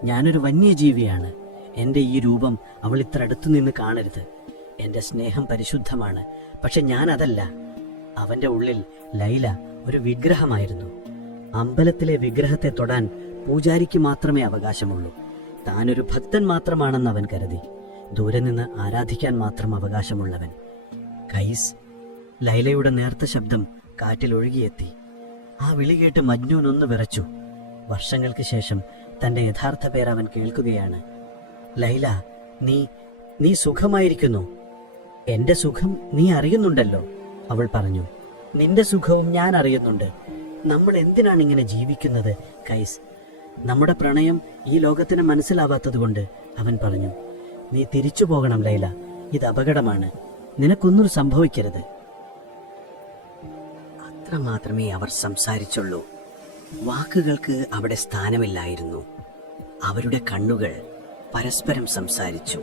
ഞാനൊരു വന്യജീവിയാണ്. എന്റെ ഈ രൂപം അവൾ ഇത്ര അടുത്തു നിന്ന് കാണരുത്. എന്റെ സ്നേഹം പരിശുദ്ധമാണ്, പക്ഷെ ഞാൻ അതല്ല. അവന്റെ ഉള്ളിൽ ലൈല ഒരു വിഗ്രഹമായിരുന്നു. അമ്പലത്തിലെ വിഗ്രഹത്തെ തൊടാൻ പൂജാരിക്ക് മാത്രമേ അവകാശമുള്ളൂ. താനൊരു ഭക്തൻ മാത്രമാണെന്ന് അവൻ കരുതി. ദൂരെ നിന്ന് ആരാധിക്കാൻ മാത്രം അവകാശമുള്ളവൻ. കൈസ്. ലൈലയുടെ നേർത്ത ശബ്ദം കാറ്റിൽ ഒഴുകിയെത്തി. ആ വിളി കേട്ട് മജ്നൂൻ ഒന്ന് വിറച്ചു. വർഷങ്ങൾക്ക് ശേഷം തന്റെ യഥാർത്ഥ പേര് അവൻ കേൾക്കുകയാണ്. ലൈല, നീ സുഖമായിരിക്കുന്നു. എന്റെ സുഖം നീ അറിയുന്നുണ്ടല്ലോ, അവൾ പറഞ്ഞു. നിന്റെ സുഖവും ഞാൻ അറിയുന്നുണ്ട്. നമ്മൾ എന്തിനാണ് ഇങ്ങനെ ജീവിക്കുന്നത് കൈസ്? നമ്മുടെ പ്രണയം ഈ ലോകത്തിന് മനസ്സിലാവാത്തതുകൊണ്ട്, അവൻ പറഞ്ഞു. നീ തിരിച്ചു പോകണം ലൈല, ഇത് അപകടമാണ്. നിനക്കൊന്നും സംഭവിക്കരുത്. അത്രമാത്രമേ അവർ സംസാരിച്ചുള്ളൂ. വാക്കുകൾക്ക് അവിടെ സ്ഥാനമില്ലായിരുന്നു. അവരുടെ കണ്ണുകൾ പരസ്പരം സംസാരിച്ചു.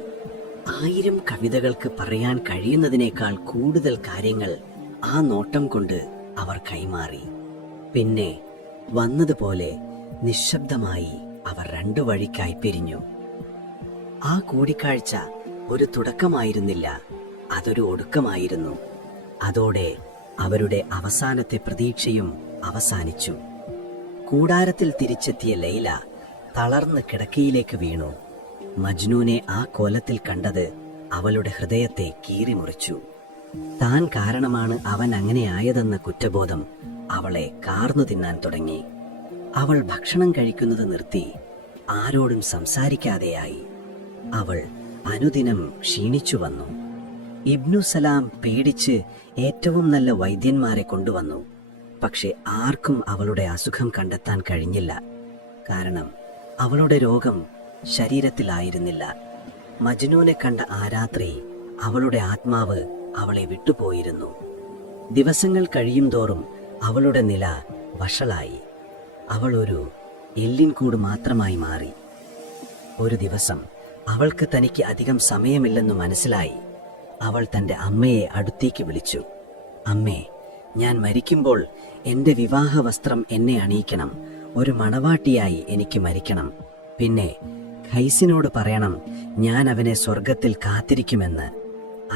1000 കവിതകൾക്ക് പറയാൻ കഴിയുന്നതിനേക്കാൾ കൂടുതൽ കാര്യങ്ങൾ ആ നോട്ടം കൊണ്ട് അവർ കൈമാറി. പിന്നെ വന്നതുപോലെ നിശബ്ദമായി അവർ 2 വഴിക്കായി പിരിഞ്ഞു. ആ കൂടിക്കാഴ്ച ഒരു തുടക്കമായിരുന്നില്ല, അതൊരു ഒടുക്കമായിരുന്നു. അതോടെ അവരുടെ അവസാനത്തെ പ്രതീക്ഷയും അവസാനിച്ചു. കൂടാരത്തിൽ തിരിച്ചെത്തിയ ലൈല തളർന്ന് കിടക്കയിലേക്ക് വീണു. മജ്നൂനെ ആ കോലത്തിൽ കണ്ടത് അവളുടെ ഹൃദയത്തെ കീറിമുറിച്ചു. താൻ കാരണമാണ് അവൻ അങ്ങനെയായതെന്ന കുറ്റബോധം അവളെ കാർന്നു തിന്നാൻ തുടങ്ങി. അവൾ ഭക്ഷണം കഴിക്കുന്നത് നിർത്തി, ആരോടും സംസാരിക്കാതെയായി. അവൾ അനുദിനം ക്ഷീണിച്ചു വന്നു. ഇബ്നു സലാം പേടിച്ച് ഏറ്റവും നല്ല വൈദ്യന്മാരെ കൊണ്ടുവന്നു. പക്ഷെ ആർക്കും അവളുടെ അസുഖം കണ്ടെത്താൻ കഴിഞ്ഞില്ല. കാരണം അവളുടെ രോഗം ശരീരത്തിലായിരുന്നില്ല. മജ്നൂനെ കണ്ട ആ രാത്രി അവളുടെ ആത്മാവ് അവളെ വിട്ടുപോയിരുന്നു. ദിവസങ്ങൾ കഴിയും തോറും അവളുടെ നില വഷളായി. അവൾ ഒരു എല്ലിൻകൂട് മാത്രമായി മാറി. ഒരു ദിവസം അവൾക്ക് തനിക്ക് അധികം സമയമില്ലെന്ന് മനസ്സിലായി. അവൾ തന്റെ അമ്മയെ അടുത്തേക്ക് വിളിച്ചു. അമ്മേ, ഞാൻ മരിക്കുമ്പോൾ എൻ്റെ വിവാഹ വസ്ത്രം എന്നെ അണിയിക്കണം. ഒരു മണവാട്ടിയായി എനിക്ക് മരിക്കണം. പിന്നെ ഖൈസിനോട് പറയണം ഞാൻ അവനെ സ്വർഗത്തിൽ കാത്തിരിക്കുമെന്ന്.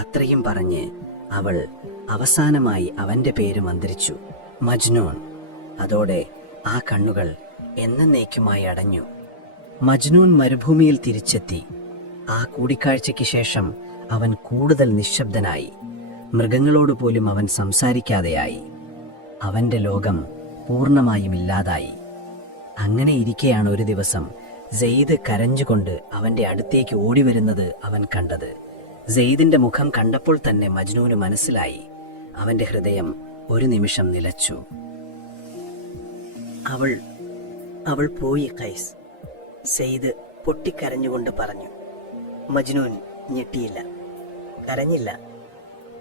അത്രയും പറഞ്ഞ് അവൾ അവസാനമായി അവന്റെ പേര് മന്ത്രിച്ചു, മജ്നൂൻ. അതോടെ ആ കണ്ണുകൾ എന്നേക്കുമായി അടഞ്ഞു. മജ്നൂൻ മരുഭൂമിയിൽ തിരിച്ചെത്തി. ആ കൂടിക്കാഴ്ചയ്ക്ക് ശേഷം അവൻ കൂടുതൽ നിശബ്ദനായി. മൃഗങ്ങളോട് പോലും അവൻ സംസാരിക്കാതെയായി. അവന്റെ ലോകം പൂർണ്ണമായും ഇല്ലാതായി. അങ്ങനെ ഇരിക്കെയാണ് ഒരു ദിവസം സെയ്ദ് കരഞ്ഞുകൊണ്ട് അവന്റെ അടുത്തേക്ക് ഓടിവരുന്നത് അവൻ കണ്ടത്. സെയ്ദിന്റെ മുഖം കണ്ടപ്പോൾ തന്നെ മജ്നൂന് മനസ്സിലായി. അവന്റെ ഹൃദയം ഒരു നിമിഷം നിലച്ചു. അവൾ പോയി ഖൈസ്, സെയ്ദ് പൊട്ടിക്കരഞ്ഞുകൊണ്ട് പറഞ്ഞു. മജ്നൂൻ ഞെട്ടിയില്ല, കരഞ്ഞില്ല.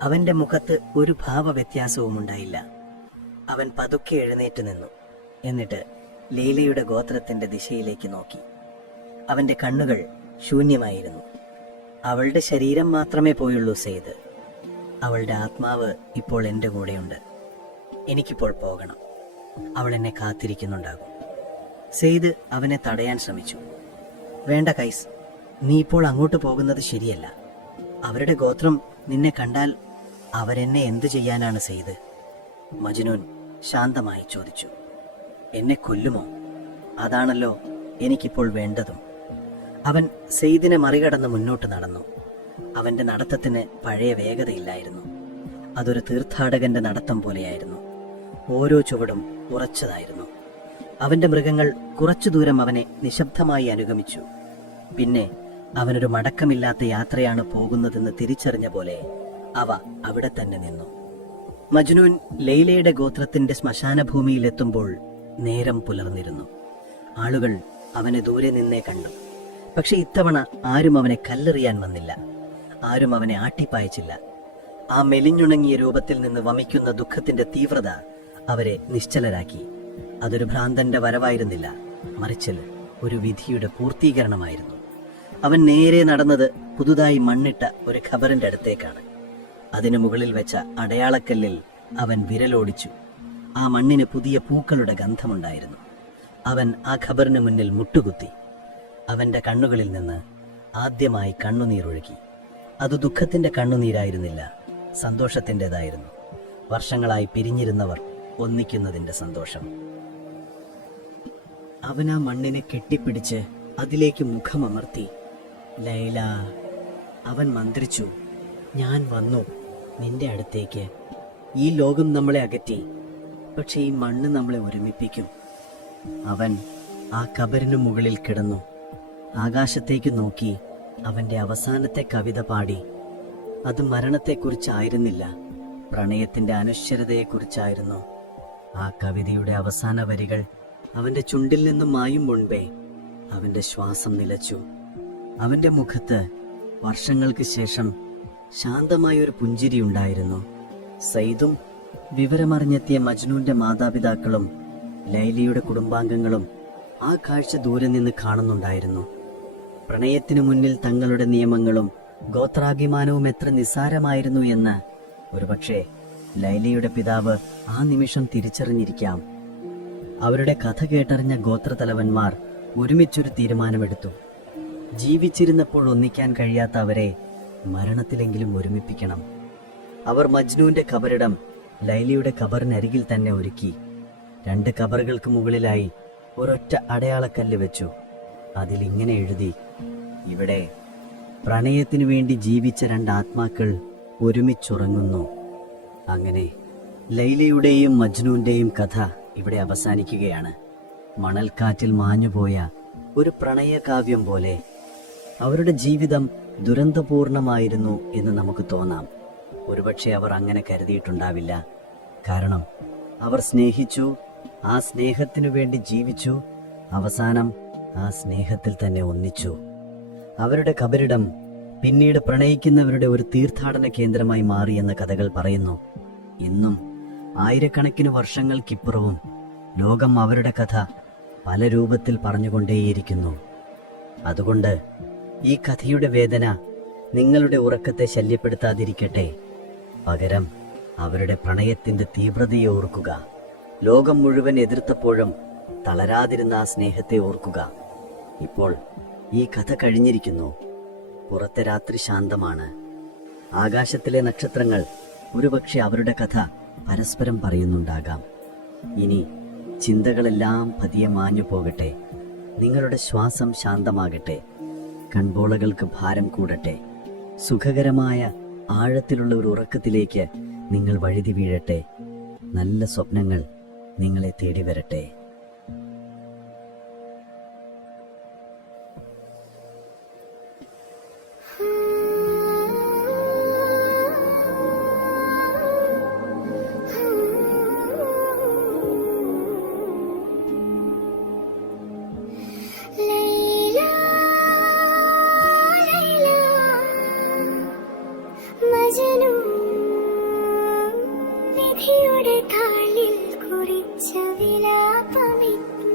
അവന്റെ മുഖത്ത് ഒരു ഭാവവ്യത്യാസവും ഉണ്ടായില്ല. അവൻ പതുക്കെ എഴുന്നേറ്റ് നിന്നു. എന്നിട്ട് ലൈലയുടെ ഗോത്രത്തിന്റെ ദിശയിലേക്ക് നോക്കി. അവന്റെ കണ്ണുകൾ ശൂന്യമായിരുന്നു. അവളുടെ ശരീരം മാത്രമേ പോയുള്ളൂ സെയ്ദ്. അവളുടെ ആത്മാവ് ഇപ്പോൾ എൻ്റെ കൂടെയുണ്ട്. എനിക്കിപ്പോൾ പോകണം. അവൾ എന്നെ കാത്തിരിക്കുന്നുണ്ടാകും. സെയ്ദ് അവനെ തടയാൻ ശ്രമിച്ചു. വേണ്ട ഖൈസ്, നീ ഇപ്പോൾ അങ്ങോട്ട് പോകുന്നത് ശരിയല്ല. അവരുടെ ഗോത്രം നിന്നെ കണ്ടാൽ അവരെന്നെ എന്തു ചെയ്യാനാണ് സെയ്ദ്? മജ്നൂൻ ശാന്തമായി ചോദിച്ചു. എന്നെ കൊല്ലുമോ? അതാണല്ലോ എനിക്കിപ്പോൾ വേണ്ടതും. അവൻ സെയ്ദിനെ മറികടന്ന് മുന്നോട്ട് നടന്നു. അവന്റെ നടത്തത്തിന് പഴയ വേഗതയില്ലായിരുന്നു. അതൊരു തീർത്ഥാടകന്റെ നടത്തം പോലെയായിരുന്നു. ഓരോ ചുവടും ഉറച്ചതായിരുന്നു. അവന്റെ മൃഗങ്ങൾ കുറച്ചു ദൂരം അവനെ നിശബ്ദമായി അനുഗമിച്ചു. പിന്നെ അവനൊരു മടക്കമില്ലാത്ത യാത്രയാണ് പോകുന്നതെന്ന് തിരിച്ചറിഞ്ഞ പോലെ അവ അവിടെ തന്നെ നിന്നു. മജ്നൂൻ ലൈലയുടെ ഗോത്രത്തിന്റെ ശ്മശാന ഭൂമിയിലെത്തുമ്പോൾ നേരം പുലർന്നിരുന്നു. ആളുകൾ അവനെ ദൂരെ നിന്നേ കണ്ടു. പക്ഷെ ഇത്തവണ ആരും അവനെ കല്ലെറിയാൻ വന്നില്ല. ആരും അവനെ ആട്ടിപ്പായച്ചില്ല. ആ മെലിഞ്ഞുണങ്ങിയ രൂപത്തിൽ നിന്ന് വമിക്കുന്ന ദുഃഖത്തിന്റെ തീവ്രത അവരെ നിശ്ചലരാക്കി. അതൊരു ഭ്രാന്തന്റെ വരവായിരുന്നില്ല, മറിച്ച് ഒരു വിധിയുടെ പൂർത്തീകരണമായിരുന്നു. അവൻ നേരെ നടന്നത് പുതുതായി മണ്ണിട്ട ഒരു ഖബറിന്റെ അടുത്തേക്കാണ്. അതിനു മുകളിൽ വെച്ച അടയാളക്കല്ലിൽ അവൻ വിരലോടിച്ചു. ആ മണ്ണിന് പുതിയ പൂക്കളുടെ ഗന്ധമുണ്ടായിരുന്നു. അവൻ ആ ഖബറിന് മുന്നിൽ മുട്ടുകുത്തി. അവന്റെ കണ്ണുകളിൽ നിന്ന് ആദ്യമായി കണ്ണുനീരൊഴുകി. അത് ദുഃഖത്തിന്റെ കണ്ണുനീരായിരുന്നില്ല, സന്തോഷത്തിൻ്റെതായിരുന്നു. വർഷങ്ങളായി പിരിഞ്ഞിരുന്നവർ ഒന്നിക്കുന്നതിന്റെ സന്തോഷം. അവൻ ആ മണ്ണിനെ കെട്ടിപ്പിടിച്ച് അതിലേക്ക് മുഖമമർത്തി. ലൈല, അവൻ മന്ത്രിച്ചു. ഞാൻ വന്നു നിന്റെ അടുത്തേക്ക്. ഈ ലോകം നമ്മളെ അകറ്റി, പക്ഷെ ഈ മണ്ണ് നമ്മളെ ഒരുമിപ്പിക്കും. അവൻ ആ ഖബറിനു മുകളിൽ കിടന്നു. ആകാശത്തേക്ക് നോക്കി അവന്റെ അവസാനത്തെ കവിത പാടി. അത് മരണത്തെക്കുറിച്ചായിരുന്നില്ല, പ്രണയത്തിന്റെ അനശ്വരതയെക്കുറിച്ചായിരുന്നു. ആ കവിതയുടെ അവസാന വരികൾ അവന്റെ ചുണ്ടിൽ നിന്നും മായും മുൻപേ അവന്റെ ശ്വാസം നിലച്ചു. അവന്റെ മുഖത്ത് വർഷങ്ങൾക്ക് ശേഷം ശാന്തമായൊരു പുഞ്ചിരി ഉണ്ടായിരുന്നു. സയ്യിദും വിവരമറിഞ്ഞെത്തിയ മജ്നൂന്റെ മാതാപിതാക്കളും ലൈലയുടെ കുടുംബാംഗങ്ങളും ആ കാഴ്ച ദൂരെ നിന്ന് കാണുന്നുണ്ടായിരുന്നു. പ്രണയത്തിനു മുന്നിൽ തങ്ങളുടെ നിയമങ്ങളും ഗോത്രാഭിമാനവും എത്ര നിസ്സാരമായിരുന്നു എന്ന് ഒരുപക്ഷെ ലൈലയുടെ പിതാവ് ആ നിമിഷം തിരിച്ചറിഞ്ഞിരിക്കാം. അവരുടെ കഥ കേട്ടറിഞ്ഞ ഗോത്രതലവന്മാർ ഒരുമിച്ചൊരു തീരുമാനമെടുത്തു. ജീവിച്ചിരുന്നപ്പോൾ ഒന്നിക്കാൻ കഴിയാത്ത അവരെ മരണത്തിലെങ്കിലും ഒരുമിപ്പിക്കണം. അവർ മജ്നൂന്റെ ഖബറിടം ലൈലയുടെ ഖബറിനരികിൽ തന്നെ ഒരുക്കി. 2 ഖബറുകൾക്ക് മുകളിലായി ഒരൊറ്റ അടയാളക്കല്ല് വെച്ചു. അതിലിങ്ങനെ എഴുതി: ഇവിടെ പ്രണയത്തിനു വേണ്ടി ജീവിച്ച 2 ആത്മാക്കൾ ഒരുമിച്ചുറങ്ങുന്നു. അങ്ങനെ ലൈലയുടെയും മജ്നൂന്റെയും കഥ ഇവിടെ അവസാനിക്കുകയാണ്. മണൽക്കാറ്റിൽ മാഞ്ഞുപോയ ഒരു പ്രണയകാവ്യം പോലെ. അവരുടെ ജീവിതം ദുരന്തപൂർണമായിരുന്നു എന്ന് നമുക്ക് തോന്നാം. ഒരുപക്ഷെ അവർ അങ്ങനെ കരുതിയിട്ടുണ്ടാവില്ല. കാരണം അവർ സ്നേഹിച്ചു, ആ സ്നേഹത്തിനു വേണ്ടി ജീവിച്ചു, അവസാനം ആ സ്നേഹത്തിൽ തന്നെ ഒന്നിച്ചു. അവരുടെ ഖബറിടം പിന്നീട് പ്രണയിക്കുന്നവരുടെ ഒരു തീർത്ഥാടന കേന്ദ്രമായി മാറിയെന്ന കഥകൾ പറയുന്നു. ഇന്നും ആയിരക്കണക്കിന് വർഷങ്ങൾക്കിപ്പുറവും ലോകം അവരുടെ കഥ പല രൂപത്തിൽ പറഞ്ഞുകൊണ്ടേയിരിക്കുന്നു. അതുകൊണ്ട് ഈ കഥയുടെ വേദന നിങ്ങളുടെ ഉറക്കത്തെ ശല്യപ്പെടുത്താതിരിക്കട്ടെ. പകരം അവരുടെ പ്രണയത്തിന്റെ തീവ്രതയെ ഓർക്കുക. ലോകം മുഴുവൻ എതിർത്തപ്പോഴും തളരാതിരുന്ന ആ സ്നേഹത്തെ ഓർക്കുക. ഇപ്പോൾ ഈ കഥ കഴിഞ്ഞിരിക്കുന്നു. പുറത്തെ രാത്രി ശാന്തമാണ്. ആകാശത്തിലെ നക്ഷത്രങ്ങൾ ഒരുപക്ഷെ അവരുടെ കഥ പരസ്പരം പറയുന്നുണ്ടാകാം. ഇനി ചിന്തകളെല്ലാം പതിയെ മാഞ്ഞു പോകട്ടെ. നിങ്ങളുടെ ശ്വാസം ശാന്തമാകട്ടെ. കൺപോളകൾക്ക് ഭാരം കൂടട്ടെ. സുഖകരമായ ആഴത്തിലുള്ള ഒരു ഉറക്കത്തിലേക്ക് നിങ്ങൾ വഴുതി വീഴട്ടെ. നല്ല സ്വപ്നങ്ങൾ നിങ്ങളെ തേടി വരട്ടെ. ലൈലാ ലൈലാ മജ്നൂ വിധിയുടെ താളിൽ കുറിച്ച വിലാപമിത്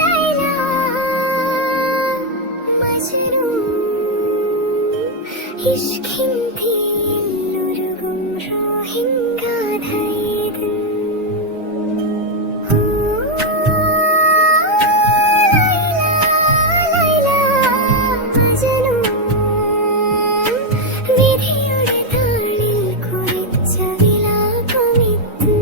ലൈലാ മജ്നൂ ഇഷ്കിൻ തീയിലുരുകും റോഹിൻ ഗാഥയിത് വിധിയുടെ താളിൽ കുറിച്ച വിലാപമിത്